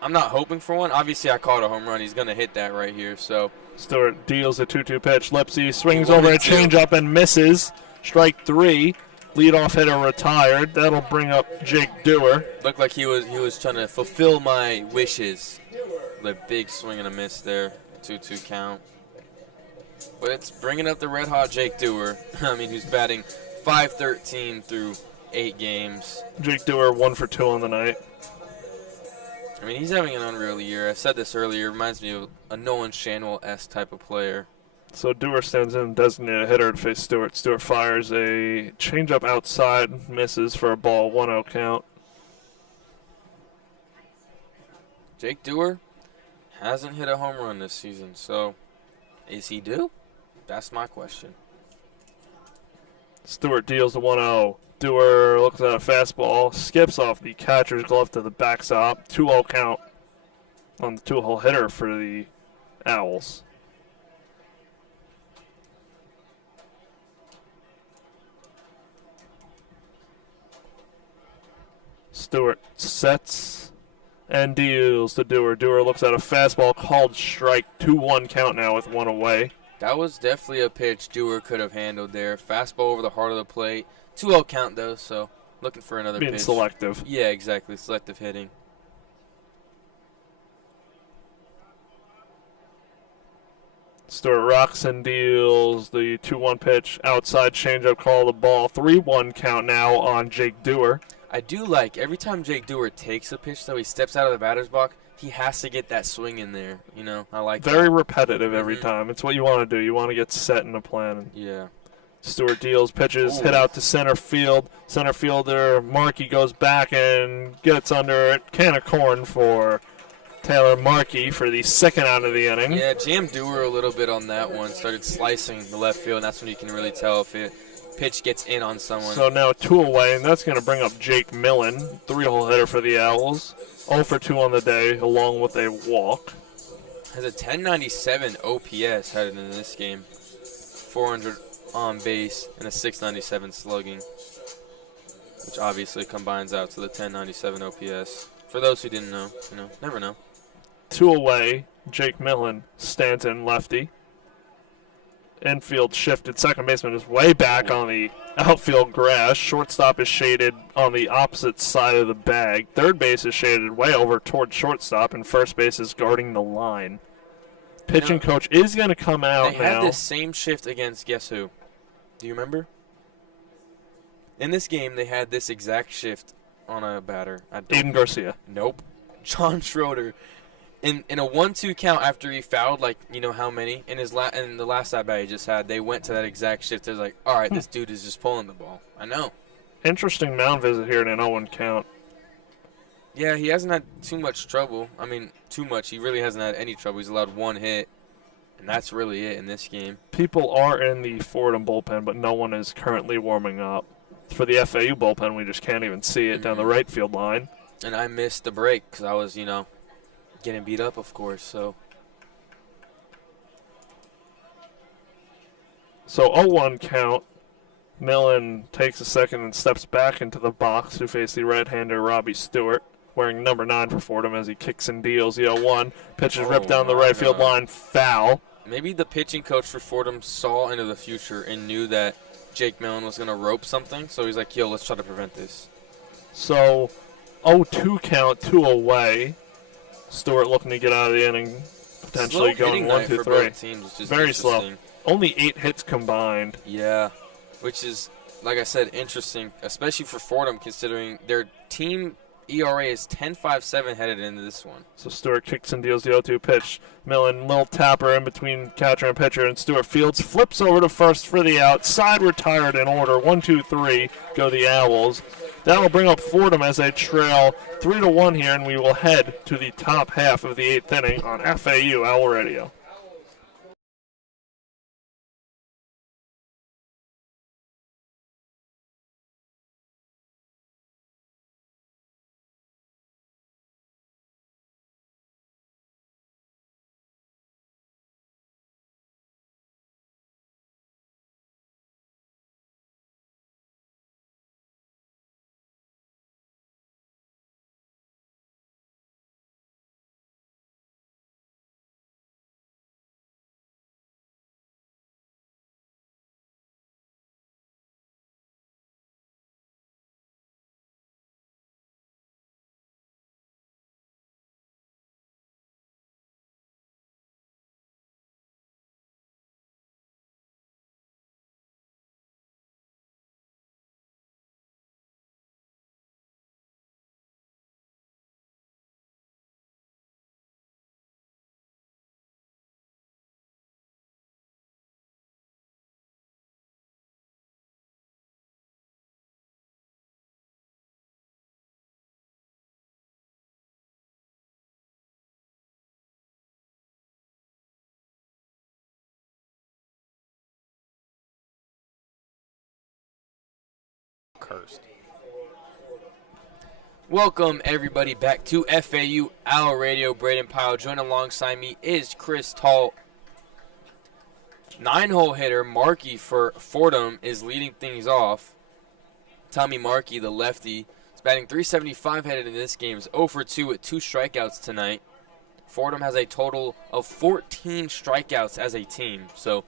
I'm not hoping for one. Obviously, I called a home run. He's going to hit that right here, so. Stewart deals a 2-2 pitch. Lipsy swings over a changeup and misses. Strike 3. Leadoff hitter retired. That'll bring up Jake Dewar. Looked like he was trying to fulfill my wishes. The big swing and a miss there. 2-2 count. But it's bringing up the red-hot Jake Dewar. I mean, who's batting .513 through 8 games. Jake Dewar 1 for 2 on the night. I mean, he's having an unreal year. I said this earlier. Reminds me of a Nolan Shanwell-esque type of player. So Dewar stands in, designated hitter to face Stewart. Stewart fires a changeup outside, misses for a ball, 1-0 count. Jake Dewar hasn't hit a home run this season, so is he due? That's my question. Stewart deals the 1-0. Dewar looks at a fastball, skips off the catcher's glove to the backstop. 2-0 count on the 2-hole hitter for the Owls. Stewart sets and deals to Dewar. Dewar looks at a fastball called strike. 2-1 count now with 1 away. That was definitely a pitch Dewar could have handled there. Fastball over the heart of the plate. 2-0 count, though, so looking for another Being pitch. selective. Yeah, exactly. Selective hitting. Stewart rocks and deals the 2-1 pitch. Outside changeup call the ball. 3-1 count now on Jake Dewar. I do like every time Jake Dewar takes a pitch, though, he steps out of the batter's box, he has to get that swing in there. You know, I like Very that. repetitive every time. It's what you want to do. You want to get set in a plan. Yeah. Stewart deals, pitches, hit out to center field. Center fielder Markey goes back and gets under it. Can of corn for Taylor Markey for the second out of the inning. Yeah, jammed Dewar a little bit on that one. Started slicing the left field, and that's when you can really tell if it pitch gets in on someone. So now 2 away, and that's going to bring up Jake Millen, 3-hole hitter for the Owls. 0 for 2 on the day, along with a walk. Has a 1097 OPS headed into this game. 400 on base and a 697 slugging, which obviously combines out to the 1097 OPS. For those who didn't know, never know. 2 away, Jake Millen, Stanton, lefty. Infield shifted. Second baseman is way back on the outfield grass. Shortstop is shaded on the opposite side of the bag. Third base is shaded way over toward shortstop, and first base is guarding the line. Pitching coach is going to come out now. They had this same shift against guess who? Do you remember? In this game, they had this exact shift on a batter. Aiden Garcia. Nope. John Schroeder. In a 1-2 count after he fouled, like, you know how many? In the last at bat he just had, they went to that exact shift. They was like, all right, this dude is just pulling the ball. I know. Interesting mound visit here in an 0-1 count. Yeah, he hasn't had too much trouble. I mean, too much. He really hasn't had any trouble. He's allowed 1 hit, and that's really it in this game. People are in the Fordham bullpen, but no one is currently warming up. For the FAU bullpen, we just can't even see it down the right field line. And I missed the break because I was, getting beat up, of course. So 0-1 count. Millen takes a second and steps back into the box to face the right-hander Robbie Stewart, wearing number 9 for Fordham as he kicks and deals the 0-1. Pitch is ripped down the right field line, foul. Maybe the pitching coach for Fordham saw into the future and knew that Jake Millen was going to rope something, so he's like, yo, let's try to prevent this. So 0-2 count, 2 away. Stewart looking to get out of the inning, potentially going 1-2-3. Very slow. Only 8 hits combined. Yeah, which is, like I said, interesting, especially for Fordham, considering their team ERA is 10.57 headed into this one. So Stewart kicks and deals the 0-2 pitch. Millen, little tapper in between catcher and pitcher, and Stewart fields, flips over to first for the out. Side retired in order. 1-2-3 go the Owls. That will bring up Fordham as they trail 3-1 here, and we will head to the top half of the 8th inning on FAU Owl Radio. Cursed. Welcome everybody back to FAU Owl Radio. Brayden, Pyle. Joined alongside me is Chris Talt. 9-hole hitter Markey for Fordham is leading things off. Tommy Markey, the lefty, is batting .375 headed in this game. Is 0 for 2 with 2 strikeouts tonight. Fordham has a total of 14 strikeouts as a team, so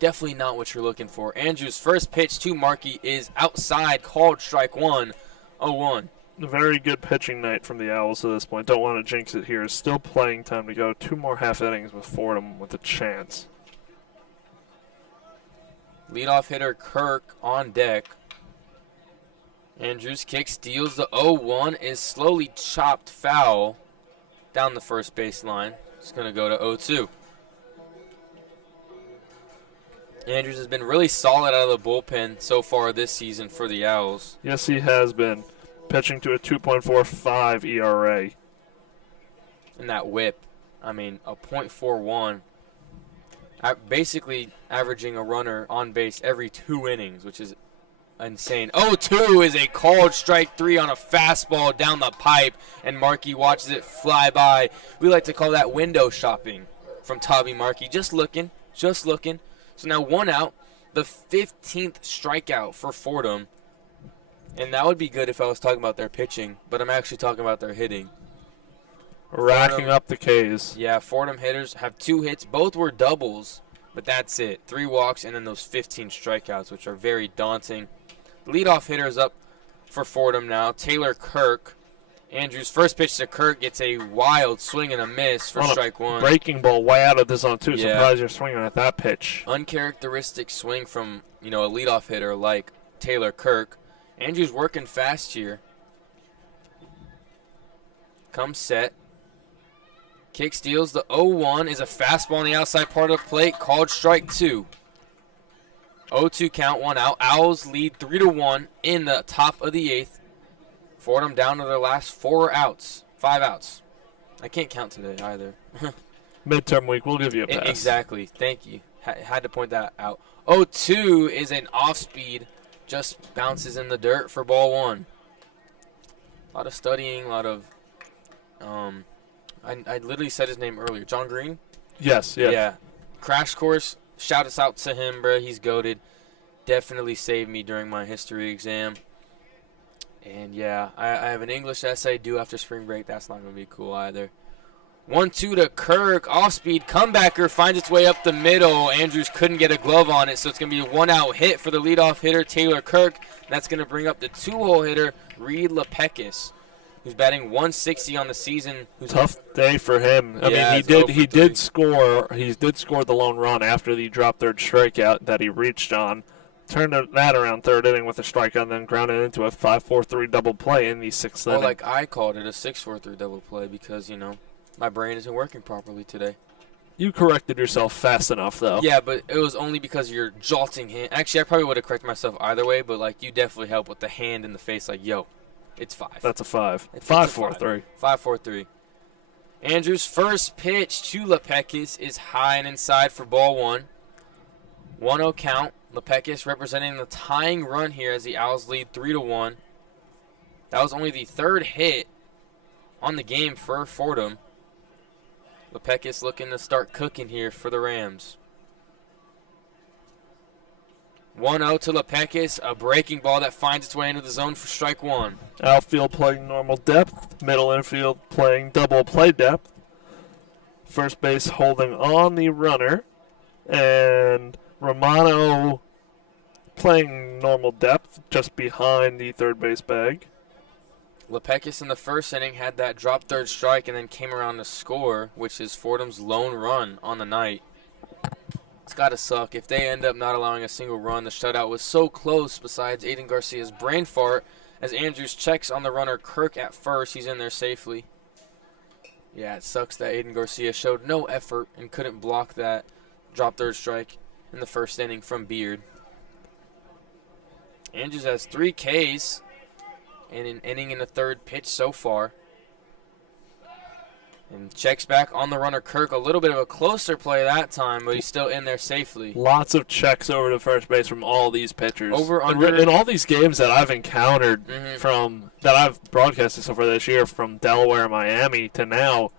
definitely not what you're looking for. Andrews' first pitch to Markey is outside, called strike one, 0-1. A very good pitching night from the Owls at this point. Don't want to jinx it here. Still playing time to go. 2 more half innings with Fordham with a chance. Leadoff hitter Kirk on deck. Andrews kicks, steals the 0-1, is slowly chopped foul down the first baseline. It's going to go to 0-2. Andrews has been really solid out of the bullpen so far this season for the Owls. Yes, he has been. Pitching to a 2.45 ERA. And that whip, I mean, a .41. Basically averaging a runner on base every 2 innings, which is insane. 0-2 is a called strike 3 on a fastball down the pipe, and Markey watches it fly by. We like to call that window shopping from Tommy Markey. Just looking. So now 1 out, the 15th strikeout for Fordham. And that would be good if I was talking about their pitching, but I'm actually talking about their hitting. Racking up the Ks. Yeah, Fordham hitters have 2 hits. Both were doubles, but that's it. 3 walks and then those 15 strikeouts, which are very daunting. Leadoff hitter is up for Fordham now, Taylor Kirk. Andrews' first pitch to Kirk gets a wild swing and a miss for strike 1. Breaking ball way out of the zone, too. Yeah. Surprised you're swinging at that pitch. Uncharacteristic swing from, a leadoff hitter like Taylor Kirk. Andrews working fast here. Comes set. Kick steals the 0-1 is a fastball on the outside part of the plate, called strike 2. 0-2 count, 1 out. Owls lead 3-1 in the top of the 8th. Fordham down to their last 5 outs. I can't count today either. Midterm week, we'll give you a pass. Exactly. Thank you. Had to point that out. 0-2 is an off-speed, just bounces in the dirt for ball 1. A lot of studying, a lot of I literally said his name earlier. John Green? Yes. Yeah. Crash course. Shout us out to him, bro. He's goated. Definitely saved me during my history exam. And, yeah, I have an English essay due after spring break. That's not going to be cool either. 1-2 to Kirk. Off-speed comebacker finds its way up the middle. Andrews couldn't get a glove on it, so it's going to be a 1-out hit for the leadoff hitter, Taylor Kirk. That's going to bring up the 2-hole hitter, Reed LePekis, who's batting 160 on the season. Tough day for him. I mean, he did score the lone run after the dropped third strikeout that he reached on turned that around third inning with a strikeout, then grounded into a 5-4-3 double play in the sixth inning. Well, like I called it a 6-4-3 double play because, my brain isn't working properly today. You corrected yourself fast enough, though. Yeah, but it was only because you're jolting hand. Actually, I probably would have corrected myself either way, but, you definitely helped with the hand in the face, yo, it's 5. That's a 5. It's 5-4-3. 5-4-3. Andrews' first pitch to Lepekis is high and inside for ball 1. 1-0 count. Lepekis representing the tying run here as the Owls lead 3-1. That was only the third hit on the game for Fordham. Lepekis looking to start cooking here for the Rams. 1-0 to Lepekis, a breaking ball that finds its way into the zone for strike 1. Outfield playing normal depth. Middle infield playing double play depth. First base holding on the runner. And Romano playing normal depth just behind the third base bag. Lepekis in the first inning had that drop third strike and then came around to score, which is Fordham's lone run on the night. It's got to suck if they end up not allowing a single run. The shutout was so close besides Aiden Garcia's brain fart as Andrews checks on the runner Kirk at first. He's in there safely. Yeah, it sucks that Aiden Garcia showed no effort and couldn't block that drop third strike in the first inning from Beard. Andrews has 3 Ks and an inning in the third pitch so far. And checks back on the runner Kirk. A little bit of a closer play that time, but he's still in there safely. Lots of checks over to first base from all these pitchers. Over, under. In all these games that I've encountered that I've broadcasted so far this year, from Delaware, Miami to now,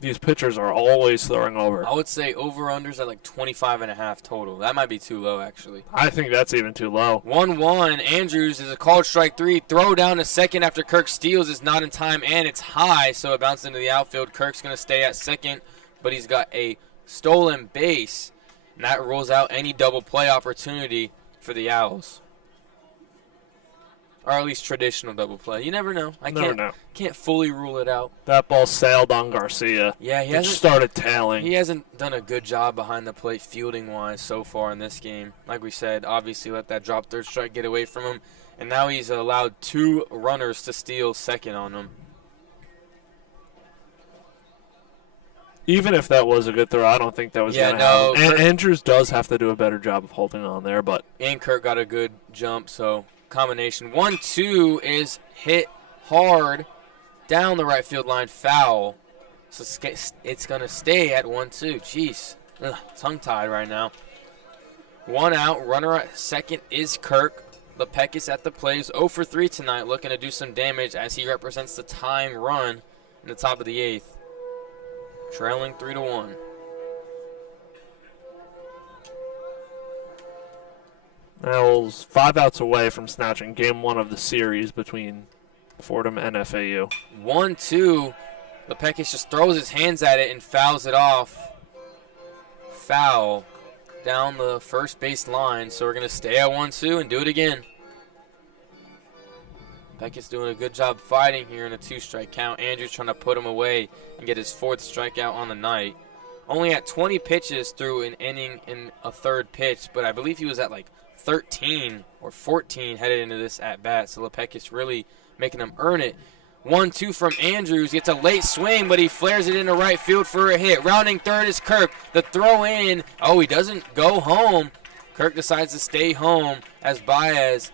these pitchers are always throwing over. I would say over-unders at 25.5 total. That might be too low, actually. I think that's even too low. 1-1. Andrews is a called strike 3. Throw down to second after Kirk steals is not in time, and it's high, so it bounced into the outfield. Kirk's going to stay at second, but he's got a stolen base, and that rules out any double play opportunity for the Owls. Or at least traditional double play. You never know. I can't fully rule it out. That ball sailed on Garcia. Yeah, he started tailing. He hasn't done a good job behind the plate fielding-wise so far in this game. Like we said, obviously let that drop third strike get away from him. And now he's allowed 2 runners to steal second on him. Even if that was a good throw, I don't think that was going to happen. And Andrews does have to do a better job of holding on there. And Kirk got a good jump, so combination. 1-2 is hit hard down the right field line, foul. So it's going to stay at 1-2. Jeez, tongue-tied right now. 1 out, runner at second is Kirk. Lepekis at the plate is 0 for 3 tonight, looking to do some damage as he represents the tying run in the top of the 8th. Trailing 3-1. Owls 5 outs away from snatching game 1 of the series between Fordham and FAU. 1-2. Lepekis just throws his hands at it and fouls it off. Foul down the first base line. So we're going to stay at 1-2 and do it again. Lepekis doing a good job fighting here in a 2-strike count. Andrews trying to put him away and get his 4th strikeout on the night. Only at 20 pitches through an inning in a third pitch, but I believe he was at 13 or 14 headed into this at-bat. So Lepekis really making him earn it. 1-2 from Andrews. Gets a late swing, but he flares it into right field for a hit. Rounding third is Kirk. The throw in. Oh, he doesn't go home. Kirk decides to stay home as Baez,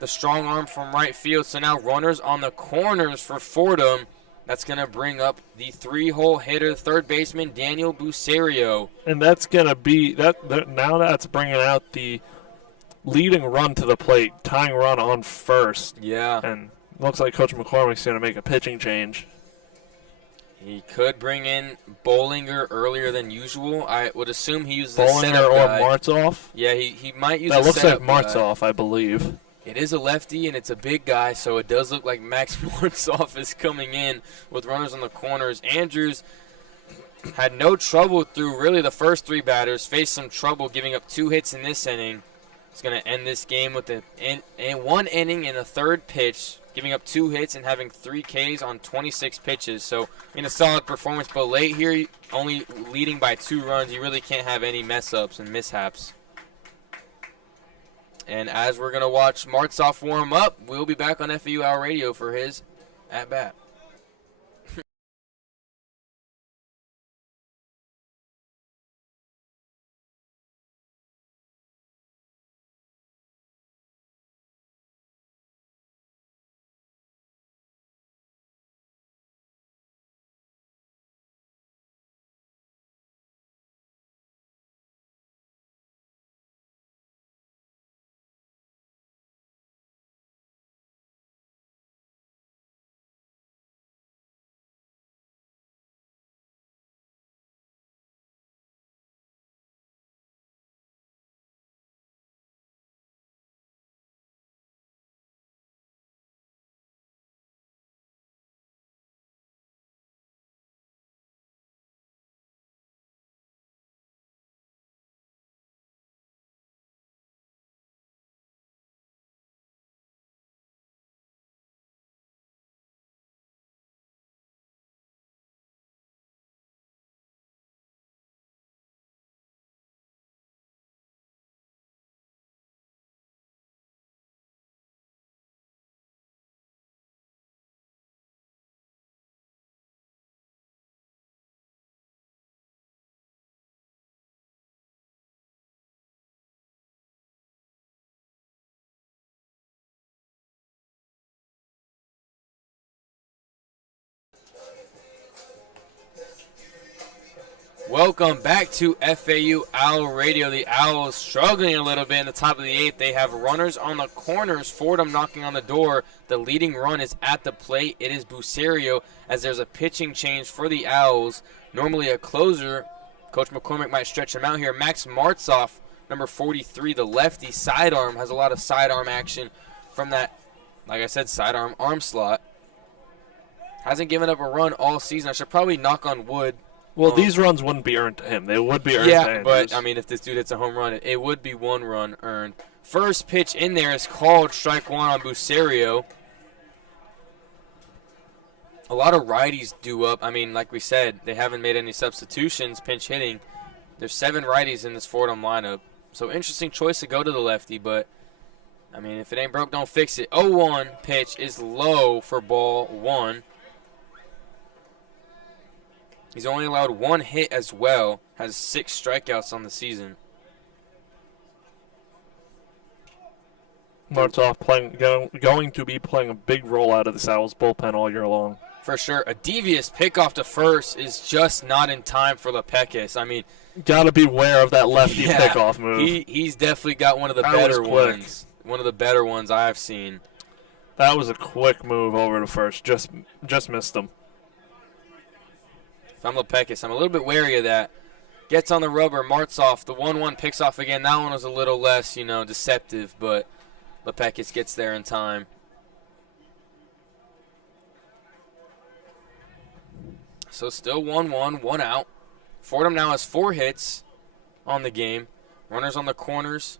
the strong arm from right field. So now runners on the corners for Fordham. That's going to bring up the 3-hole hitter, third baseman Daniel Bucerio. And that's going to be now that's bringing out the leading run to the plate, tying run on first. Yeah. And looks like Coach McCormick's going to make a pitching change. He could bring in Bollinger earlier than usual. I would assume he uses Bollinger or Martzoff. Yeah, he might use that looks like Martzoff, I believe. It is a lefty, and it's a big guy, so it does look like Max Martzoff is coming in with runners on the corners. Andrews had no trouble through really the first 3 batters, faced some trouble giving up 2 hits in this inning. He's going to end this game with one inning in the third pitch, giving up 2 hits and having 3 Ks on 26 pitches. So in a solid performance, but late here, only leading by 2 runs. You really can't have any mess-ups and mishaps. And as we're going to watch Martzoff warm up, we'll be back on FAU Owl Radio for his at-bat. Welcome back to FAU Owl Radio. The Owls struggling a little bit in the top of the 8th. They have runners on the corners. Fordham knocking on the door. The leading run is at the plate. It is Bucerio as there's a pitching change for the Owls. Normally a closer. Coach McCormick might stretch him out here. Max Martzoff, number 43, the lefty sidearm, has a lot of sidearm action from that, like I said, sidearm arm slot. Hasn't given up a run all season. I should probably knock on wood. Well, these runs wouldn't be earned to him. They would be earned to Andrews. But, I mean, if this dude hits a home run, it would be 1 run earned. First pitch in there is called strike 1 on Bucerio. A lot of righties due up. I mean, like we said, they haven't made any substitutions, pinch hitting. There's 7 righties in this Fordham lineup. So, interesting choice to go to the lefty, but, I mean, if it ain't broke, don't fix it. 0-1 pitch is low for ball 1. He's only allowed 1 hit as well. Has 6 strikeouts on the season. Martzoff going to be playing a big role out of the Owls bullpen all year long. For sure. A devious pickoff to first is just not in time for Lepekis. I mean, got to beware of that lefty pickoff move. He's definitely got one of the better ones. One of the better ones I've seen. That was a quick move over to first. Just missed him. If I'm Lepekis, I'm a little bit wary of that. Gets on the rubber, Martzoff. The 1-1 picks off again. That one was a little less, deceptive, but Lepekis gets there in time. So still 1-1, 1 out. Fordham now has 4 hits on the game. Runners on the corners.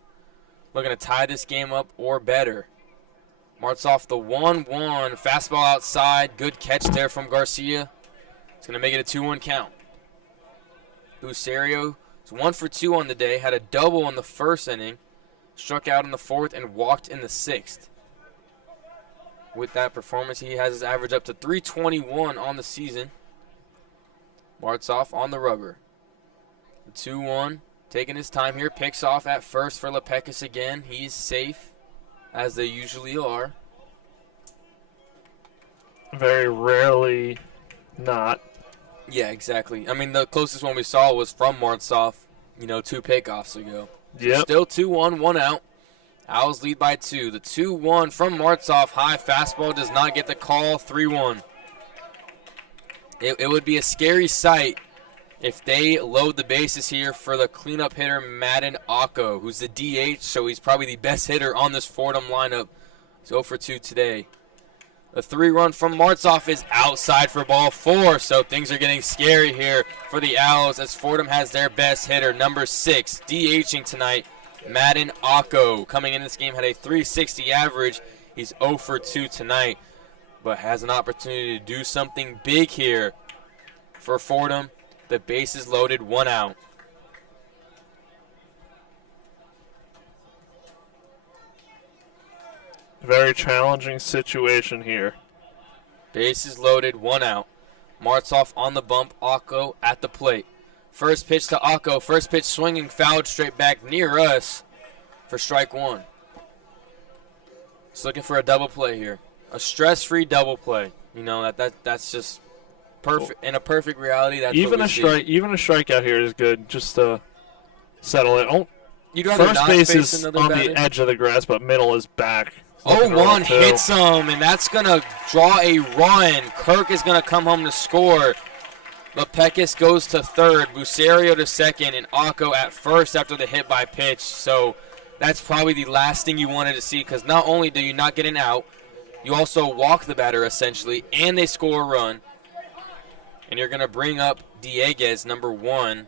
Looking to tie this game up or better. Martzoff the 1-1. Fastball outside. Good catch there from Garcia. It's going to make it a 2-1 count. Bucerio is 1 for 2 on the day. Had a double in the first inning. Struck out in the 4th and walked in the 6th. With that performance, he has his average up to 321 on the season. Martzoff on the rubber. The 2-1. Taking his time here. Picks off at first for Lepekis again. He's safe, as they usually are. Very rarely not. Yeah, exactly. I mean, the closest one we saw was from Martzoff, 2 pickoffs ago. Yep. Still 2-1, 1 out. Owls lead by 2. The 2-1 from Martzoff. High fastball does not get the call. 3-1. It would be a scary sight if they load the bases here for the cleanup hitter Madden Akko, who's the DH, so he's probably the best hitter on this Fordham lineup. He's 0 for 2 today. The 3-run from Martzoff is outside for ball 4, so things are getting scary here for the Owls as Fordham has their best hitter, number 6, DHing tonight, Madden Akko. Coming in this game, had a 360 average. He's 0 for 2 tonight, but has an opportunity to do something big here for Fordham. The base is loaded, 1 out. Very challenging situation here. Bases loaded, 1 out. Martzoff on the bump, Akko at the plate. First pitch to Akko, first pitch swinging, fouled straight back near us for strike 1. Just looking for a double play here. A stress-free double play. You know, that's just perfect. In a perfect reality, that's even what we see. Even a strikeout here is good, just to settle it. Oh, You'd rather first not base face is another on batter? the edge of the grass, but middle is back. 0-1 hits him, and that's going to draw a run. Kirk is going to come home to score. Lepekis goes to third, Busario to second, and Akko at first after the hit by pitch. So that's probably the last thing you wanted to see, because not only do you not get an out, you also walk the batter essentially, and they score a run. And you're going to bring up Dieguez, number 1,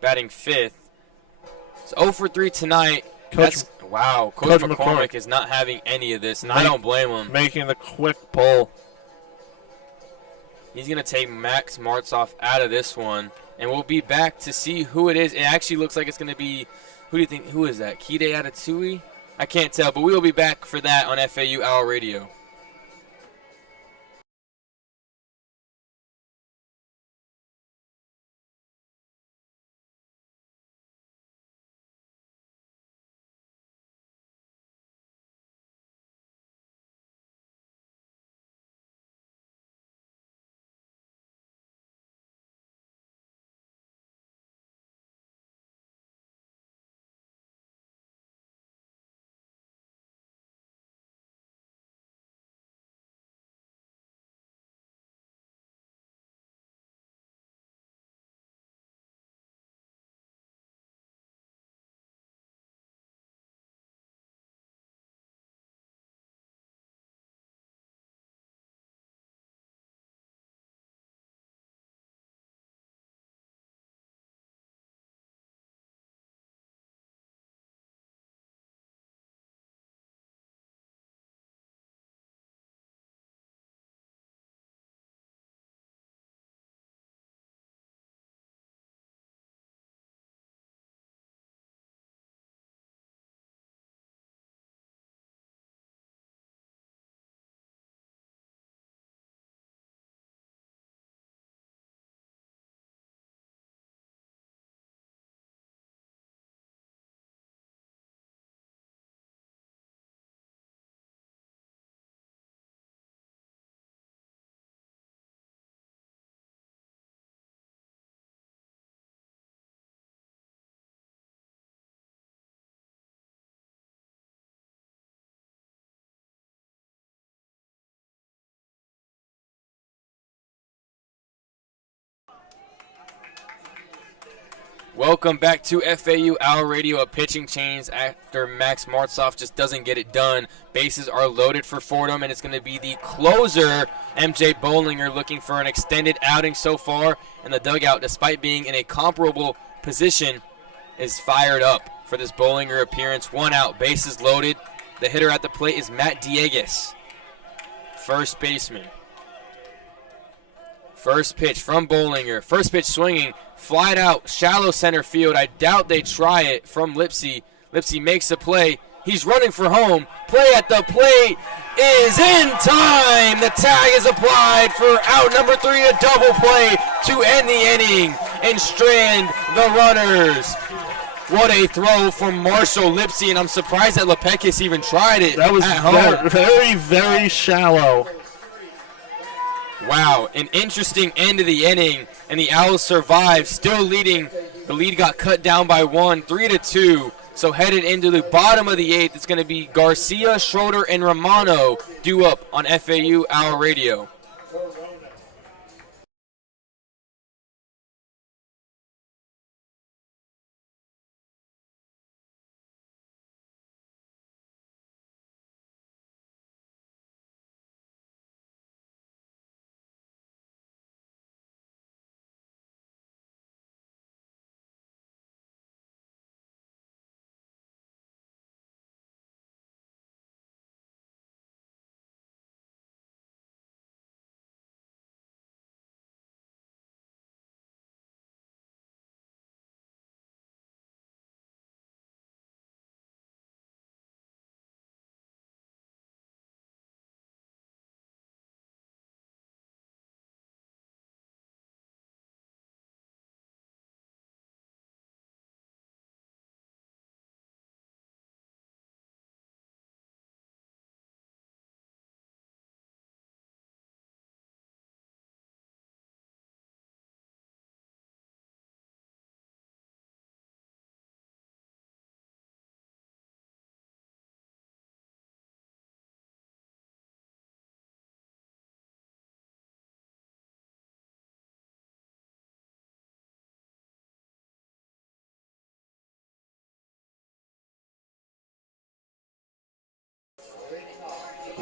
batting 5th. It's 0 for 3 tonight. Coach McCormick is not having any of this, and I don't blame him. Making the quick pull. He's going to take Max Martzoff out of this one, and we'll be back to see who it is. It actually looks like it's going to be, who is that, Kide Atatui? I can't tell, but we will be back for that on FAU Owl Radio. Welcome back to FAU Owl Radio. A pitching change after Max Martzoff just doesn't get it done. Bases are loaded for Fordham, and it's going to be the closer, MJ Bollinger, looking for an extended outing so far. And the dugout, despite being in a comparable position, is fired up for this Bollinger appearance. 1 out, bases loaded. The hitter at the plate is Matt Dieguez, first baseman. First pitch from Bollinger. First pitch swinging. Flied out. Shallow center field. I doubt they try it from Lipsy. Lipsy makes a play. He's running for home. Play at the plate is in time. The tag is applied for out number 3, a double play to end the inning and strand the runners. What a throw from Marshall Lipsy, and I'm surprised that Lepekis even tried it. That was at home. very, very shallow. Wow, an interesting end of the inning, and the Owls survived, still leading. The lead got cut down by 1, 3-2. So headed into the bottom of the 8th, it's going to be Garcia, Schroeder, and Romano due up on FAU Owl Radio.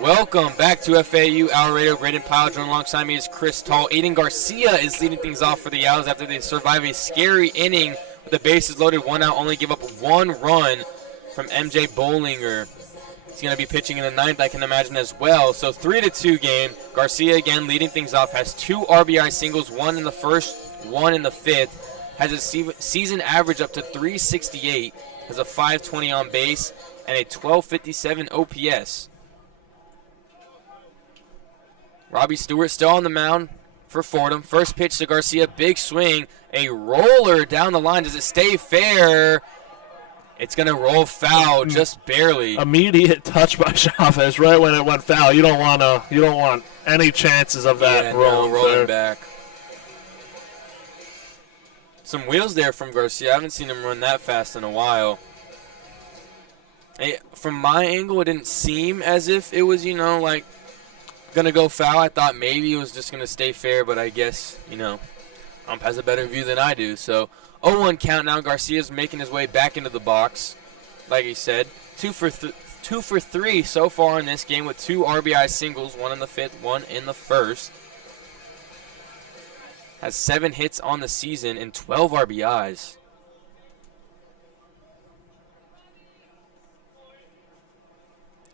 Welcome back to FAU Owl Radio. Brayden, Pyle, joined alongside me is Chris Talt. Aiden Garcia is leading things off for the Owls after they survive a scary inning with the bases loaded, 1 out, only give up 1 run from MJ Bollinger. He's going to be pitching in the 9th, I can imagine, as well. So 3-2 game. Garcia again leading things off, has 2 RBI singles, 1 in the first, 1 in the 5th. Has a season average up to 368, has a 520 on base, and a 1257 OPS. Robbie Stewart still on the mound for Fordham. First pitch to Garcia, big swing, a roller down the line. Does it stay fair? It's going to roll foul, just barely. Immediate touch by Chavez right when it went foul. You don't want any chances of that rolling back. Some wheels there from Garcia. I haven't seen him run that fast in a while. From my angle, it didn't seem as if it was, like going to go foul. I thought maybe it was just going to stay fair, but I guess, ump has a better view than I do. So 0-1 count now. Garcia's making his way back into the box. Like he said, 2 for 3 so far in this game with 2 RBI singles, 1 in the 5th, 1 in the 1st. Has 7 hits on the season and 12 RBIs.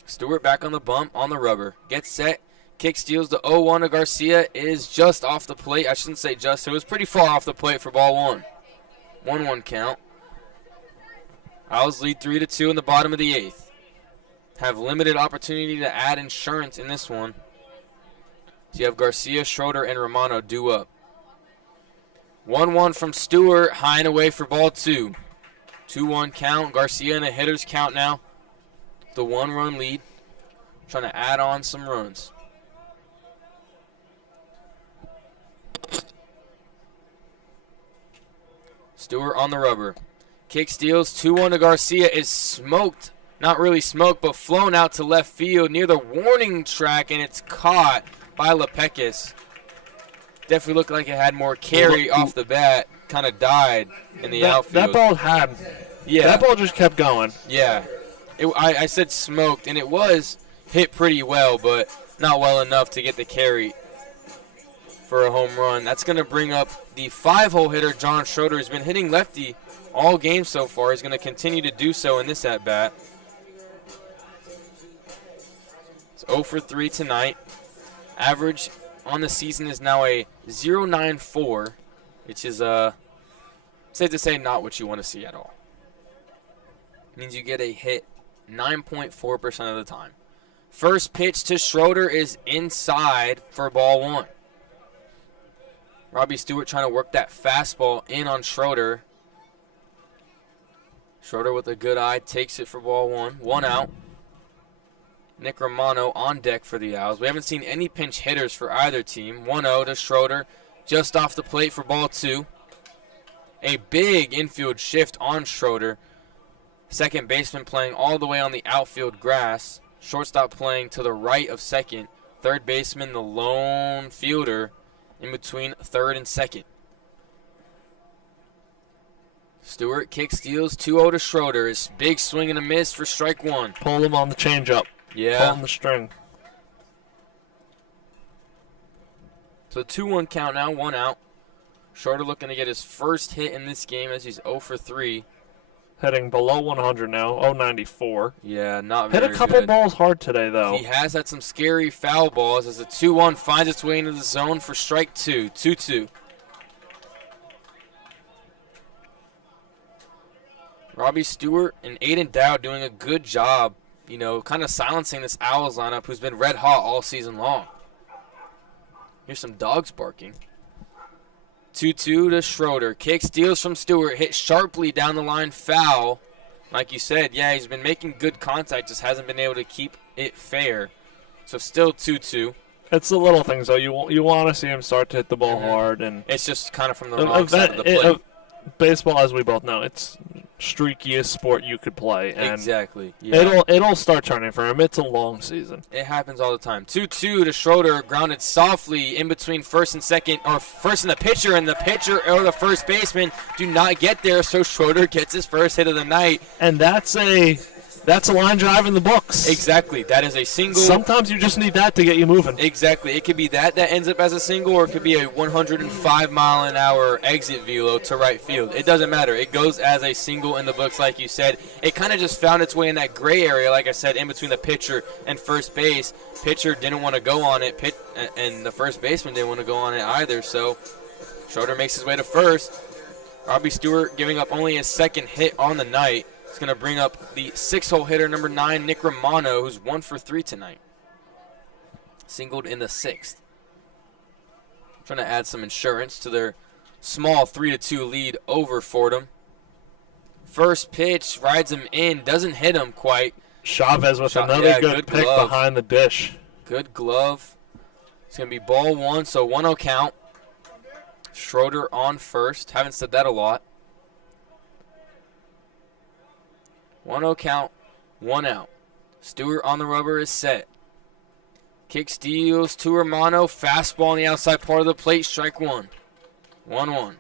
Stewart back on the bump, on the rubber. Gets set, kick steals the 0-1 to Garcia, is just off the plate. I shouldn't say just, it was pretty far off the plate for ball 1. 1-1 count. Owls lead 3-2 in the bottom of the 8th. Have limited opportunity to add insurance in this one. So you have Garcia, Schroeder, and Romano due up. 1-1 from Stewart, high and away for ball 2. 2-1 count. Garcia in a hitter's count now. The 1-run lead. Trying to add on some runs. Stewart on the rubber. Kick steals. 2-1 to Garcia is smoked. Not really smoked, but flown out to left field near the warning track, and it's caught by Lepekis. Definitely looked like it had more carry off the bat. Kind of died in the outfield. That ball that ball just kept going. Yeah. I said smoked, and it was hit pretty well, but not well enough to get the carry for a home run. That's going to bring up the 5-hole hitter, John Schroeder, who's been hitting lefty all game so far. He's going to continue to do so in this at-bat. It's 0 for 3 tonight. Average on the season is now a 0.94, which is safe to say not what you want to see at all. Means you get a hit 9.4% of the time. First pitch to Schroeder is inside for ball 1. Robbie Stewart trying to work that fastball in on Schroeder. Schroeder with a good eye takes it for ball 1. 1 out. Nick Romano on deck for the Owls. We haven't seen any pinch hitters for either team. 1-0 to Schroeder, just off the plate for ball 2. A big infield shift on Schroeder. Second baseman playing all the way on the outfield grass. Shortstop playing to the right of second. Third baseman, the lone fielder, in between third and second. Stewart kick steals 2-0 to Schroeder. His big swing and a miss for strike 1. Pull him on the changeup. Yeah. On the string. So 2-1 count now, 1 out. Schroeder looking to get his first hit in this game as he's 0 for 3. Heading below 100 now, 0.94. Yeah, not very good. Hit a couple balls hard today, though. He has had some scary foul balls as the 2-1 finds its way into the zone for strike 2. 2-2. Robbie Stewart and Aiden Dowd doing a good job, kind of silencing this Owls lineup who's been red hot all season long. Here's some dogs barking. 2-2 to Schroeder. Kick steals from Stewart. Hit sharply down the line. Foul. Like you said, yeah, he's been making good contact. Just hasn't been able to keep it fair. So still 2-2. It's the little things, though. You want to see him start to hit the ball hard. And it's just kind of from the wrong side of the plate. Baseball, as we both know, it's streakiest sport you could play. And exactly. Yeah. It'll start turning for him. It's a long season. It happens all the time. 2-2 to Schroeder, grounded softly in between first and second, or first and the pitcher or the first baseman do not get there, so Schroeder gets his first hit of the night. And that's That's a line drive in the books. Exactly. That is a single. Sometimes you just need that to get you moving. Exactly. It could be that ends up as a single, or it could be a 105-mile-an-hour exit velo to right field. It doesn't matter. It goes as a single in the books, like you said. It kind of just found its way in that gray area, like I said, in between the pitcher and first base. Pitcher didn't want to go on it, and the first baseman didn't want to go on it either. So Schroeder makes his way to first. Robbie Stewart giving up only his second hit on the night. It's going to bring up the 6-hole hitter, number 9, Nick Romano, who's 1 for 3 tonight. Singled in the 6th. Trying to add some insurance to their small 3-2 lead over Fordham. First pitch, rides him in, doesn't hit him quite. Chavez with another good pick glove. behind the dish. Good glove. It's going to be ball 1, so 1-0 count. Schroeder on first. Haven't said that a lot. 1-0 count, 1 out. Stewart on the rubber is set. Kick steals to Romano. Fastball on the outside part of the plate. Strike 1. 1-1.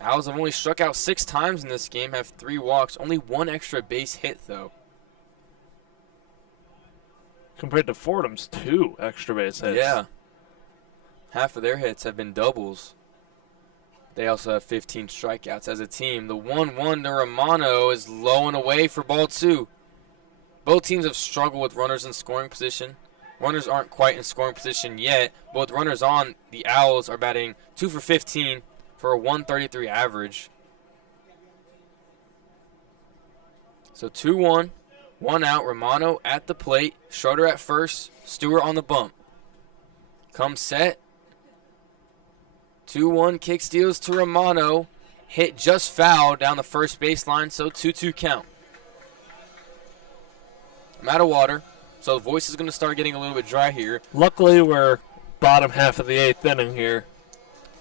Owls have only struck out 6 times in this game, have 3 walks. Only 1 extra base hit, though. Compared to Fordham's 2 extra base hits. Yeah. Half of their hits have been doubles. They also have 15 strikeouts as a team. The 1-1 to Romano is low and away for ball 2. Both teams have struggled with runners in scoring position. Runners aren't quite in scoring position yet, but with runners on, the Owls are batting 2 for 15 for a 133 average. So 2-1, 1 out. Romano at the plate. Schroeder at first. Stewart on the bump. Come set. 2-1 kick steals to Romano. Hit just foul down the first baseline, so 2-2 count. I'm out of water, so the voice is going to start getting a little bit dry here. Luckily, we're bottom half of the 8th inning here.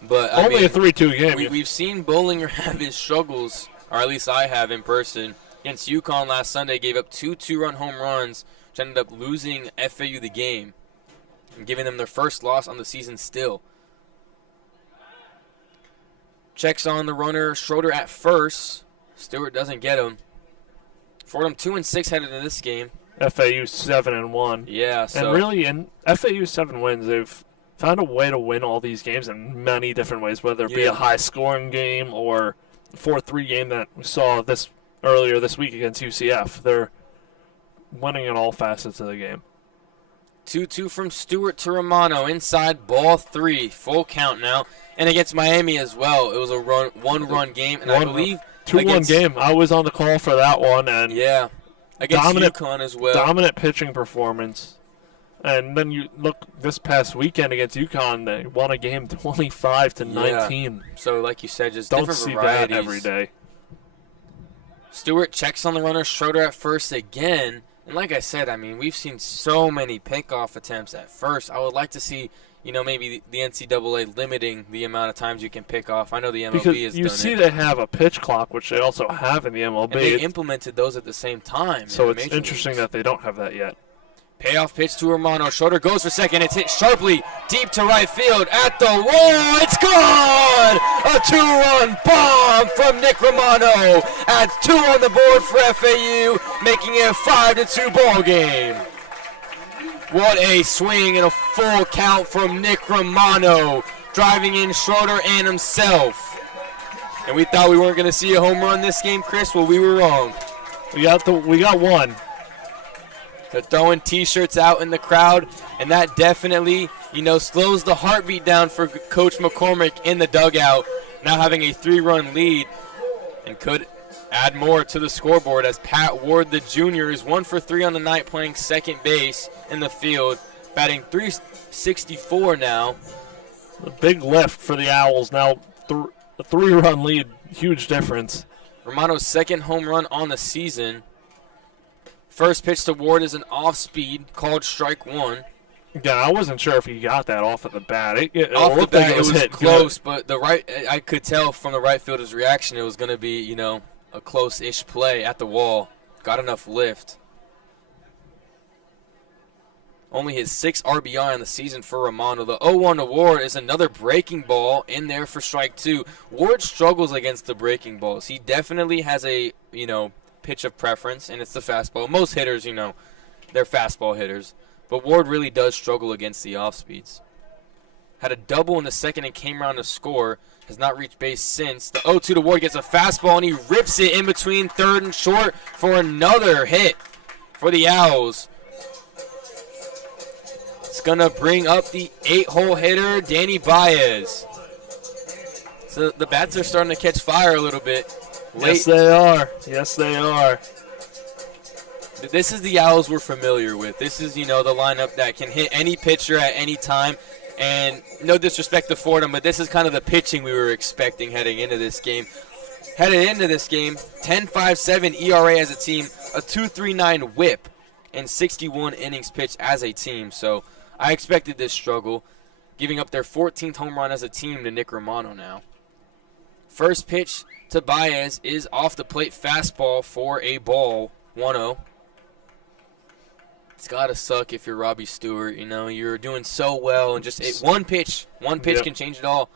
But only a 3-2 game. We've seen Bollinger have his struggles, or at least I have in person. Against UConn last Sunday, gave up 2 2-run home runs, which ended up losing FAU the game and giving them their first loss on the season still. Checks on the runner, Schroeder at first. Stewart doesn't get him. Fordham 2-6 headed into this game. FAU 7-1. Yeah, so and really, in FAU 7 wins, they've found a way to win all these games in many different ways, whether it be a high-scoring game or 4-3 game that we saw earlier this week against UCF. They're winning in all facets of the game. 2-2 from Stewart to Romano. Inside, ball 3. Full count now. And against Miami as well. It was a one-run game. And I believe 2-1 game. I was on the call for that one. And yeah. Against UConn as well. Dominant pitching performance. And then you look this past weekend against UConn, they won a game 25-19. So like you said, just don't different see varieties. that every day. Stewart checks on the runner. Schroeder at first again. And like I said, I mean, we've seen so many pickoff attempts at first. I would like to see, maybe the NCAA limiting the amount of times you can pick off. I know the MLB because has done it. you see they have a pitch clock, which they also have in the MLB. And they implemented those at the same time. So it's interesting that they don't have that yet. Payoff pitch to Romano. Schroeder goes for second. It's hit sharply deep to right field at the wall. It's gone! A 2-run bomb from Nick Romano. Adds 2 on the board for FAU, making it a 5-2 ball game. What a swing and a full count from Nick Romano, driving in Schroeder and himself. And we thought we weren't going to see a home run this game, Chris. Well, we were wrong. We got one. They're throwing T-shirts out in the crowd, and that definitely, slows the heartbeat down for Coach McCormick in the dugout, now having a 3-run lead, and could add more to the scoreboard as Pat Ward, the junior, is 1 for 3 on the night, playing second base in the field, batting .364 now. A big lift for the Owls now. A 3-run lead, huge difference. Romano's second home run on the season. First pitch to Ward is an off-speed, called strike 1. Yeah, I wasn't sure if he got that off at the bat. Off the bat, like it was hit close, good. but I could tell from the right fielder's reaction it was going to be, a close-ish play at the wall. Got enough lift. Only his 6th RBI on the season for Romano. The 0-1 to Ward is another breaking ball in there for strike 2. Ward struggles against the breaking balls. He definitely has a, pitch of preference, and it's the fastball. Most hitters, they're fastball hitters. But Ward really does struggle against the off-speeds. Had a double in the second and came around to score. Has not reached base since. The 0-2 to Ward gets a fastball, and he rips it in between third and short for another hit for the Owls. It's going to bring up the 8-hole hitter, Danny Baez. So the bats are starting to catch fire a little bit. Yes, they are. Yes, they are. This is the Owls we're familiar with. This is, the lineup that can hit any pitcher at any time. And no disrespect to Fordham, but this is kind of the pitching we were expecting heading into this game. Headed into this game, 10.57 ERA as a team, a 2.39 whip, and 61 innings pitched as a team. So I expected this struggle, giving up their 14th home run as a team to Nick Romano now. First pitch to Baez is off the plate fastball for a ball, 1-0. It's got to suck if you're Robbie Stewart. You're doing so well, and just one pitch can change it all.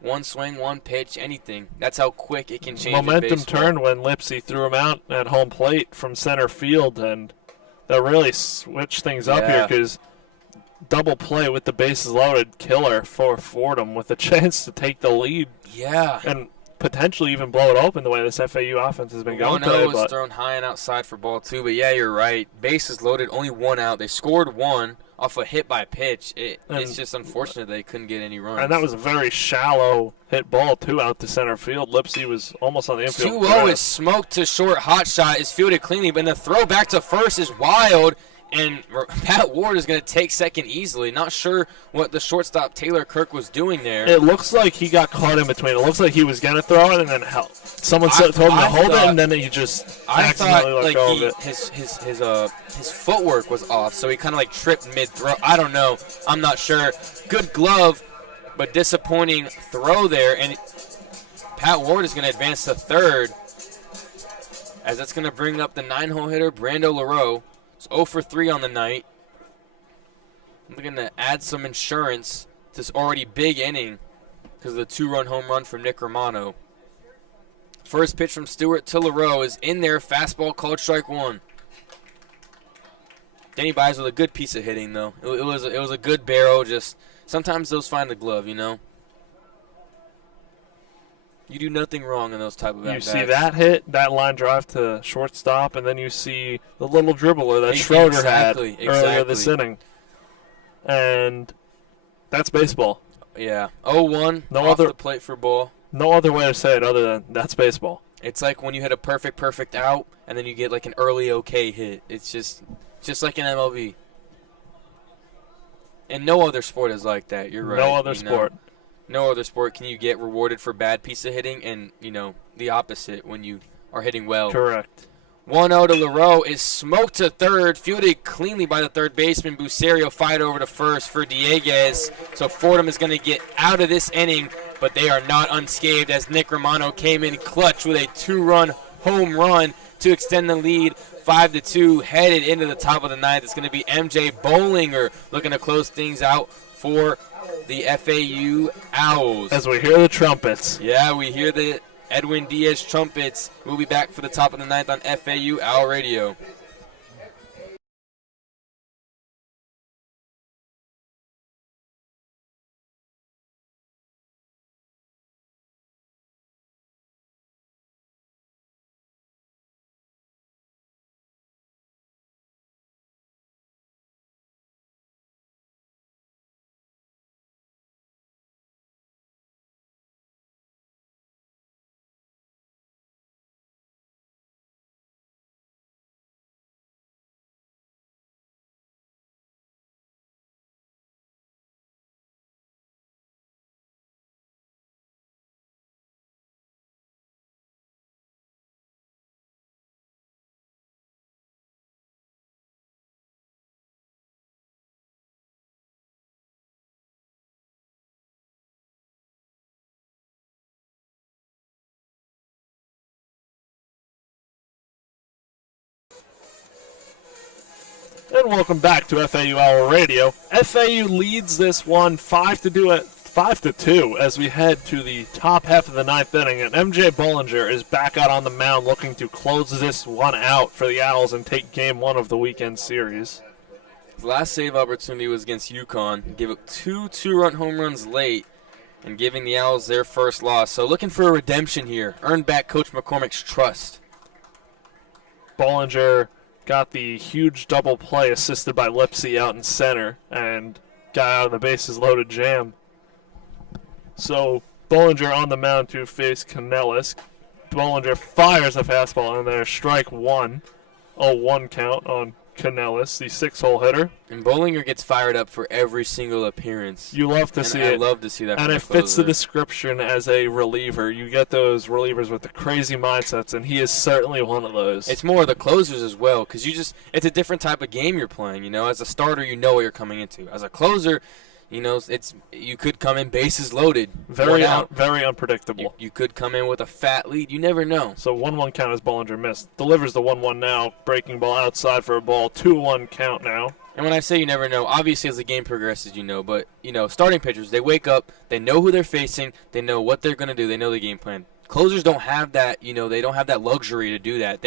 One swing, one pitch, anything. That's how quick it can change. Momentum turned when Lipsy threw him out at home plate from center field, and that really switched things up here because double play with the bases loaded, killer for Fordham with a chance to take the lead. Yeah. And potentially even blow it open the way this FAU offense has been going today. 1-0 was thrown high and outside for ball 2, but yeah, you're right. Bases loaded, only 1 out. They scored 1 off a hit by pitch. It's just unfortunate they couldn't get any runs. And that was a very shallow hit ball, 2 out to center field. Lipsy was almost on the infield. 2-0 is smoked to short. Hot shot is fielded cleanly, but the throw back to first is wild. And Pat Ward is going to take second easily. Not sure what the shortstop Taylor Kirk was doing there. It looks like he got caught in between. It looks like he was going to throw it and then someone told him to hold it, and then he just accidentally let go of it. His footwork was off, so he kind of tripped mid-throw. I don't know. I'm not sure. Good glove, but disappointing throw there. And Pat Ward is going to advance to third, as that's going to bring up the 9-hole hitter, Brando LaRoe. It's 0 for 3 on the night. I'm looking to add some insurance to this already big inning because of the 2-run home run from Nick Romano. First pitch from Stewart to LaRoe is in there. Fastball called strike 1. Danny Baez with a good piece of hitting, though. It was a good barrel. Just sometimes those find the glove, You do nothing wrong in those type of at-bats. You see that hit, that line drive to shortstop, and then you see the little dribbler that Schroeder had earlier this inning. And that's baseball. Yeah. 0-1 off the plate for ball. No other way to say it other than that's baseball. It's like when you hit a perfect out, and then you get an early okay hit. It's just like in MLB. And no other sport is like that. You're right. No other sport. No other sport can you get rewarded for bad piece of hitting and, the opposite when you are hitting well. Correct. 1-0 to LaRoe is smoked to third, fielded cleanly by the third baseman. Bucerio fired over to first for Dieguez. So Fordham is going to get out of this inning, but they are not unscathed as Nick Romano came in clutch with a 2-run home run to extend the lead 5-2 headed into the top of the ninth. It's going to be MJ Bollinger looking to close things out for the FAU Owls. As we hear the trumpets. Yeah, we hear the Edwin Diaz trumpets. We'll be back for the top of the ninth on FAU Owl Radio. And welcome back to FAU Owl Radio. FAU leads this one 5-2 as we head to the top half of the ninth inning, and MJ Bollinger is back out on the mound looking to close this one out for the Owls and take game one of the weekend series. His last save opportunity was against UConn. Gave up two two-run home runs late and giving the Owls their first loss. So looking for a redemption here. Earn back Coach McCormick's trust. Bollinger got the huge double play assisted by Lipsy out in center and got out of the bases loaded jam. So Bollinger on the mound to face Canellis. Bollinger fires a fastball in there. Strike one. 0-1 count on Canellis, the 6-hole hitter. And Bollinger gets fired up for every single appearance. You love to see it. I love to see that. And it fits the description as a reliever. You get those relievers with the crazy mindsets, and he is certainly one of those. It's more of the closers as well, because it's a different type of game you're playing. You know, as a starter, you know what you're coming into. As a closer, you know, you could come in bases loaded. Very unpredictable. You could come in with a fat lead. You never know. So 1-1 count as Bollinger missed. Delivers the 1-1 now. Breaking ball outside for a ball. 2-1 count now. And when I say you never know, obviously as the game progresses, you know. But, you know, starting pitchers, they wake up. They know who they're facing. They know what they're going to do. They know the game plan. Closers don't have that, you know, they don't have that luxury to do that.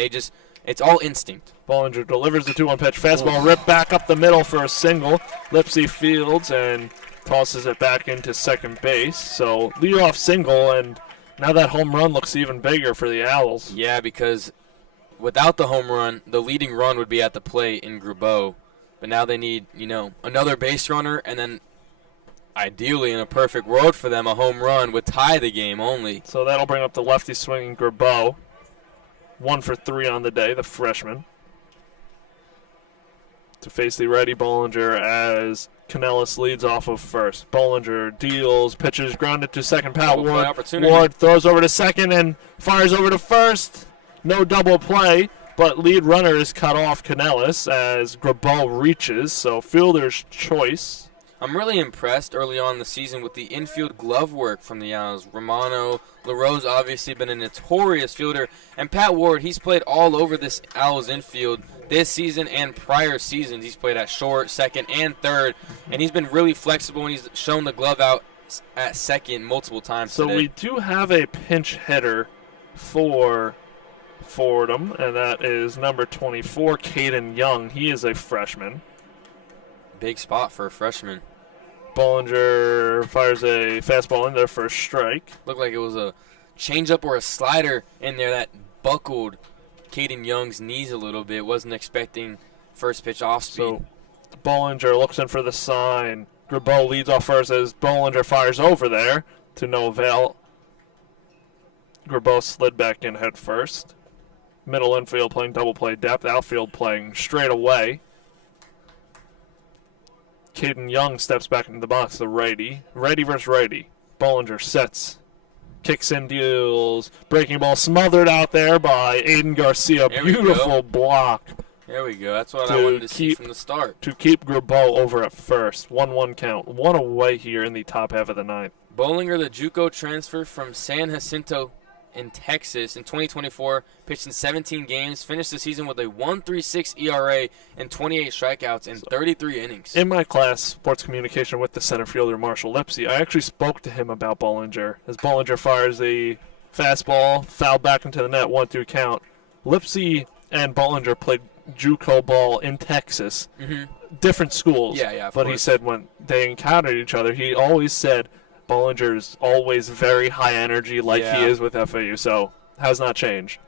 It's all instinct. Bollinger delivers the 2-1 pitch. Fastball ripped back up the middle for a single. Lipsy fields and tosses it back into second base. So leadoff single, and now that home run looks even bigger for the Owls. Yeah, because without the home run, the leading run would be at the plate in Grubeau. But now they need, you know, another base runner, and then ideally in a perfect world for them, a home run would tie the game only. So that'll bring up the lefty swinging Grubeau. 1 for 3 on the day, the freshman. To face the righty Bollinger as Canellis leads off of first. Bollinger deals, pitches grounded to second. Ward throws over to second and fires over to first. No double play, but lead runner is cut off Canellis as Grubeau reaches, so fielder's choice. I'm really impressed early on in the season with the infield glove work from the Owls. Romano, LaRose obviously been a notorious fielder, and Pat Ward, he's played all over this Owls infield this season and prior seasons. He's played at short, second, and third, and he's been really flexible, and he's shown the glove out at second multiple times So today. we do have a pinch hitter for Fordham, and that is number 24, Caden Young. He is a freshman. Big spot for a freshman. Bollinger fires a fastball in there for a strike. Looked like it was a changeup or a slider in there that buckled Caden Young's knees a little bit. Wasn't expecting first pitch off speed. So Bollinger looks in for the sign. Grubeau leads off first as Bollinger fires over there to no avail. Grubeau slid back in head first. Middle infield playing double play depth. Outfield playing straight away. Caden Young steps back into the box, the righty. Righty versus righty. Bollinger sets. Kicks in, deals. Breaking ball smothered out there by Aiden Garcia. Beautiful block. There we go. That's what I wanted to see from the start. To keep Grubeau over at first. 1-1 count. 1 away here in the top half of the ninth. Bollinger, the JUCO transfer from San Jacinto in Texas in 2024, pitched in 17 games, finished the season with a 1.36 ERA and 28 strikeouts in 33 innings. In my class, sports communication with the center fielder, Marshall Lipsy, I actually spoke to him about Bollinger. As Bollinger fires a fastball, fouled back into the net, 1-2 count. Lipsy and Bollinger played JUCO ball in Texas. Mm-hmm. Different schools. Yeah, but he said when they encountered each other, he always said Bollinger's always very high energy like he is with FAU, so has not changed.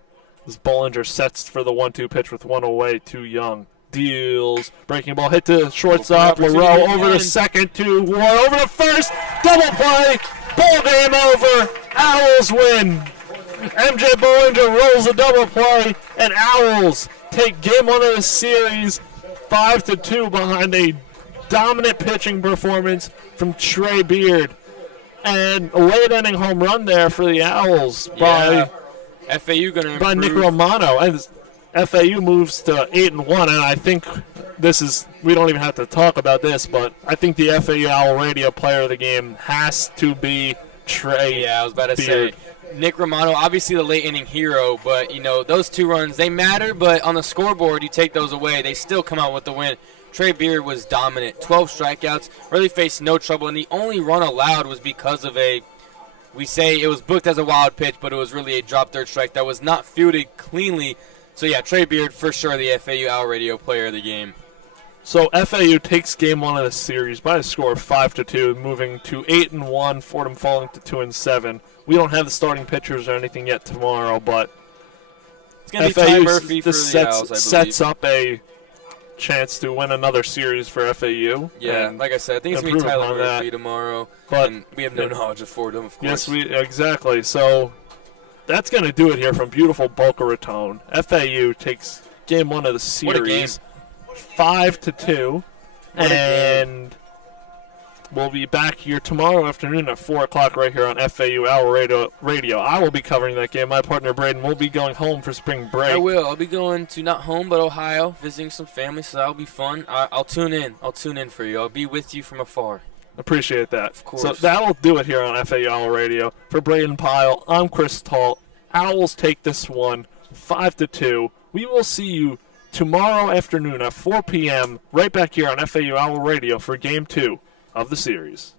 As Bollinger sets for the 1-2 pitch with 1 away, 2 Young. Deals. Breaking ball hit to shortstop. LaRoe over to second to Ward. Over to first. Double play. Ball game over. Owls win. MJ Bollinger rolls a double play, and Owls take game 1 of the series 5-2 behind a dominant pitching performance from Trey Beard. And a late inning home run there for the Owls by FAU going to improve. By Nick Romano. And FAU moves to 8-1, and I think we don't even have to talk about this, but I think the FAU Owl Radio player of the game has to be Trey Yeah, I was about to Beard. say, Nick Romano, obviously the late inning hero, but, those 2 runs, they matter, but on the scoreboard, you take those away, they still come out with the win. Trey Beard was dominant. 12 strikeouts, really faced no trouble, and the only run allowed was because of we say it was booked as a wild pitch, but it was really a drop third strike that was not fielded cleanly. So, yeah, Trey Beard for sure the FAU Owl Radio player of the game. So FAU takes game 1 of the series by a score of 5-2, moving to 8-1. Fordham falling to 2-7. We don't have the starting pitchers or anything yet tomorrow, but it's going to be Ty Murphy for the Owls, I believe. Sets up a chance to win another series for FAU. Yeah, like I said, I think it's going to be Tyler Murphy tomorrow, but and we have no knowledge of Fordham, of course. Yes, exactly. So that's going to do it here from beautiful Boca Raton. FAU takes game 1 of the series 5-2, and we'll be back here tomorrow afternoon at 4 o'clock right here on FAU Owl Radio. I will be covering that game. My partner Brayden will be going home for spring break. I will. I'll be going to not home but Ohio, visiting some family, so that'll be fun. I'll tune in. I'll tune in for you. I'll be with you from afar. Appreciate that. Of course. So that'll do it here on FAU Owl Radio. For Brayden Pyle, I'm Chris Talt. Owls take this one 5-2. We will see you tomorrow afternoon at 4 p.m. right back here on FAU Owl Radio for Game 2 of the series.